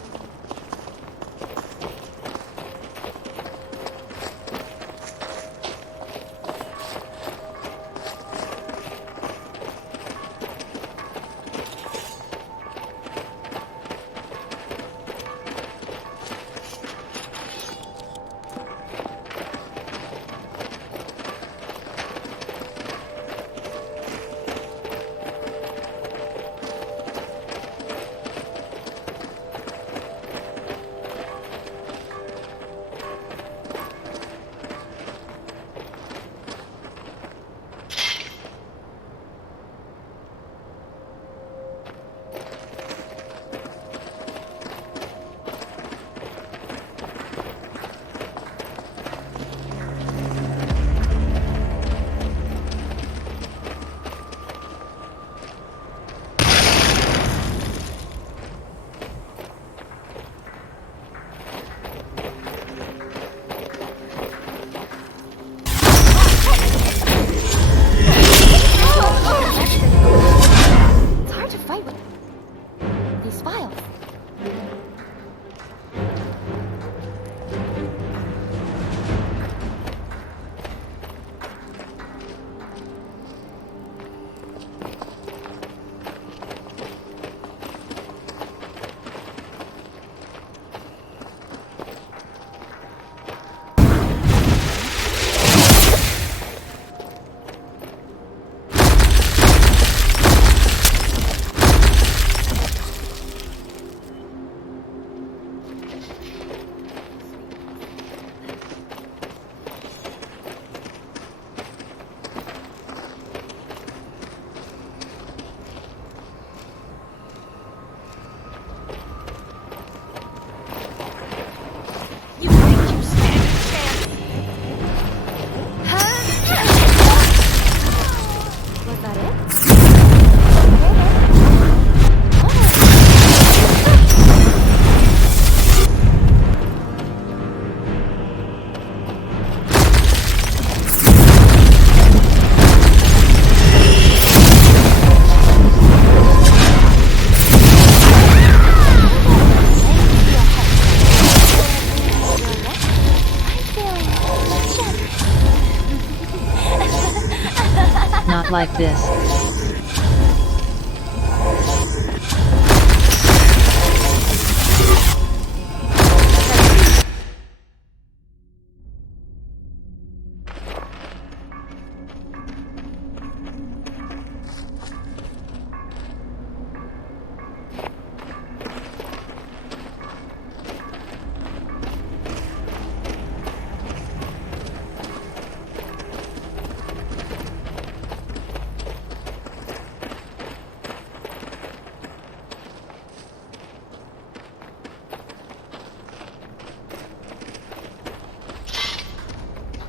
Not like this.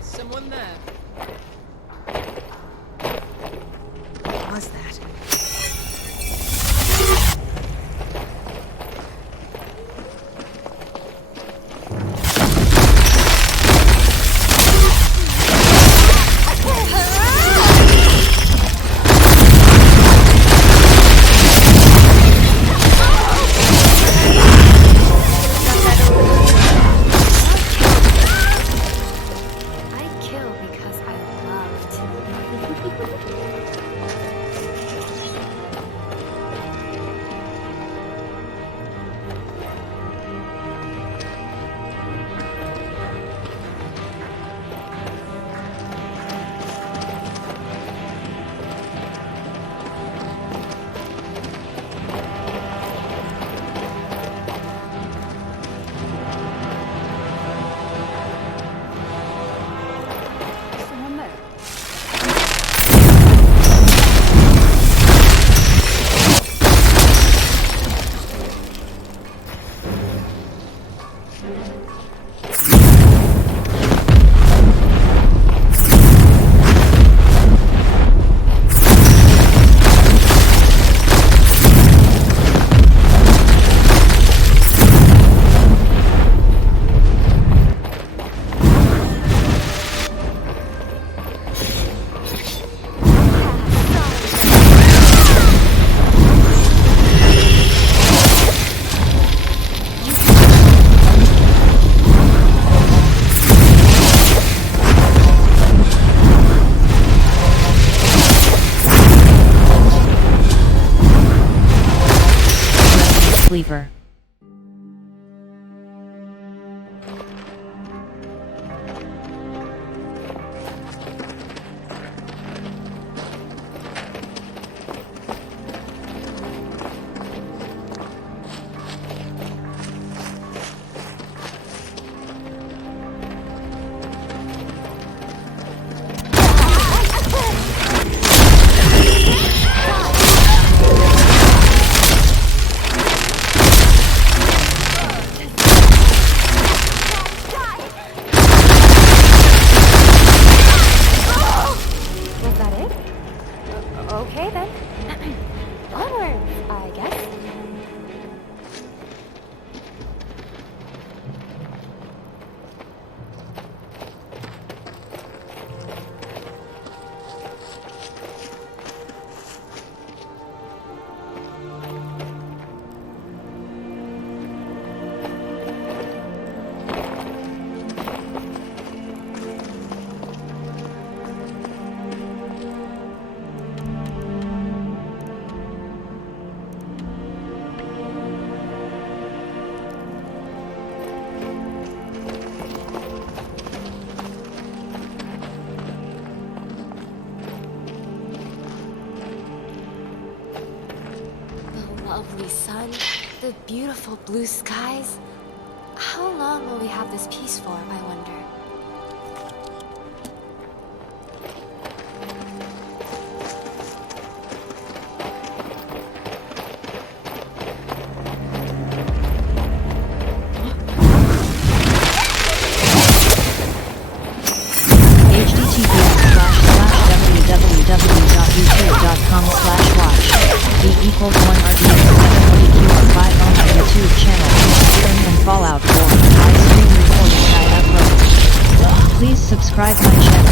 Someone there. What was that? The beautiful blue skies. How long will we have this peace for, I wonder? https://www.youtube.com/watch D=1RD780QR5 on the YouTube channel Skyrim and Fallout 4 live stream recordings I upload. Please subscribe my channel.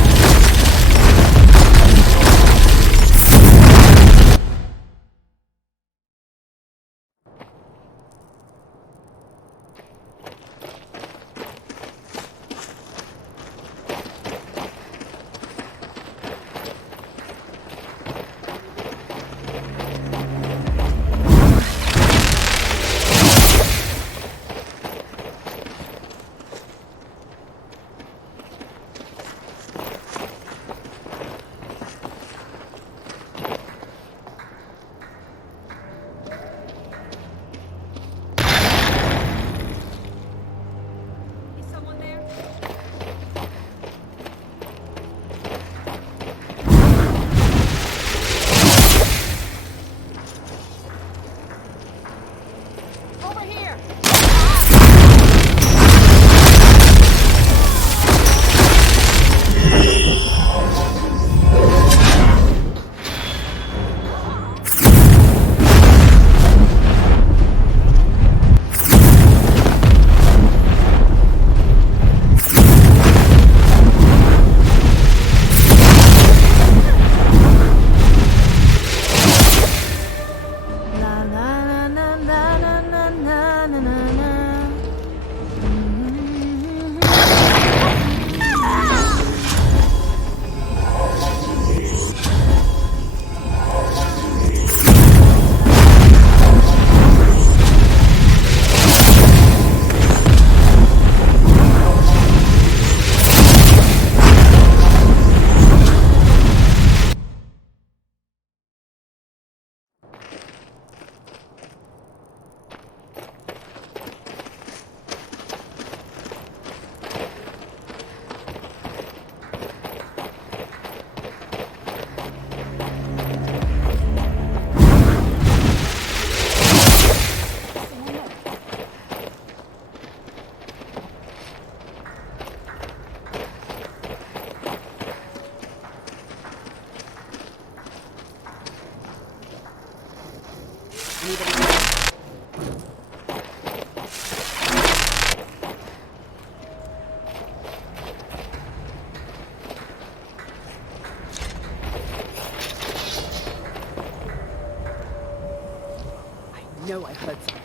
know I heard something.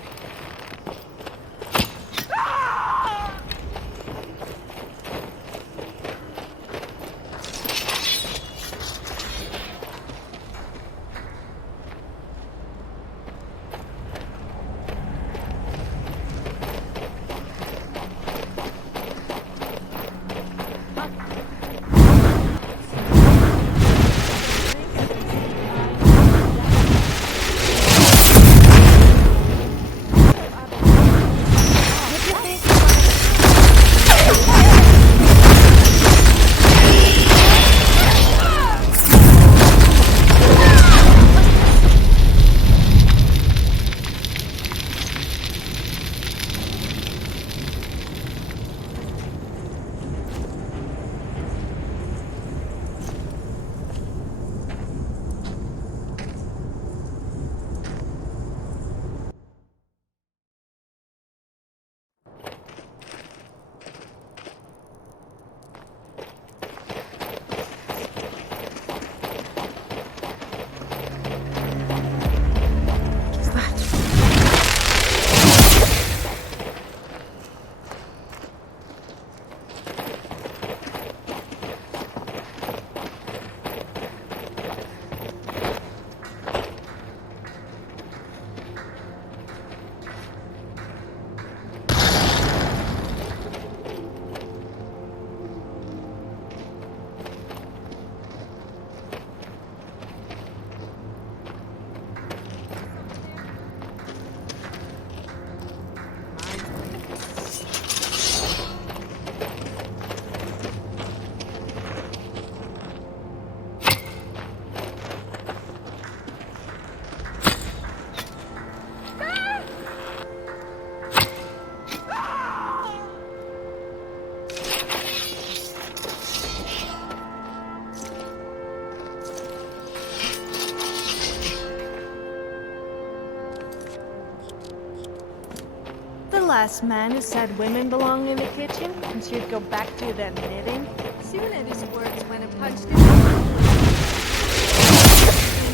last man who said women belong in the kitchen and should go back to their knitting. Soon at his words when it punched him.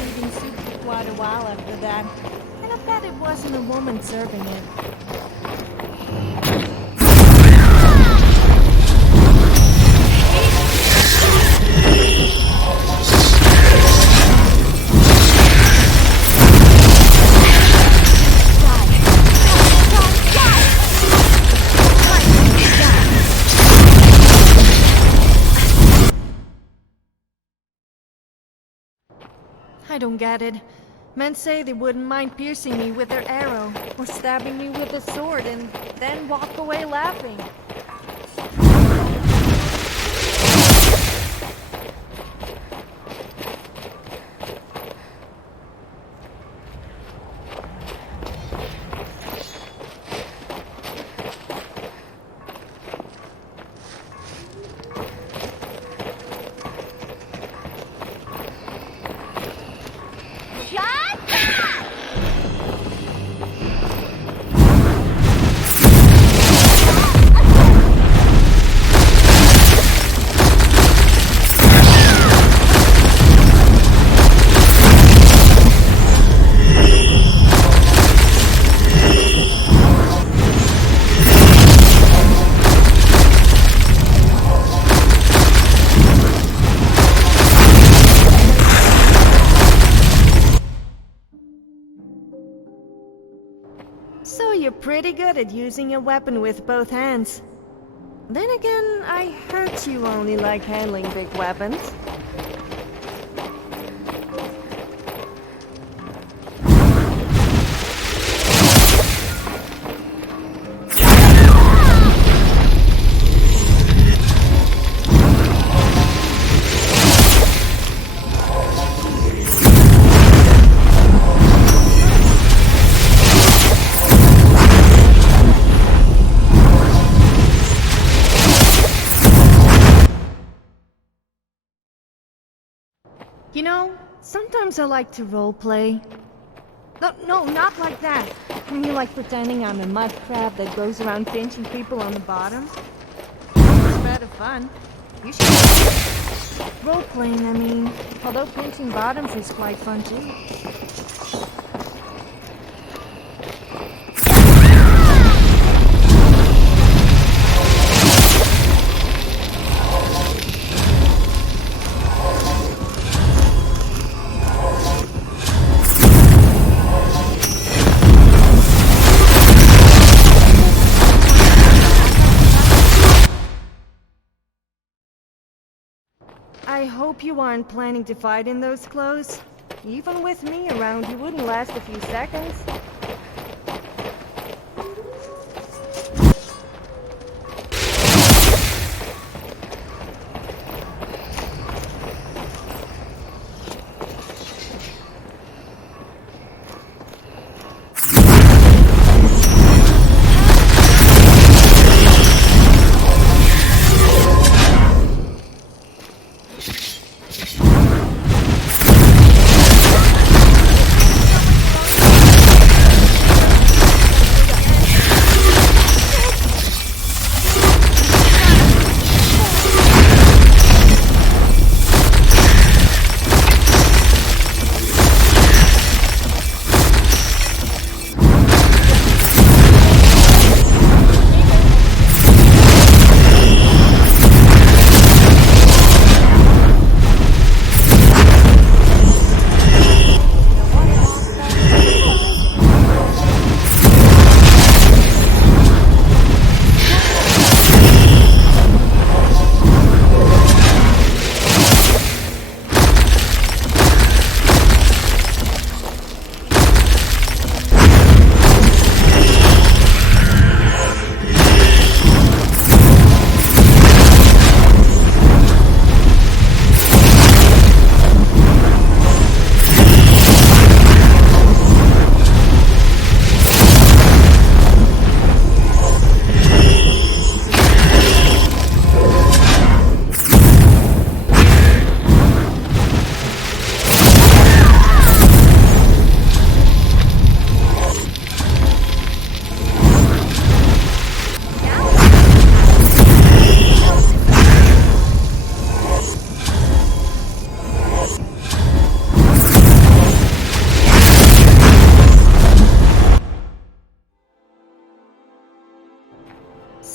Eating soup for quite a while after that. And I bet it wasn't a woman serving it. I don't get it. Men say they wouldn't mind piercing me with their arrow, or stabbing me with a sword, and then walk away laughing. So you're pretty good at using a weapon with both hands. Then again, I heard you only like handling big weapons. You know, sometimes I like to roleplay. No, not like that. I mean, like pretending I'm a mud crab that goes around pinching people on the bottom. It's rather fun. You should... Roleplaying, I mean. Although pinching bottoms is quite fun too. I hope you aren't planning to fight in those clothes. Even with me around, you wouldn't last a few seconds.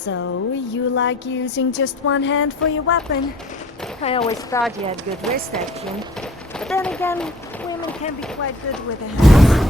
So, you like using just one hand for your weapon? I always thought you had good wrist action. But then again, women can be quite good with a hand.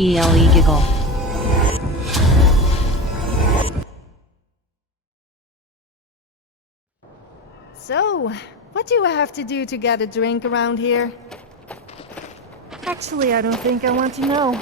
ELE giggle. So, what do I have to do to get a drink around here? Actually, I don't think I want to know.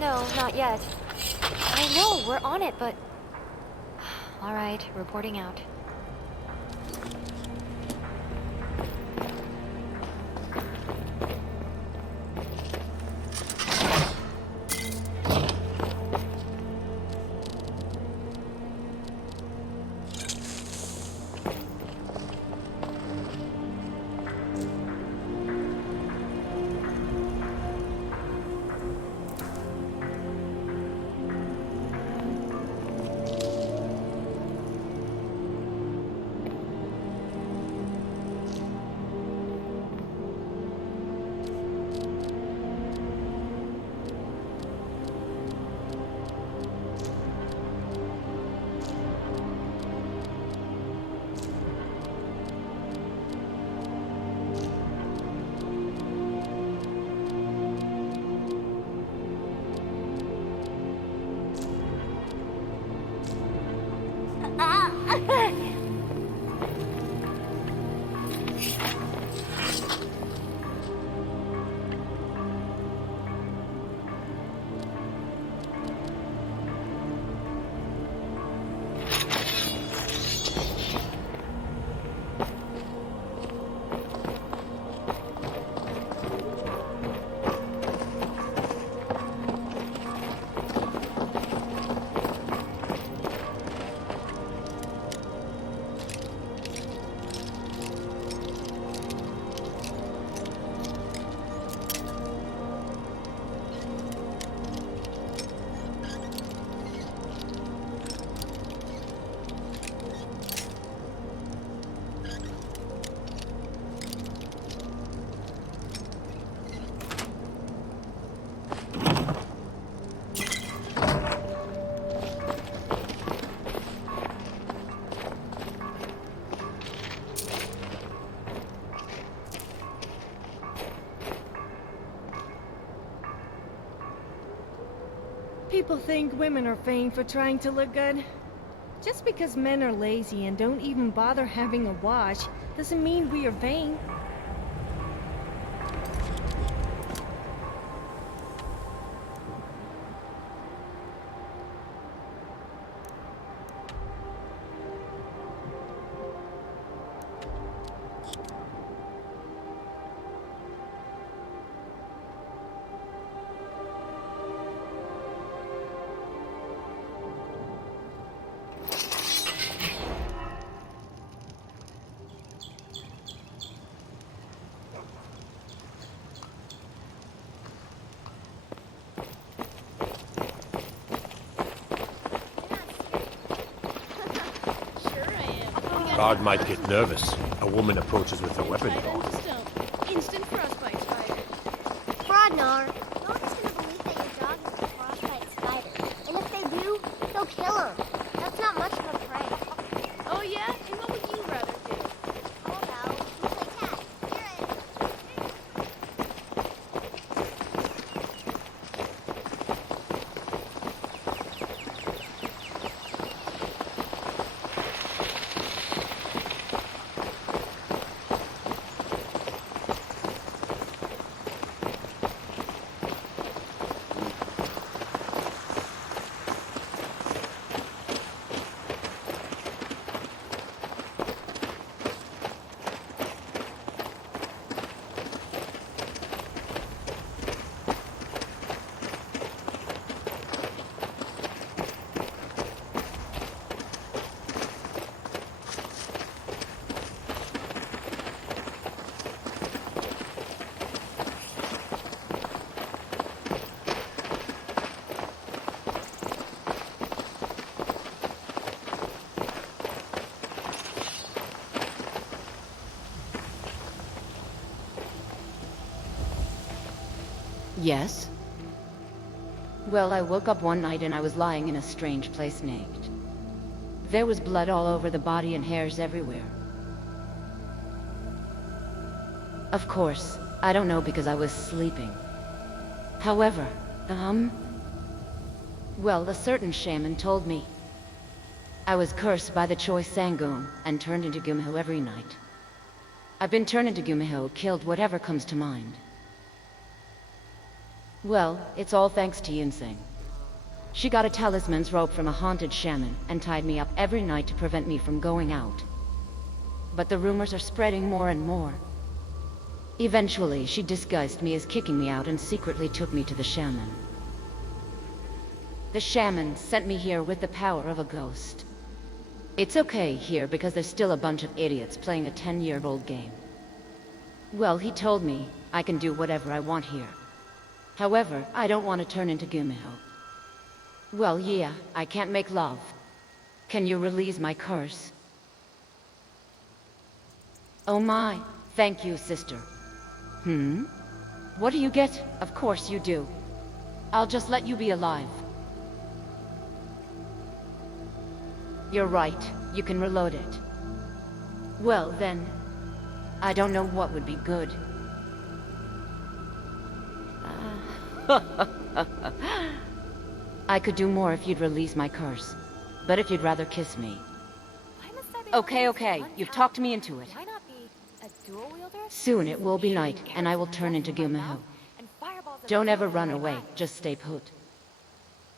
No, not yet. I know, we're on it, but... Alright, reporting out. people think women are vain for trying to look good. Just because men are lazy and don't even bother having a wash doesn't mean we are vain. Guard might get nervous. A woman approaches with a weapon drawn. Instant frostbite spider. Frodnar, no one's gonna believe that your dog is a frostbite spider. And if they do, they'll kill her. That's not much of a prank. Oh yeah? And what would you rather do? Oh no, we play tag. You're in. Yes? Well, I woke up one night and I was lying in a strange place naked. There was blood all over the body and hairs everywhere. Of course, I don't know because I was sleeping. However, well, a certain shaman told me I was cursed by the choice Sangoon and turned into Gumho every night. I've been turned into Gumho, killed whatever comes to mind. Well, it's all thanks to Yinseng. She got a talisman's rope from a haunted shaman and tied me up every night to prevent me from going out. But the rumors are spreading more and more. Eventually, she disguised me as kicking me out and secretly took me to the shaman. The shaman sent me here with the power of a ghost. It's okay here because there's still a bunch of idiots playing a 10-year-old game. Well, he told me I can do whatever I want here. However, I don't want to turn into Gumho. Well, yeah, I can't make love. Can you release my curse? Oh my, thank you, sister. What do you get? Of course you do. I'll just let you be alive. You're right, you can reload it. Well then, I don't know what would be good. I could do more if you'd release my curse. But if you'd rather kiss me. Okay, you've talked me into it. Why not be a dual wielder? Soon it will be night, and I will turn into Gumho. Don't ever run away, just stay put.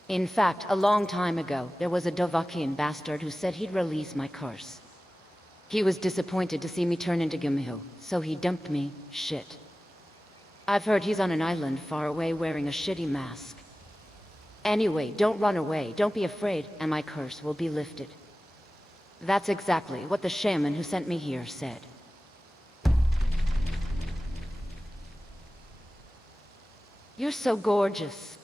In fact, a long time ago, there was a Dovahkian bastard who said he'd release my curse. He was disappointed to see me turn into Gumho, so he dumped me. Shit. I've heard he's on an island far away wearing a shitty mask. Anyway, don't run away, don't be afraid, and my curse will be lifted. That's exactly what the shaman who sent me here said. You're so gorgeous.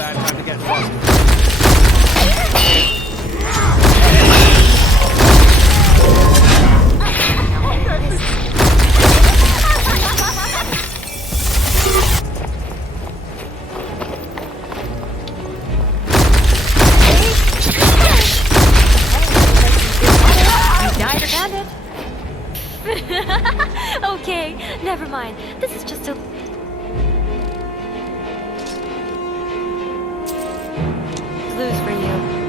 bad time to get lost. Okay, never mind. This is just a... Blues for you.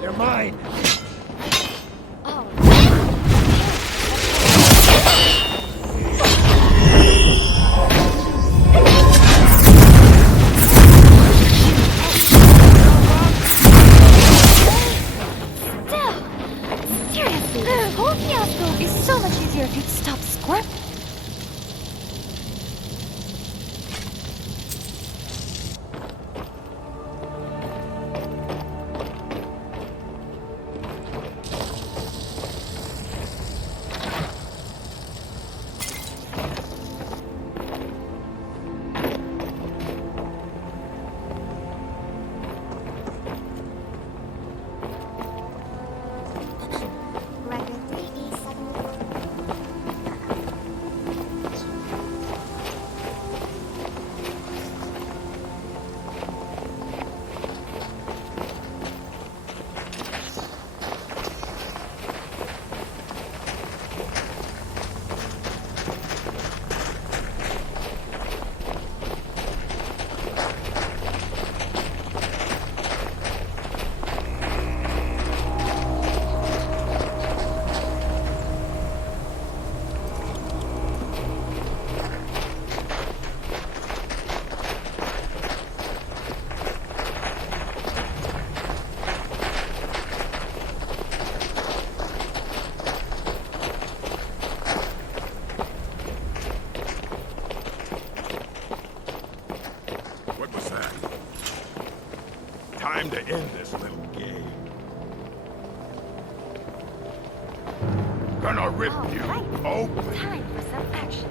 You're mine! Seriously, this whole fiasco is so much easier if you'd stop squirming. Time to end this little game. Gonna rip you open. Time for some action.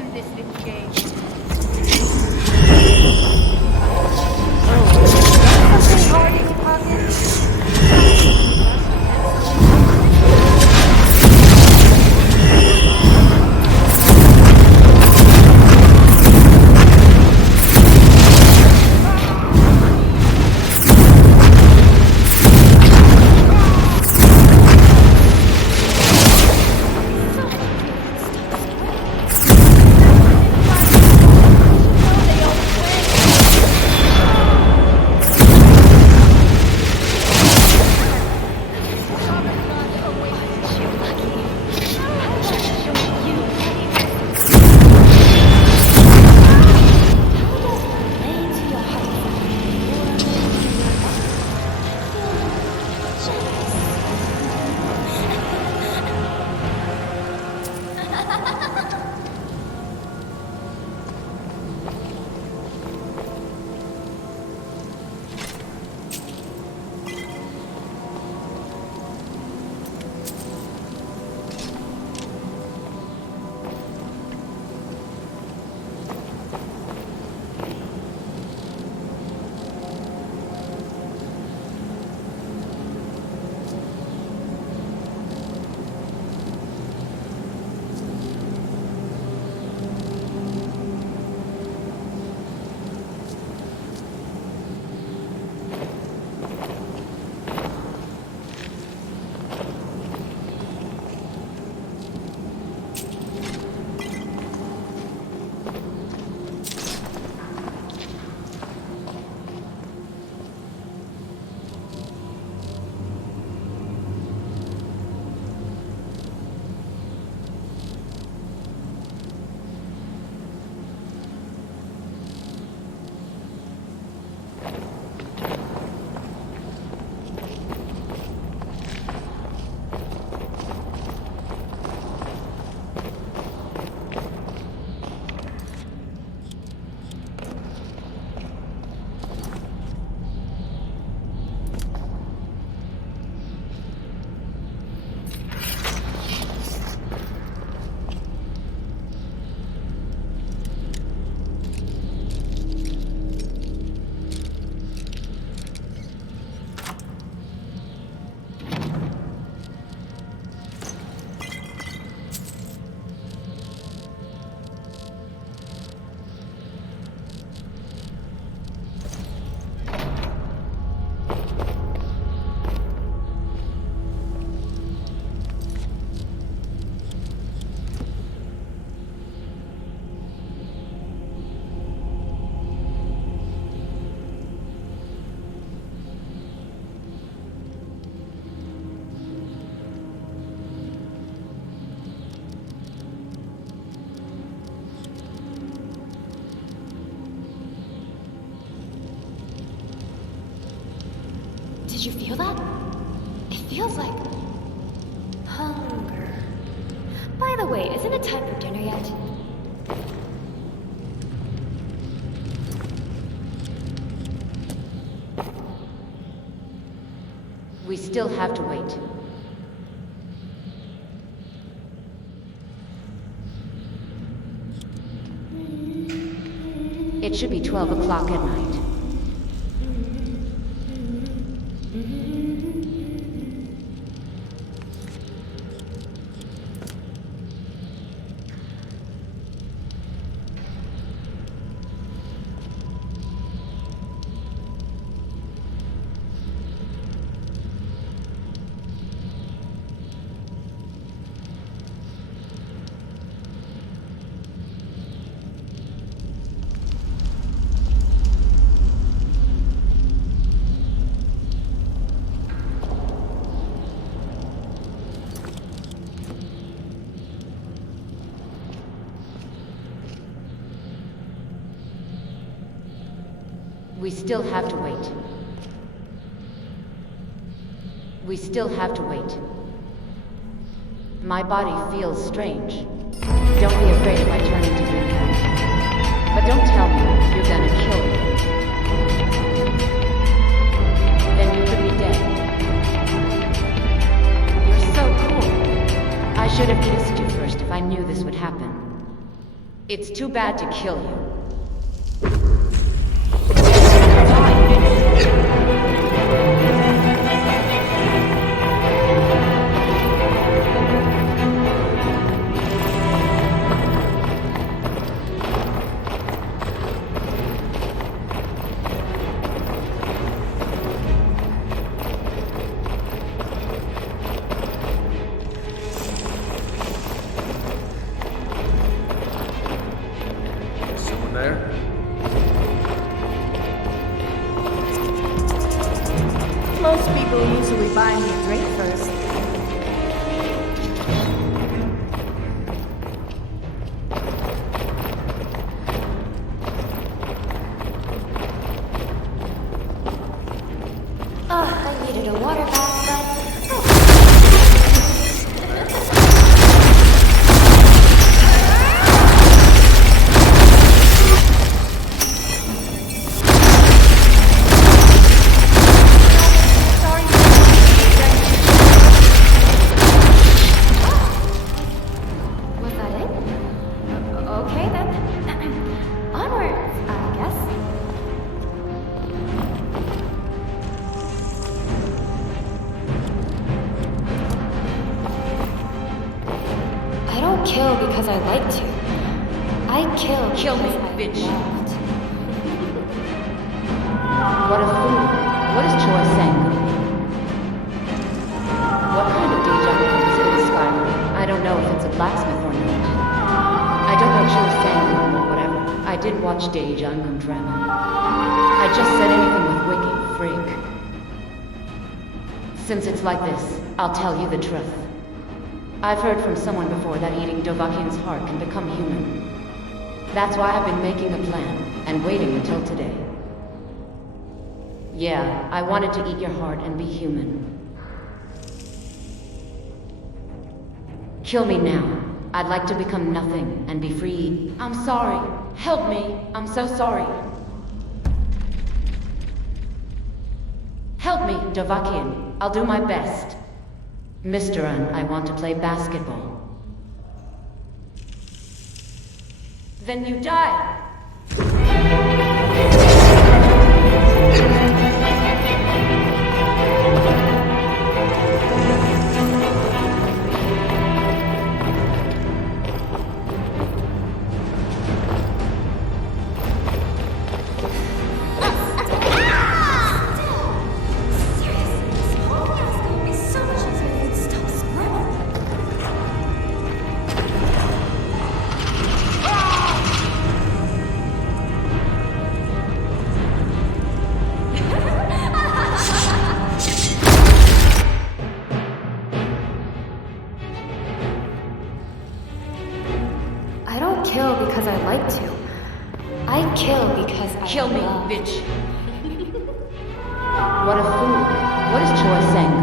end this little game. Something hard in your pocket? Did you feel that? It feels like hunger. By the way, isn't it time for dinner yet? We still have to wait. It should be 12 o'clock at night. We still have to wait. We still have to wait. My body feels strange. Don't be afraid if I turn into your kind. But don't tell me you're gonna kill me. Then you could be dead. You're so cool. I should have kissed you first if I knew this would happen. It's too bad to kill you. Someone there? Most people usually buy me a drink first. I needed a water bath, but... Was that it? Okay then. Onwards, I guess. I don't kill because I like to. I kill Kill me, because I bitch. love to. What a fool. What is Choi saying? What kind of day job is it in Skyrim? I don't know if it's a blacksmith or not. I don't know Choi saying or whatever. I did watch Day Jungle drama. I just said anything with wicked freak. Since it's like this, I'll tell you the truth. I've heard from someone before that eating Dovahkiin's heart can become human. That's why I've been making a plan and waiting until today. Yeah, I wanted to eat your heart and be human. Kill me now. I'd like to become nothing and be free. I'm sorry. Help me. I'm so sorry. Help me, Dovahkiin. I'll do my best. Mr. I want to play basketball. Then you die. I don't kill because I like to. I kill because I Kill me, love bitch. What a fool. What is Choi saying?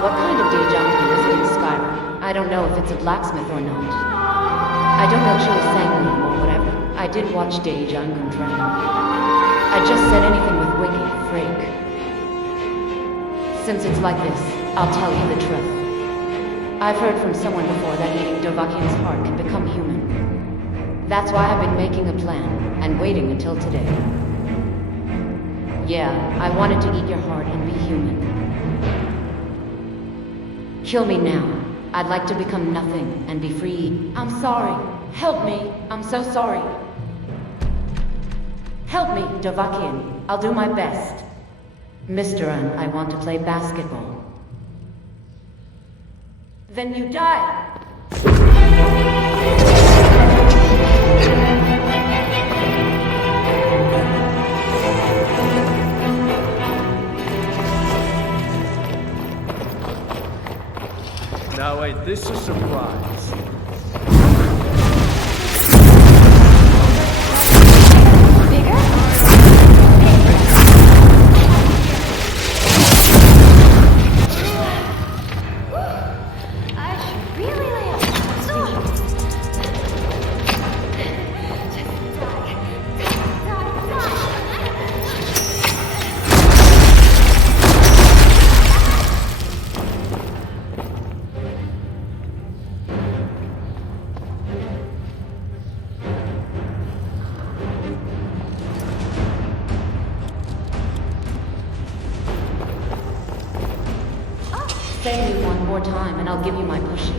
What kind of day job is it in Skyrim? I don't know if it's a blacksmith or not. I don't know Choi saying or whatever. I did watch Day Jungle drama. I just said anything with wicked freak. Since it's like this, I'll tell you the truth. I've heard from someone before that eating Dovahkiin's heart can become human. That's why I've been making a plan and waiting until today. Yeah, I wanted to eat your heart and be human. Kill me now. I'd like to become nothing and be free. I'm sorry. Help me. I'm so sorry. Help me, Dovahkiin. I'll do my best. Mr. I want to play basketball. Then you die. Now ain't this a surprise? time and I'll give you my pushing.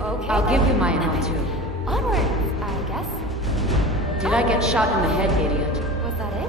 Okay. I'll give you my ammo too. Onward, I guess. Did I get shot in the head, idiot? Was that it?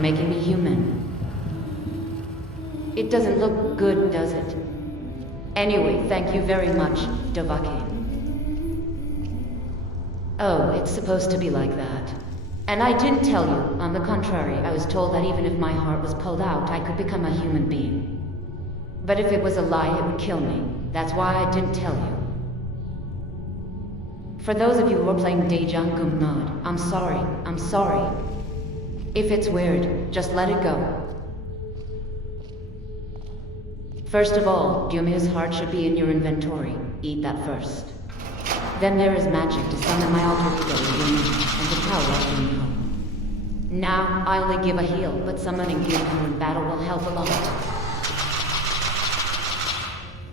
Making me human. It doesn't look good, does it? Anyway, thank you very much, Dovahkiin. Oh, it's supposed to be like that. And I didn't tell you. On the contrary, I was told that even if my heart was pulled out, I could become a human being. But if it was a lie, it would kill me. That's why I didn't tell you. For those of you who are playing Dejang Gumnad, I'm sorry. I'm sorry. If it's weird, just let it go. First of all, Gyumi's heart should be in your inventory. Eat that first. Then there is magic to summon my alter ego Gyumi and the power of Gyumi. Now, I only give a heal, but summoning Gyumi in battle will help a lot.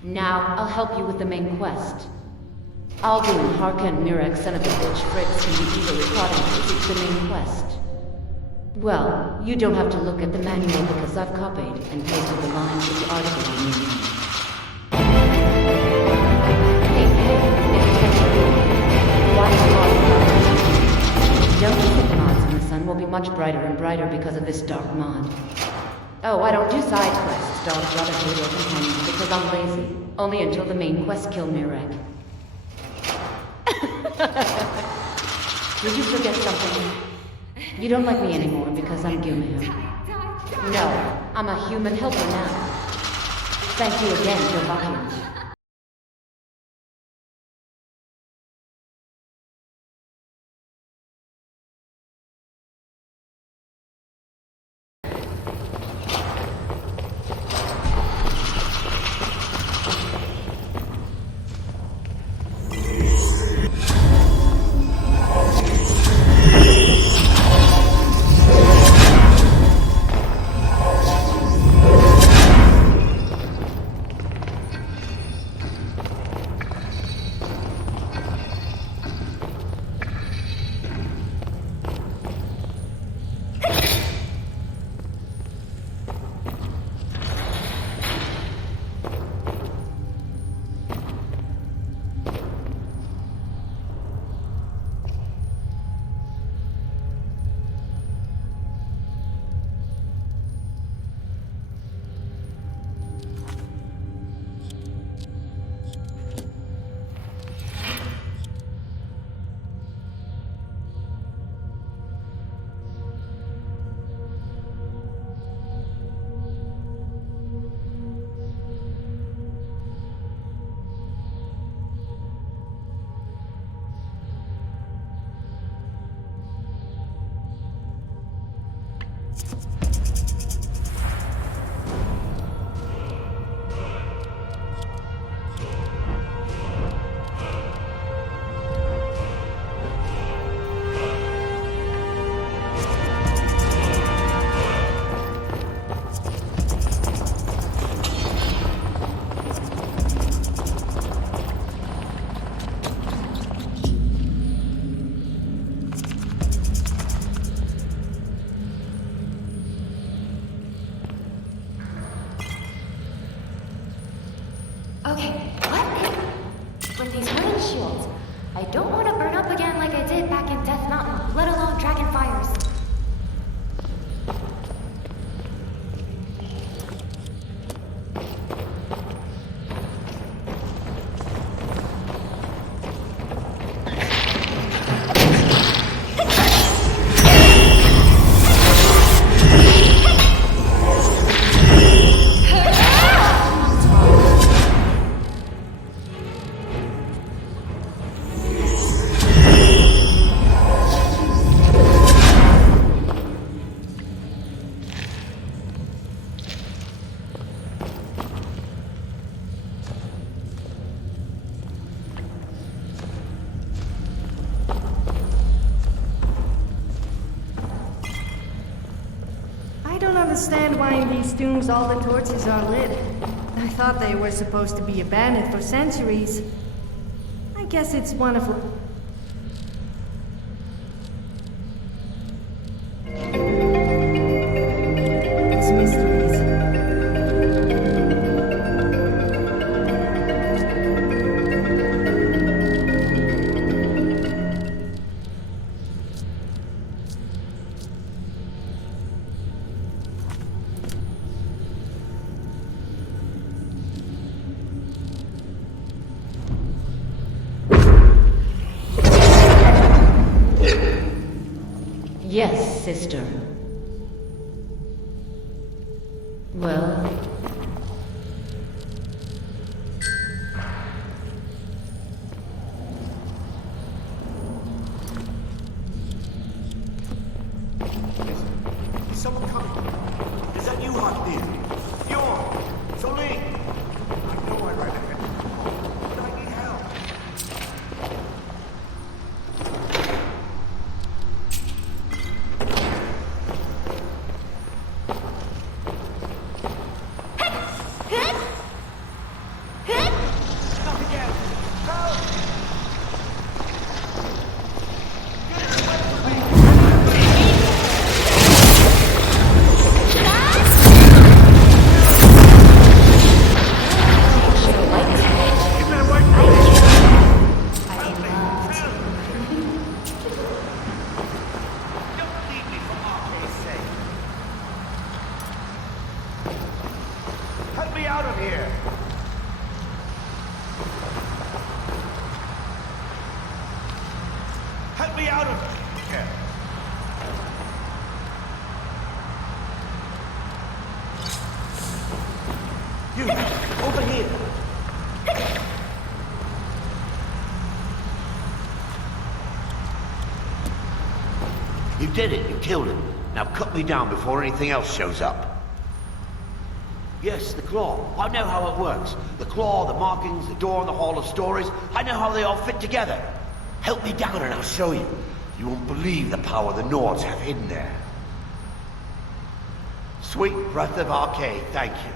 Now, I'll help you with the main quest. Aldu and Harkan Mirek, son of a bitch, Fritz, can be easily caught and complete the main quest. Well, you don't have to look at the manual because I've copied and pasted the lines of the article on you. Hey, why don't you think mods in the sun will be much brighter and brighter because of this dark mod? Oh, I don't do side quests, dog brotherhood or companions, because I'm lazy. Only until the main quest kill Mirek. Did you forget something? You don't like me anymore because I'm Gyumi. No, I'm a human helper now. Thank you again, Dovahkiin. Okay, what? With these wooden shields, I don't want to burn up again like I did back in Death Mountain, let alone dragon fires. I don't understand why in these tombs all the torches are lit. I thought they were supposed to be abandoned for centuries. I guess it's one of... It's mysteries. Yes, sister. Well... Is someone coming? Is that you, Haknir? Bjorn! Soling! I know I read it, but I need help. Not again! Help! Help me out of here! Help me out of here! You, over here! You did it. You killed him. Now cut me down before anything else shows up. Yes, the claw. I know how it works. The claw, the markings, the door in the Hall of Stories. I know how they all fit together. Help me down and I'll show you. You won't believe the power the Nords have hidden there. Sweet breath of Arcade, thank you.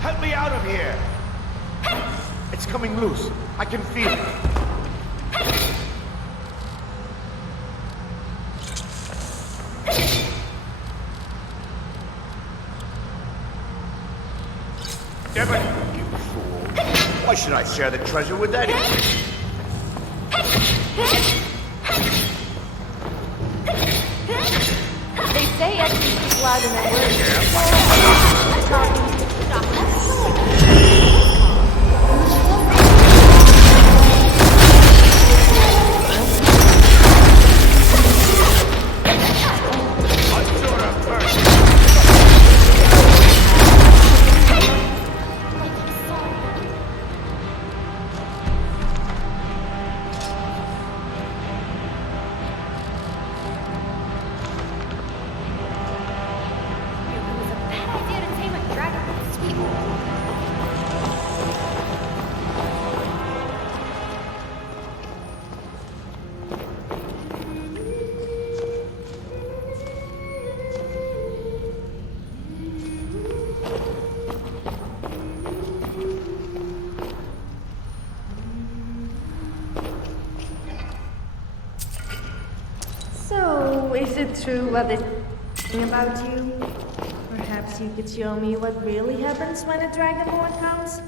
Help me out of here! It's coming loose. I can feel it. Damn it! You fool. Why should I share the treasure with that idiot? They say I can speak louder than words. Talking. Is it true what they say about you? Perhaps you could show me what really happens when a Dragonborn comes?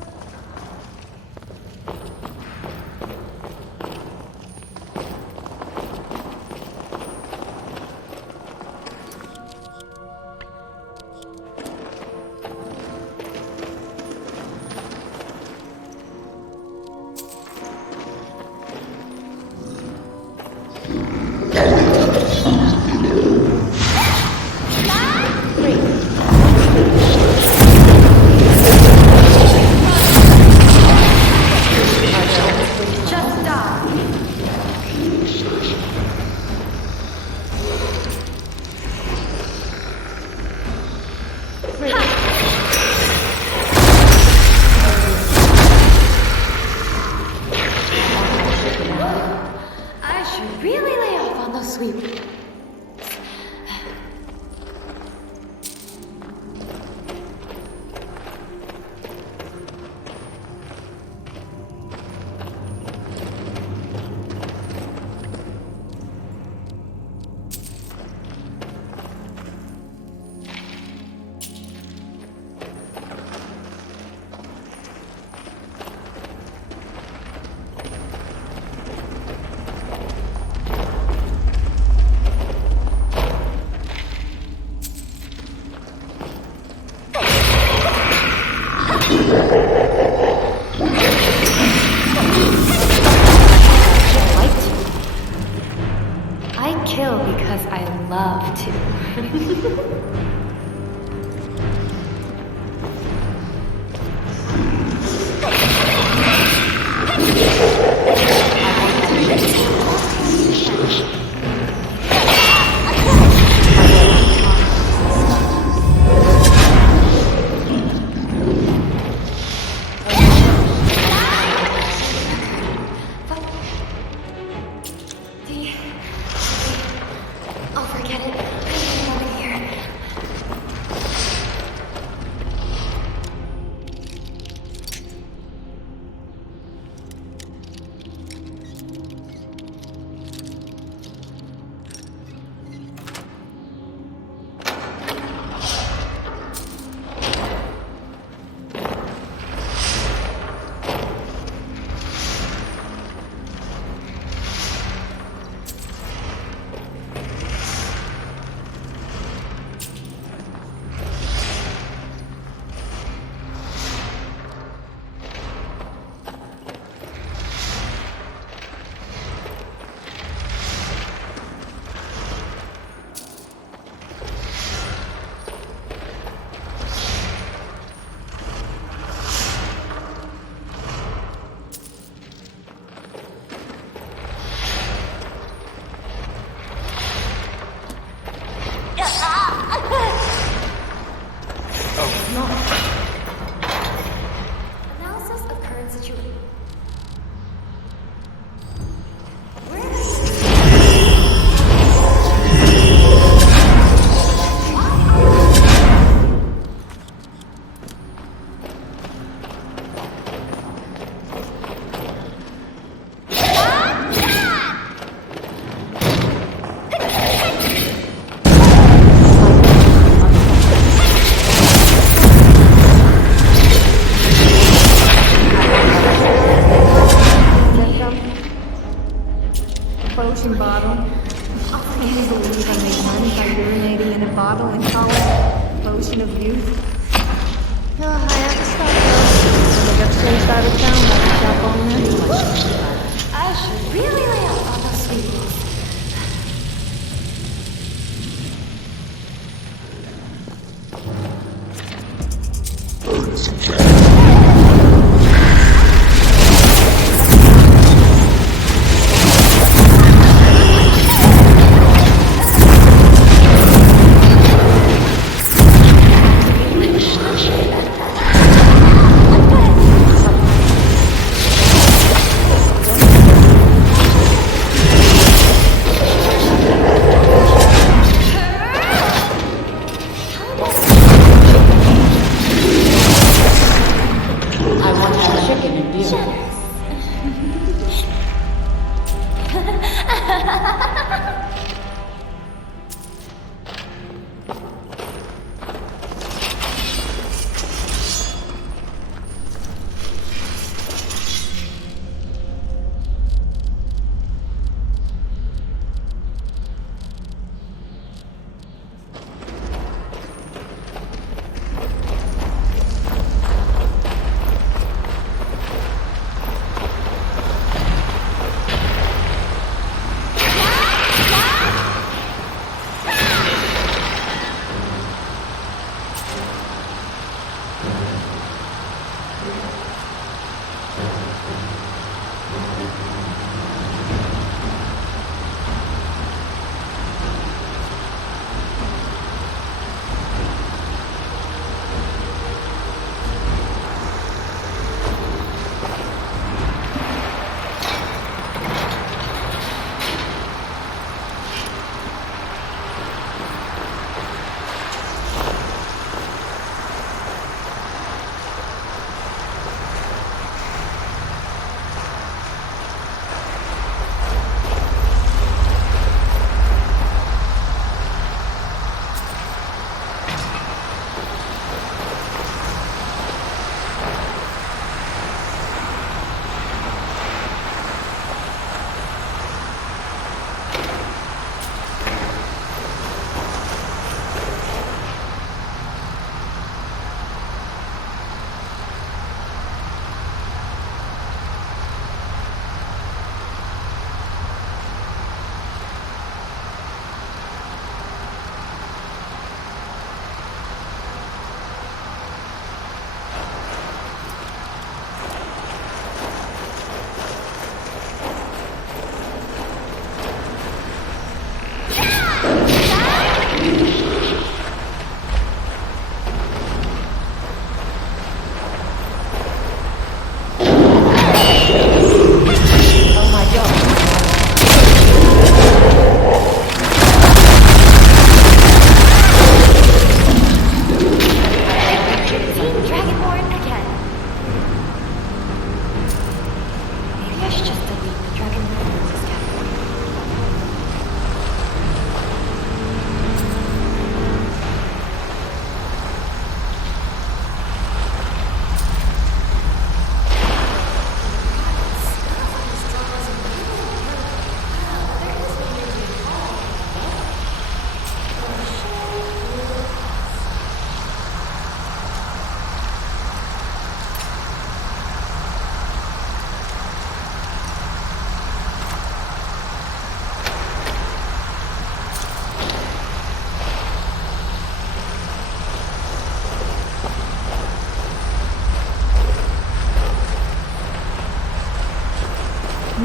I should just delete the dragon references category.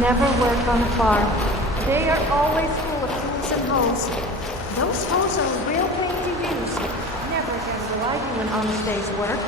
Never work on a farm. They are always full of tools and hoes. Those hoes are a real pain to use. Never again will I do an honest day's work.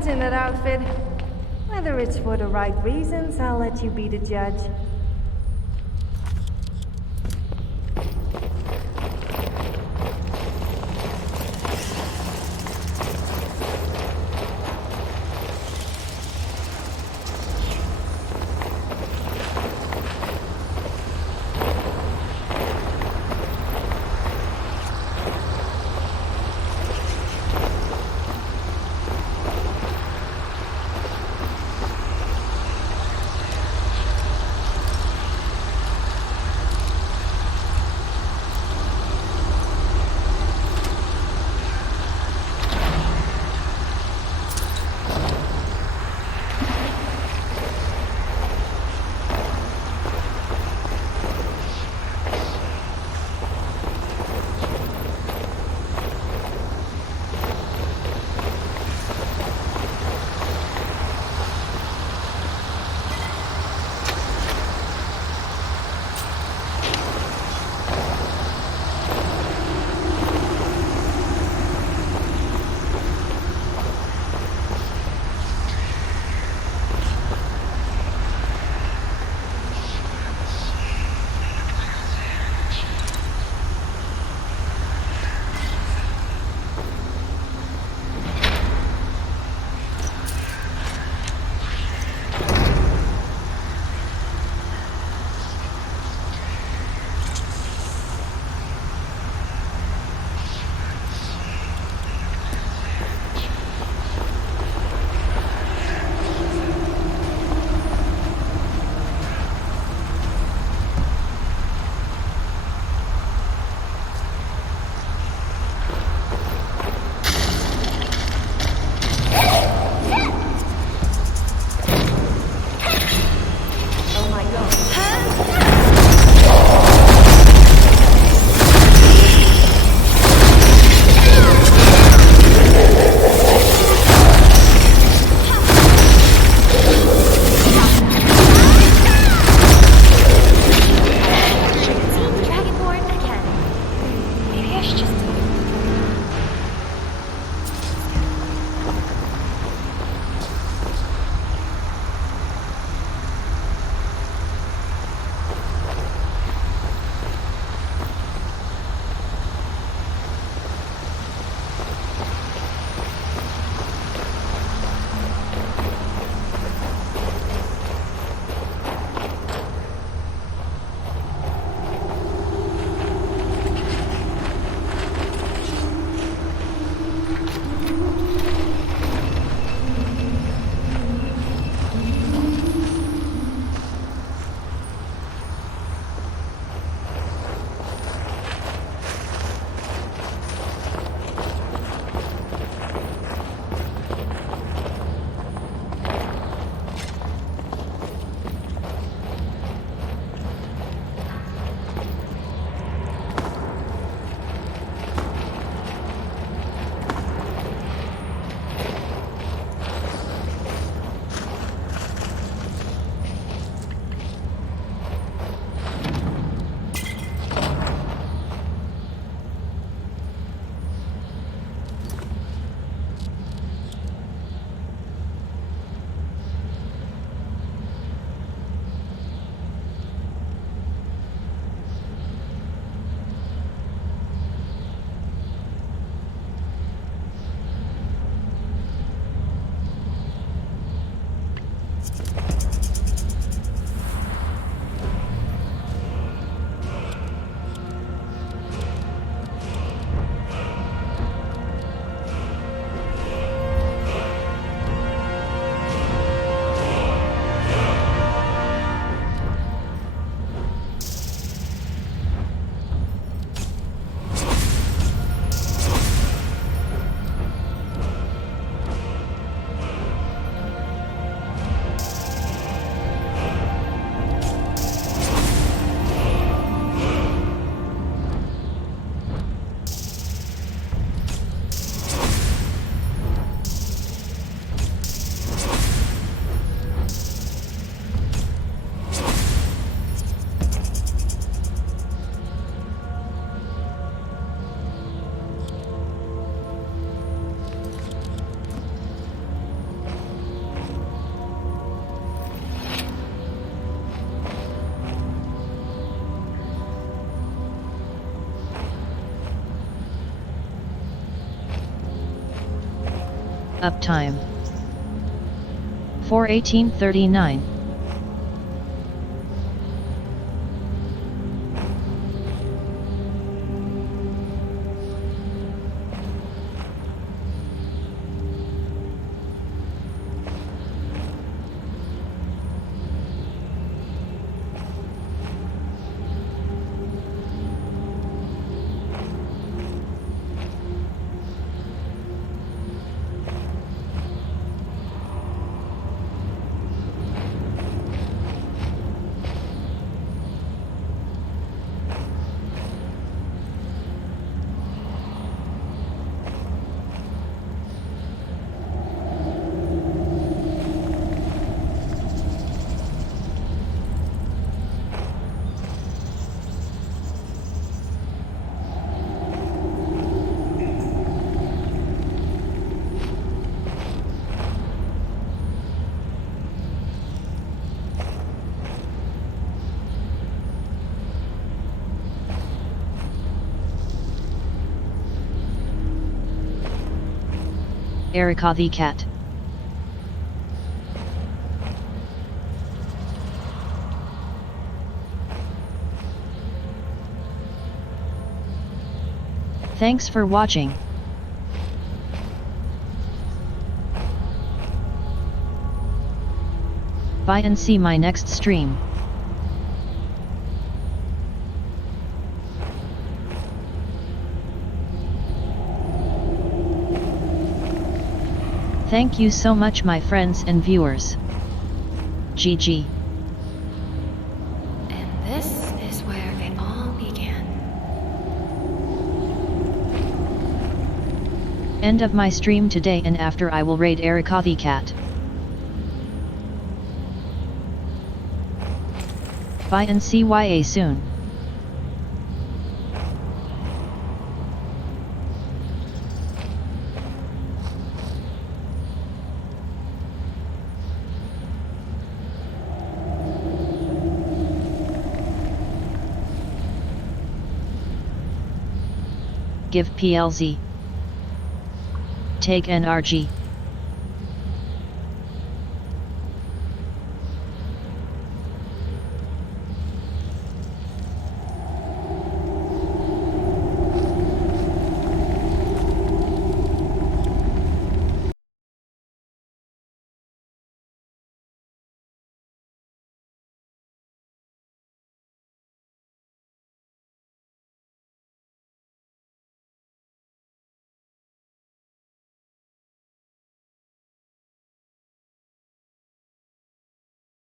nuts in that outfit. Whether it's for the right reasons, I'll let you be the judge. Uptime 4:18:39. Erika the cat. Thanks for watching. Bye and see my next stream. Thank you so much my friends and viewers. GG. And this is where it all began. End of my stream today, and after I will raid Erika the cat. Bye and see ya soon. Give PLZ. Take NRG.